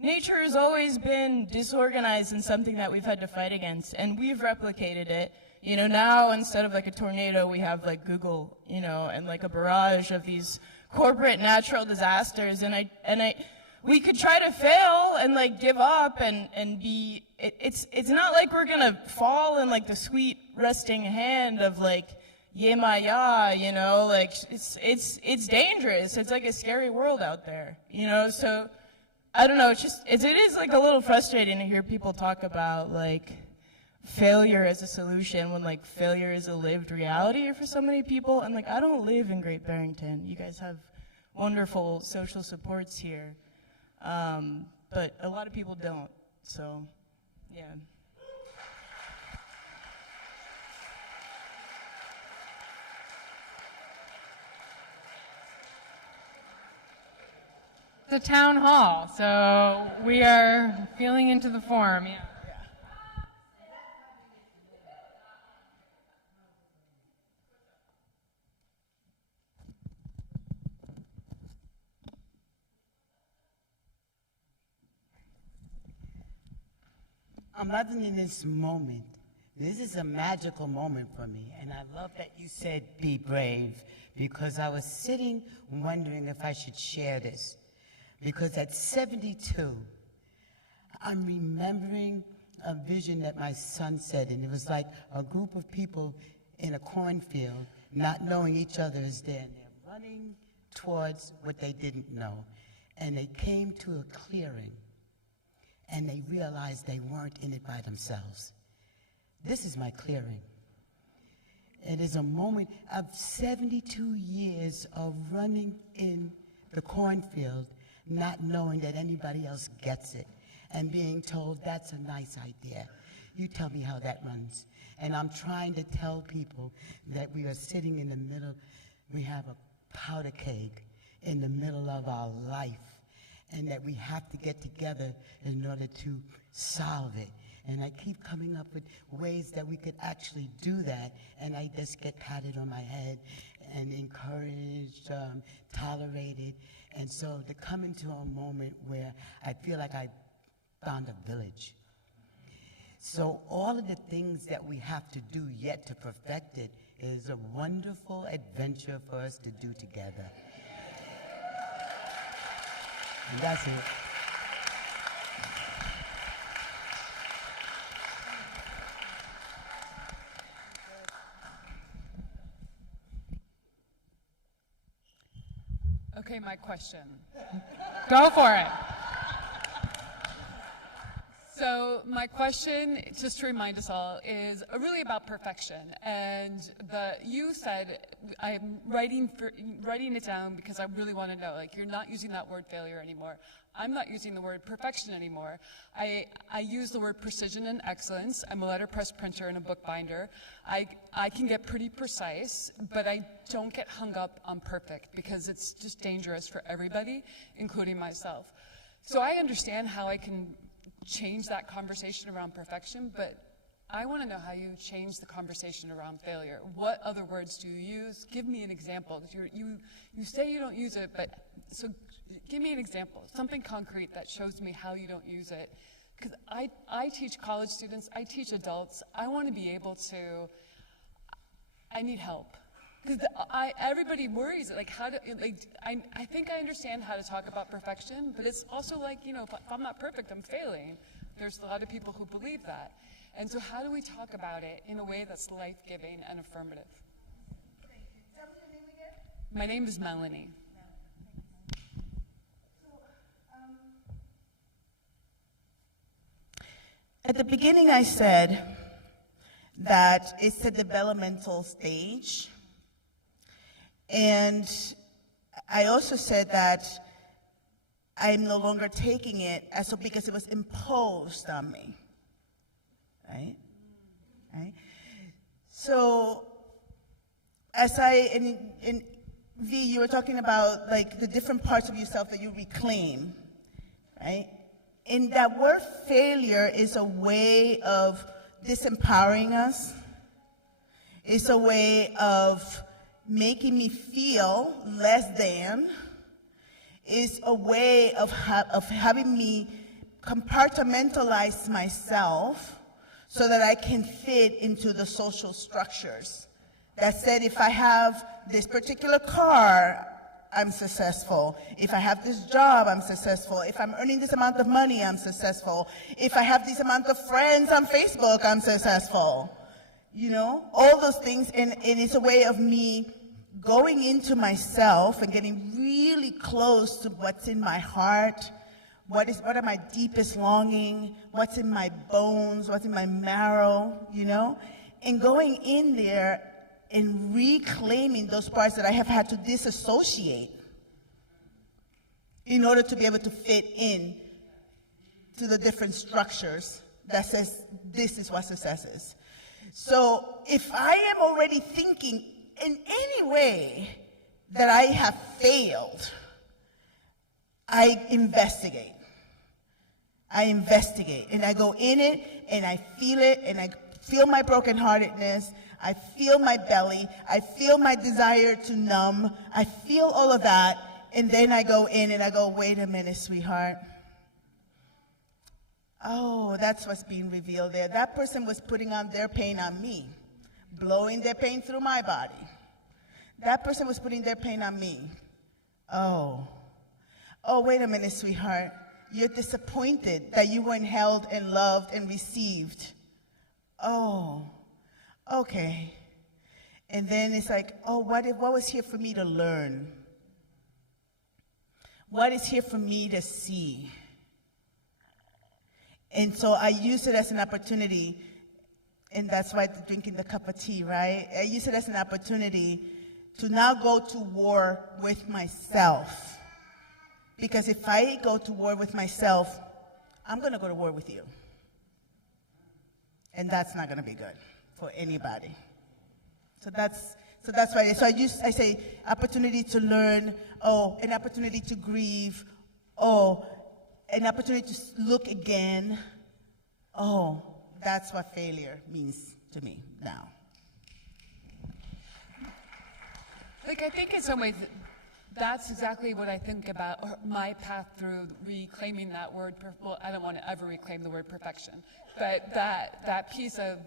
nature has always been disorganized and something that we've had to fight against, and we've replicated it. You know, now instead of like a tornado, we have like Google, you know, and like a barrage of these corporate natural disasters. And we could try to fail and like give up and be, it's not like we're gonna fall in like the sweet resting hand of like, Yemaya, you know, like it's dangerous. It's like a scary world out there, you know. So I don't know. It is like a little frustrating to hear people talk about like failure as a solution when like failure is a lived reality for so many people. And like, I don't live in Great Barrington. You guys have wonderful social supports here, but a lot of people don't. So yeah. The town hall, so we are feeling into the forum. Yeah. I'm loving in this moment. This is a magical moment for me, and I love that you said be brave, because I was sitting wondering if I should share this. Because at 72, I'm remembering a vision that my son said, and it was like a group of people in a cornfield not knowing each other is there, and they're running towards what they didn't know. And they came to a clearing, and they realized they weren't in it by themselves. This is my clearing. It is a moment of 72 years of running in the cornfield, not knowing that anybody else gets it, and being told, that's a nice idea. You tell me how that runs. And I'm trying to tell people that we are sitting in the middle, we have a powder keg in the middle of our life, and that we have to get together in order to solve it. And I keep coming up with ways that we could actually do that, and I just get patted on my head and encouraged, tolerated. And so to come into a moment where I feel like I found a village. So all of the things that we have to do yet to perfect it is a wonderful adventure for us to do together. And that's it. Okay, my question. Go for it. So my question, just to remind us all, is really about perfection. And you said, I'm writing it down because I really want to know, like, you're not using that word failure anymore. I'm not using the word perfection anymore. I use the word precision and excellence. I'm a letterpress printer and a bookbinder. I can get pretty precise, but I don't get hung up on perfect because it's just dangerous for everybody, including myself. So I understand how I can change that conversation around perfection, but I want to know how you change the conversation around failure. What other words do you use? Give me an example. You say you don't use it, but so give me an example, something concrete that shows me how you don't use it. Because I teach college students, I teach adults. I want to be able to, I need help. Because everybody worries, like, I think I understand how to talk about perfection, but it's also like, you know, if I'm not perfect, I'm failing. There's a lot of people who believe that. And so how do we talk about it in a way that's life-giving and affirmative? Thank you. Tell me your name again. My name is Melanie. At the beginning, I said that it's a developmental stage. And I also said that I'm no longer taking it as because it was imposed on me, right? So, as in V, you were talking about like the different parts of yourself that you reclaim, right? And that word failure is a way of disempowering us. It's a way of making me feel less than. Is a way of having me compartmentalize myself so that I can fit into the social structures. That said, if I have this particular car, I'm successful. If I have this job, I'm successful. If I'm earning this amount of money, I'm successful. If I have this amount of friends on Facebook, I'm successful. You know, all those things, and it's a way of me going into myself and getting really close to what's in my heart, what are my deepest longing, what's in my bones, what's in my marrow, you know, and going in there and reclaiming those parts that I have had to disassociate in order to be able to fit in to the different structures that says this is what success is. So if I am already thinking in any way that I have failed, I investigate. And I go in it and I feel my brokenheartedness. I feel my belly. I feel my desire to numb. I feel all of that. And then I go in and I go, wait a minute, sweetheart. Oh, that's what's being revealed there. That person was putting on their pain on me, blowing their pain through my body. That person was putting their pain on me. Oh, wait a minute, sweetheart. You're disappointed that you weren't held and loved and received. Oh, okay. And then it's like, oh, what was here for me to learn? What is here for me to see? And so I use it as an opportunity, and that's why drinking the cup of tea, right? I use it as an opportunity to now go to war with myself Because if I go to war with myself, I'm going to go to war with you. And that's not going to be good for anybody. So that's why. So I say opportunity to learn, an opportunity to grieve, an opportunity to look again. That's what failure means to me now. Like, I think in some ways, that's exactly what I think about my path through reclaiming that word. Well, I don't want to ever reclaim the word perfection, but that piece of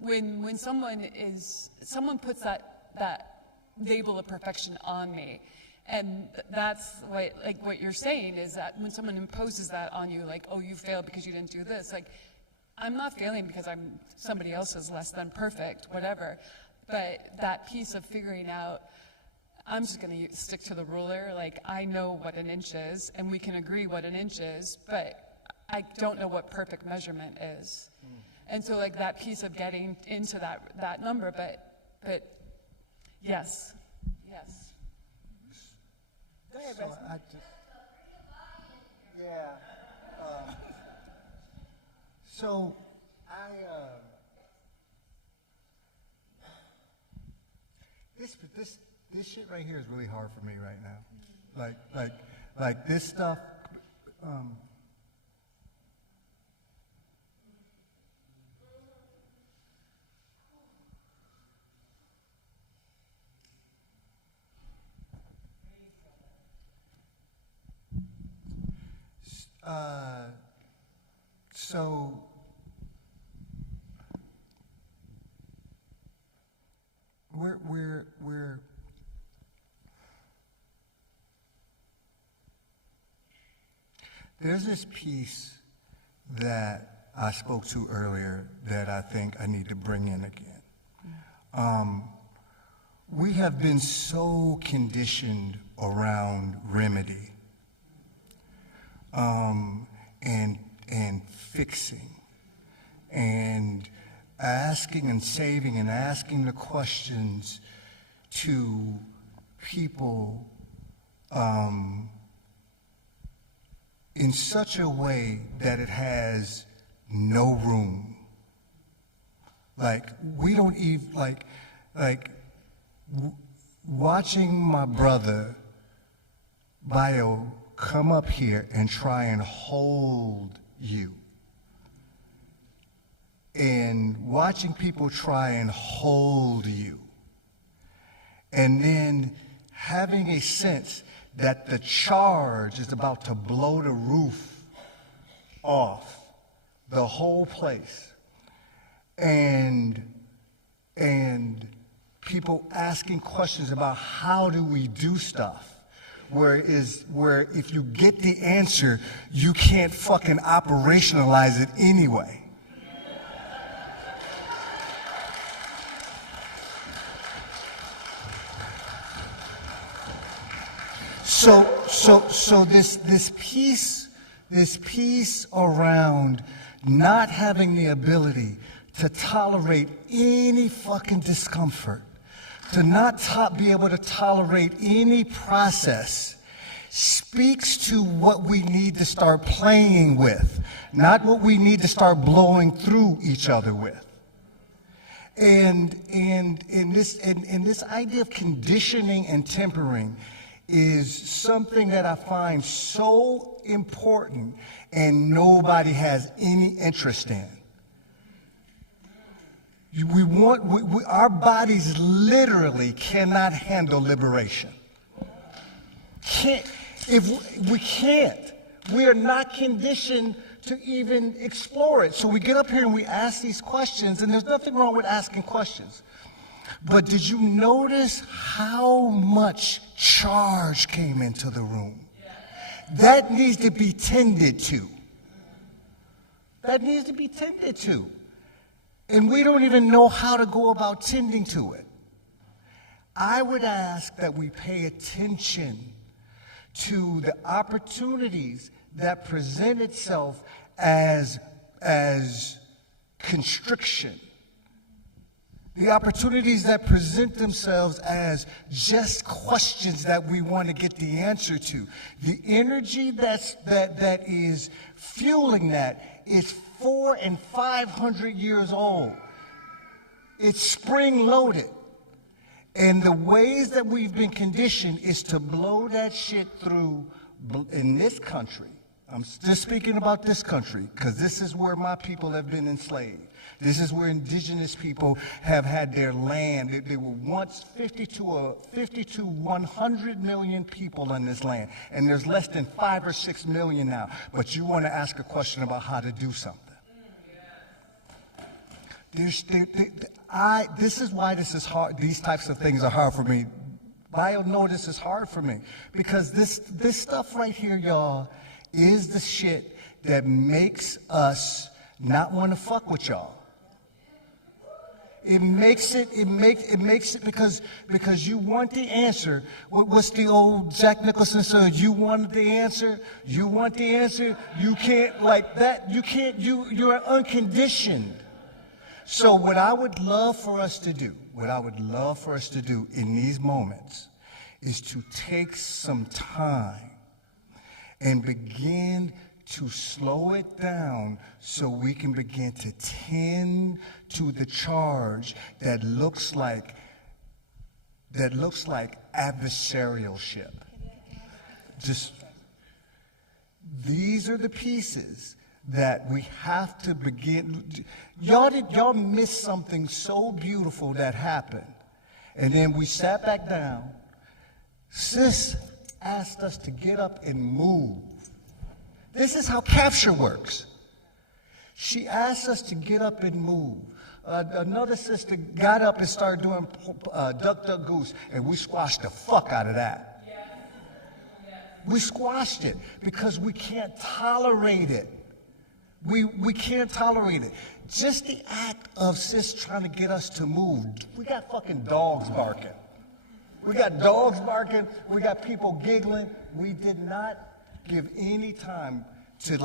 when someone puts that label of perfection on me, and that's what you're saying is that when someone imposes that on you, like, oh, you failed because you didn't do this, like, I'm not failing because somebody else is less than perfect, whatever, but that piece of figuring out, I'm just going to stick to the ruler. Like, I know what an inch is, and we can agree what an inch is, but I don't know what perfect measurement is. And so, like, that piece of getting into that number, but yes. Go ahead, Resmaa. So this shit right here is really hard for me right now. Like this stuff. So we're there's this piece that I spoke to earlier that I think I need to bring in again. We have been so conditioned around remedy and fixing and asking and saving and asking the questions to people in such a way that it has no room. Like, we don't even, watching my brother, Bayo, come up here and try and hold you. And watching people try and hold you. And then having a sense that the charge is about to blow the roof off the whole place. And people asking questions about how do we do stuff. Where if you get the answer, you can't fucking operationalize it anyway. So this piece around not having the ability to tolerate any fucking discomfort, to not be able to tolerate any process, speaks to what we need to start playing with, not what we need to start blowing through each other with. And this idea of conditioning and tempering is something that I find so important and nobody has any interest in. Our bodies literally cannot handle liberation. We can't. We are not conditioned to even explore it. So we get up here and we ask these questions, and there's nothing wrong with asking questions. But did you notice how much charge came into the room? That needs to be tended to. That needs to be tended to. And we don't even know how to go about tending to it. I would ask that we pay attention to the opportunities that present itself as constriction, The opportunities that present themselves as just questions that we want to get the answer to. The energy that is fueling that is 400 and 500 years old. It's spring-loaded. And the ways that we've been conditioned is to blow that shit through in this country. I'm just speaking about this country, because this is where my people have been enslaved. This is where indigenous people have had their land. There were once 50 to 100 million people on this land, and there's less than 5 or 6 million now. But you want to ask a question about how to do something. This is why this is hard. These types of things are hard for me. Bayo, know this is hard for me, because this stuff right here, y'all, is the shit that makes us not want to fuck with y'all. It makes it because you want the answer. What's the old Jack Nicholson said? You want the answer. You want the answer. You can't like that. You can't. You're unconditioned. So what I would love for us to do, in these moments, is to take some time and begin to slow it down so we can begin to tend to the charge that looks like adversarialship. Just, these are the pieces that we have to begin. Y'all missed something so beautiful that happened. And then we sat back down. Sis asked us to get up and move. This is how capture works. She asked us to get up and move. Another sister got up and started doing duck, duck, goose, and we squashed the fuck out of that. We squashed it because we can't tolerate it. We can't tolerate it. Just the act of sis trying to get us to move. We got fucking dogs barking. We got dogs barking. We got people giggling. We did not give any time to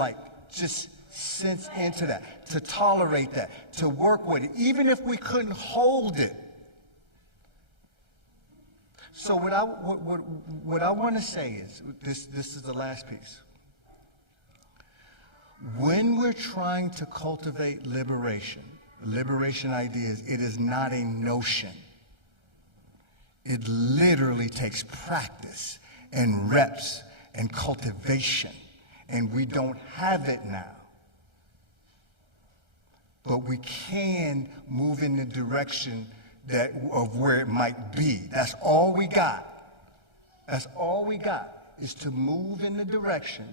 just sense into that, to tolerate that, to work with it, even if we couldn't hold it. So what I want to say is, this is the last piece. When we're trying to cultivate liberation ideas, it is not a notion. It literally takes practice and reps and cultivation, and we don't have it now. But we can move in the direction of where it might be. That's all we got. That's all we got, is to move in the direction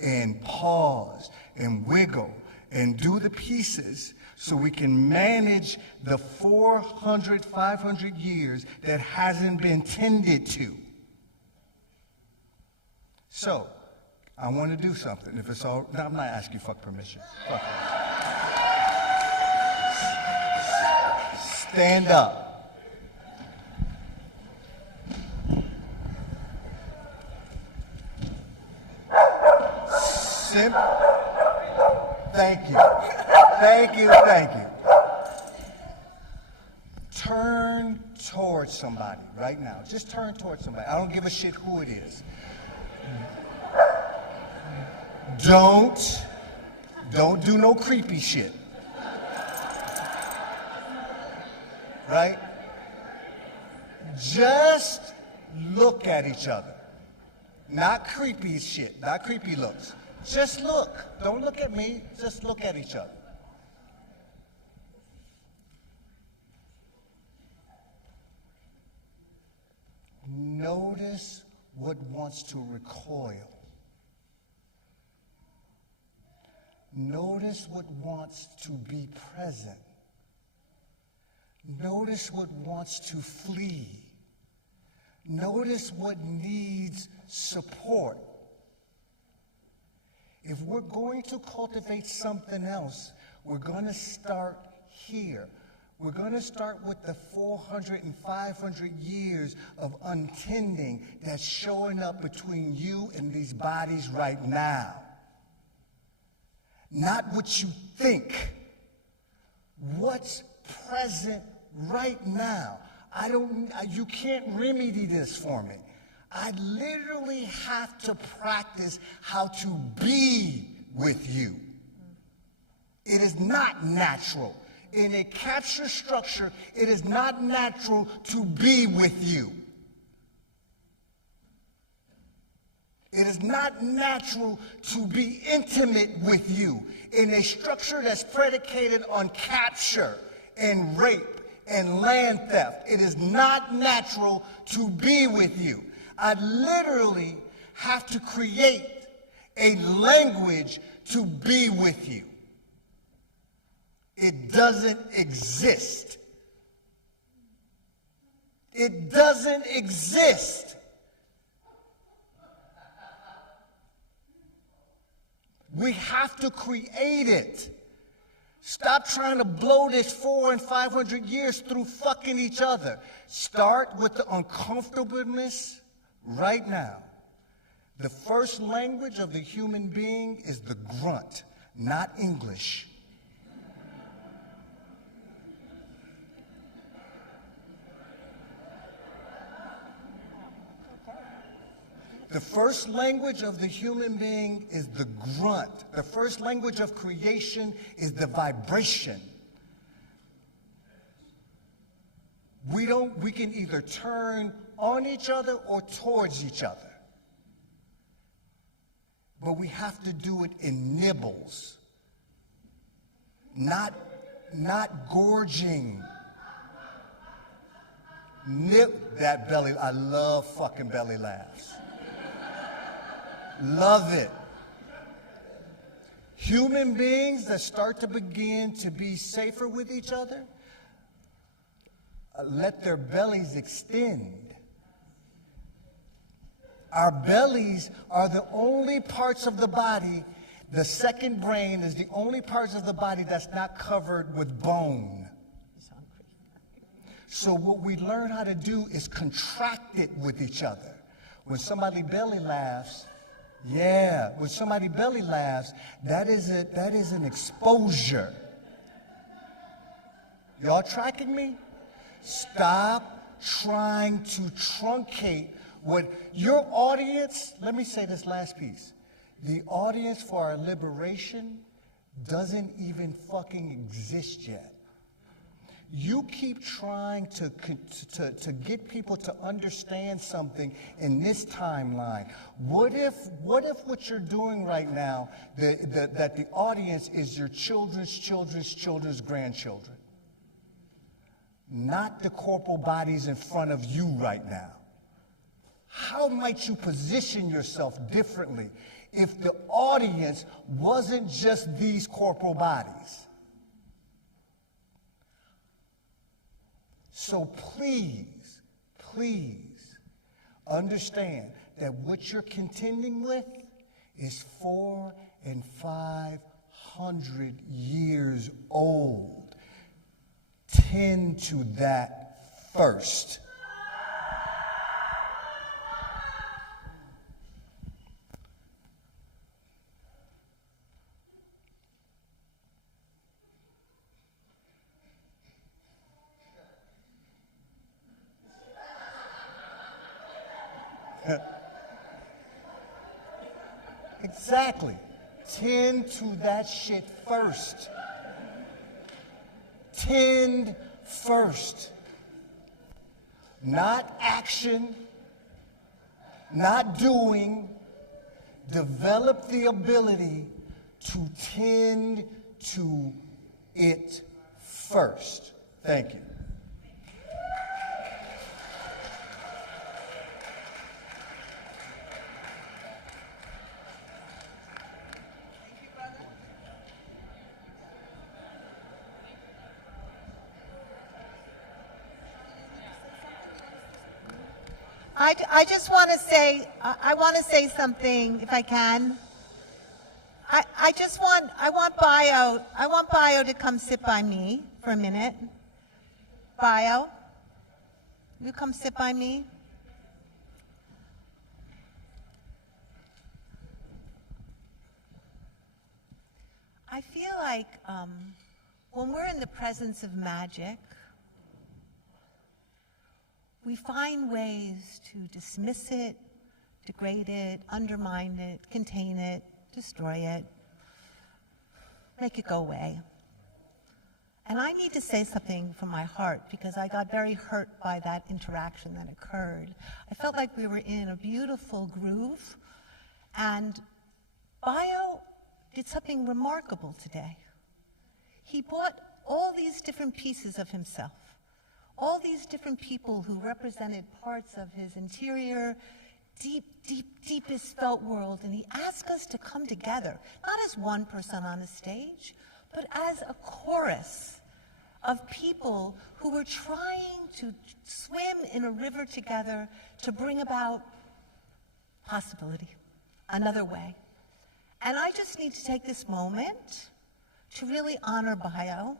and pause and wiggle and do the pieces so we can manage the 400, 500 years that hasn't been tended to. So, I want to do something. If it's all, no, I'm not asking you for permission. Fuck it. Stand up. Thank you. Thank you, thank you. Turn towards somebody right now. Just turn towards somebody. I don't give a shit who it is. Don't do no creepy shit. Right? Just look at each other. Not creepy shit, not creepy looks. Just look. Don't look at me, just look at each other. Notice what wants to recoil. Notice what wants to be present. Notice what wants to flee. Notice what needs support. If we're going to cultivate something else, we're going to start here. We're going to start with the 400 and 500 years of untending that's showing up between you and these bodies right now. Not what you think. What's present right now. You can't remedy this for me. I literally have to practice how to be with you. It is not natural. In a capture structure, it is not natural to be with you. It is not natural to be intimate with you in a structure that's predicated on capture and rape and land theft. It is not natural to be with you. I literally have to create a language to be with you. It doesn't exist. It doesn't exist. We have to create it. Stop trying to blow this 400 and 500 years through fucking each other. Start with the uncomfortableness right now. The first language of the human being is the grunt, not English. The first language of the human being is the grunt. The first language of creation is the vibration. We can either turn on each other or towards each other. But we have to do it in nibbles, not gorging. That belly, I love fucking belly laughs. Love it. Human beings that start to begin to be safer with each other, let their bellies extend. Our bellies are the only parts of the body, the second brain is the only parts of the body that's not covered with bone. So what we learn how to do is contract it with each other. When somebody belly laughs, when somebody belly laughs, that is an exposure. Y'all tracking me? Stop trying to truncate what your audience, let me say this last piece. The audience for our liberation doesn't even fucking exist yet. You keep trying to get people to understand something in this timeline. What if what you're doing right now, that the audience is your children's grandchildren? Not the corporal bodies in front of you right now. How might you position yourself differently if the audience wasn't just these corporal bodies? So please, please understand that what you're contending with is 400 and 500 years old. Tend to that first. Exactly. Tend to that shit first. Tend first. Not action, not doing. Develop the ability to tend to it first. Thank you. I just want to say, I want to say something, if I can. I want Bayo to come sit by me for a minute. Bayo, you come sit by me. I feel like when we're in the presence of magic, we find ways to dismiss it, degrade it, undermine it, contain it, destroy it, make it go away. And I need to say something from my heart because I got very hurt by that interaction that occurred. I felt like we were in a beautiful groove, and Bayo did something remarkable today. He brought all these different pieces of himself, all these different people who represented parts of his interior, deepest felt world, and he asked us to come together, not as one person on a stage, but as a chorus of people who were trying to swim in a river together to bring about possibility, another way. And I just need to take this moment to really honor Bayo,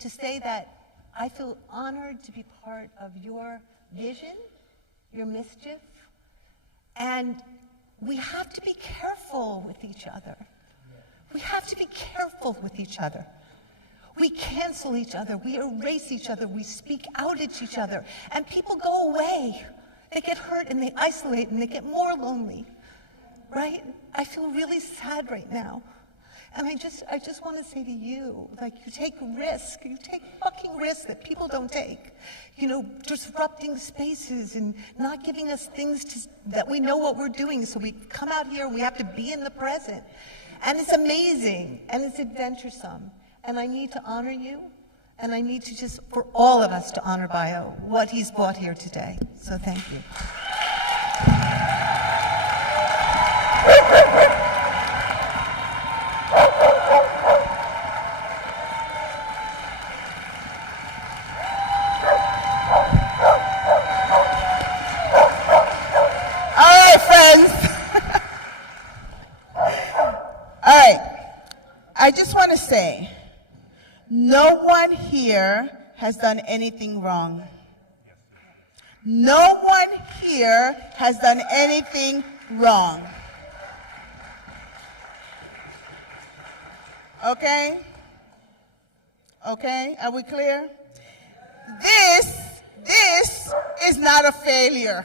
to say that I feel honored to be part of your vision, your mischief, and we have to be careful with each other. We have to be careful with each other. We cancel each other, we erase each other, we speak out at each other, and people go away. They get hurt and they isolate and they get more lonely, right? I feel really sad right now. And I just want to say to you, like, you take risk, you take fucking risks that people don't take. You know, disrupting spaces and not giving us things that we know what we're doing. So we come out here, we have to be in the present. And it's amazing, and it's adventuresome. And I need to honor you, and I need to just, for all of us to honor Bayo, what he's brought here today. So thank you. I just want to say, no one here has done anything wrong. No one here has done anything wrong. Okay? Okay, are we clear? This is not a failure.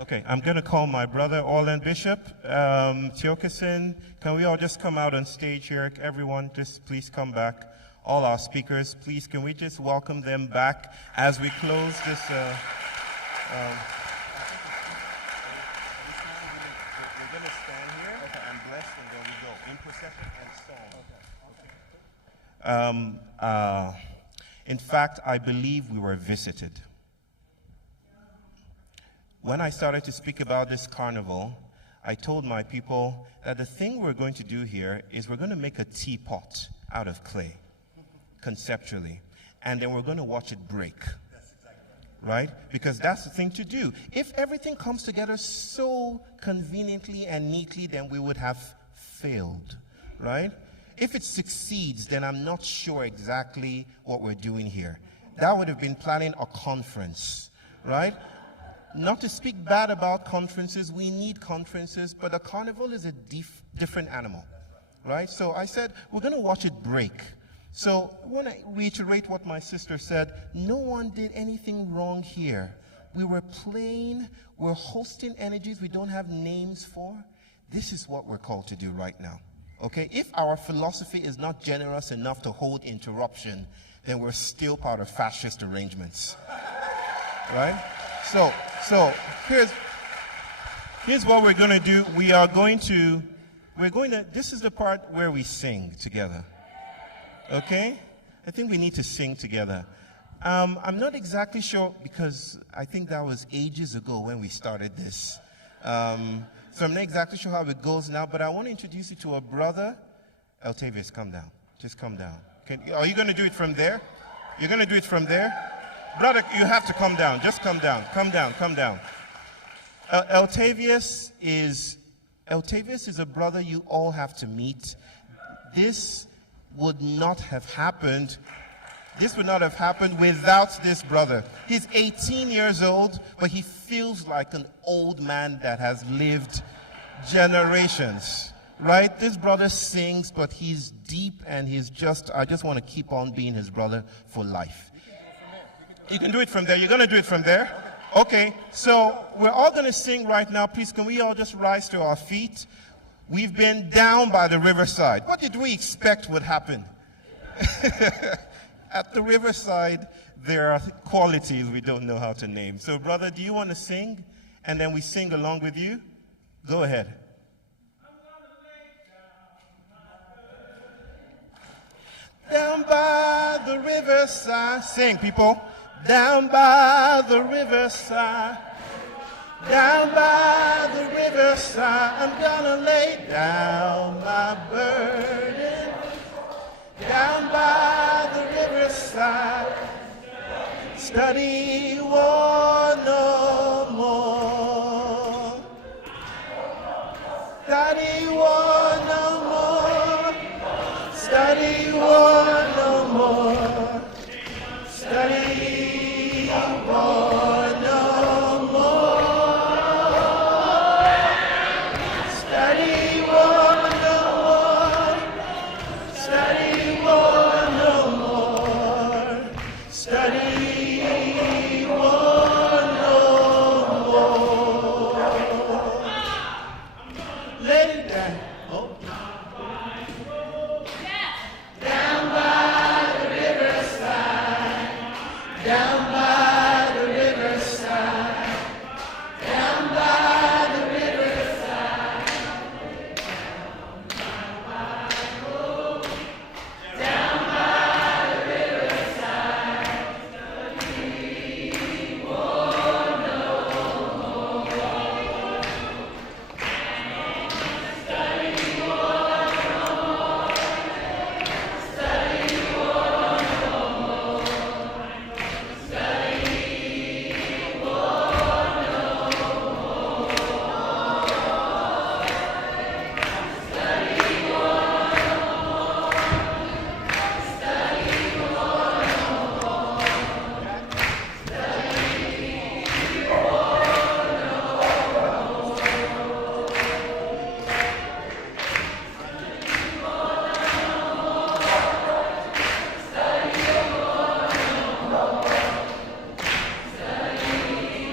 Okay, I'm going to call my brother Orland Bishop. Tiokasun, can we all just come out on stage here? Everyone, just please come back. All our speakers, please, can we just welcome them back as we close this? We're going to stand here and bless, and then we go in procession and song. In fact, I believe we were visited. When I started to speak about this carnival, I told my people that the thing we're going to do here is we're going to make a teapot out of clay, conceptually, and then we're going to watch it break, right? Because that's the thing to do. If everything comes together so conveniently and neatly, then we would have failed, right? If it succeeds, then I'm not sure exactly what we're doing here. That would have been planning a conference, right? Not to speak bad about conferences, we need conferences, but a carnival is a different animal, right? So I said, we're going to watch it break. So I want to reiterate what my sister said. No one did anything wrong here. We were playing, we're hosting energies we don't have names for. This is what we're called to do right now, okay? If our philosophy is not generous enough to hold interruption, then we're still part of fascist arrangements, right? So here's what we're going to do. This is the part where we sing together. Okay? I think we need to sing together. I'm not exactly sure, because I think that was ages ago when we started this. So I'm not exactly sure how it goes now, but I want to introduce you to a brother. Eltavius, come down. Just come down. Are you going to do it from there? You're going to do it from there? Brother, you have to come down. Just come down. Come down. Come down. Eltavius is a brother you all have to meet. This would not have happened. This would not have happened without this brother. He's 18 years old, but he feels like an old man that has lived generations, right? This brother sings, but he's deep and I just want to keep on being his brother for life. You can do it from there. You're going to do it from there? Okay, so we're all going to sing right now. Please, can we all just rise to our feet? We've been down by the riverside. What did we expect would happen? At the riverside, there are qualities we don't know how to name. So, brother, do you want to sing? And then we sing along with you? Go ahead. Down by the riverside. Sing, people. Down by the riverside. Down by the riverside. I'm gonna lay down my burden. Down by the riverside. Study war no more. Study war no more. Study war no more. Study war no more. Study war no more. Study war no more. Study war no more. Let it down. Oh. Down by the riverside. Down by the riverside. Down by the riverside. Down by the riverside. Study war no more. Study war no more. Study war no more. Study war no more. Study war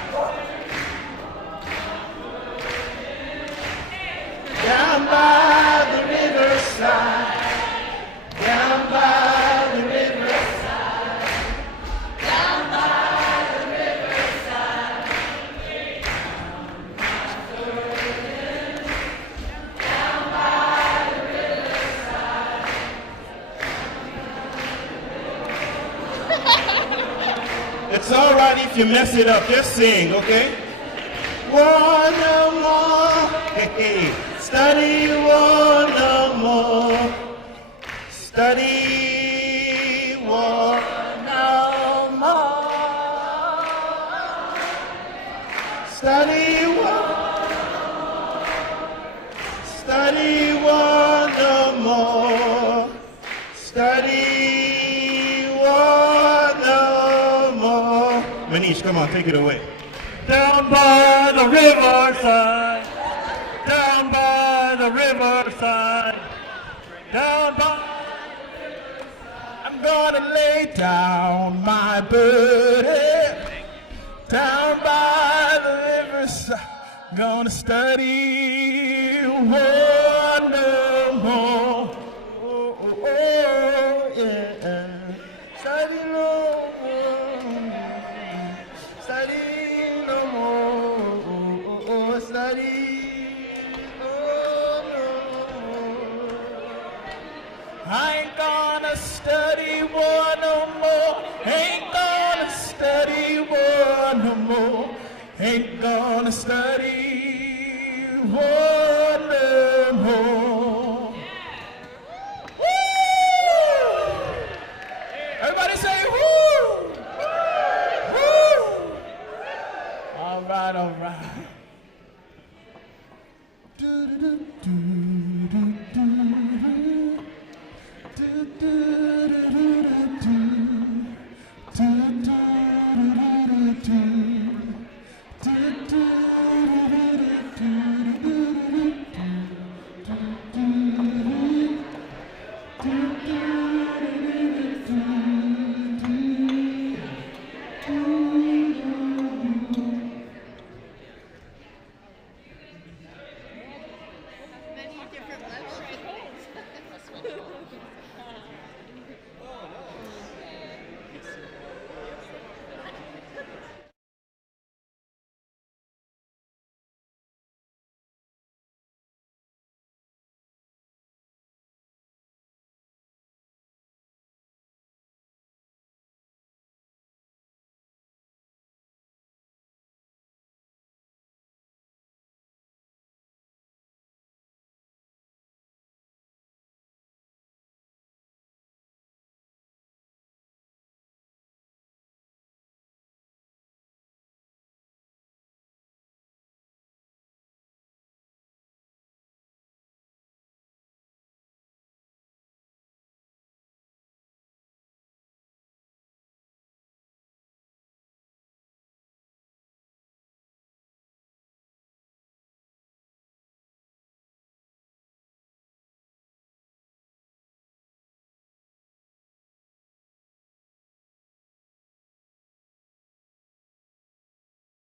no more. Study war no more. Down by the riverside. Down by the riverside. Down by the riverside. Down by the riverside. It's all right if you mess it up. Just sing, okay? War no more. Hey, hey. Study war no more. Study war no more. Study war. Study war no more. Study war no more. Manish, come on, take it away. Down by the riverside. Down by the riverside. Down by. I'm gonna lay down my burden. Down by the riverside. Gonna study war no more. Oh, oh, oh, yeah. Study no more. Study no more. Oh, oh, oh, study. I ain't gonna study war no more. Ain't gonna study war no more. Ain't gonna study war no more. Woo! Everybody say woo! Woo! All right, all right. Do do do do do do do.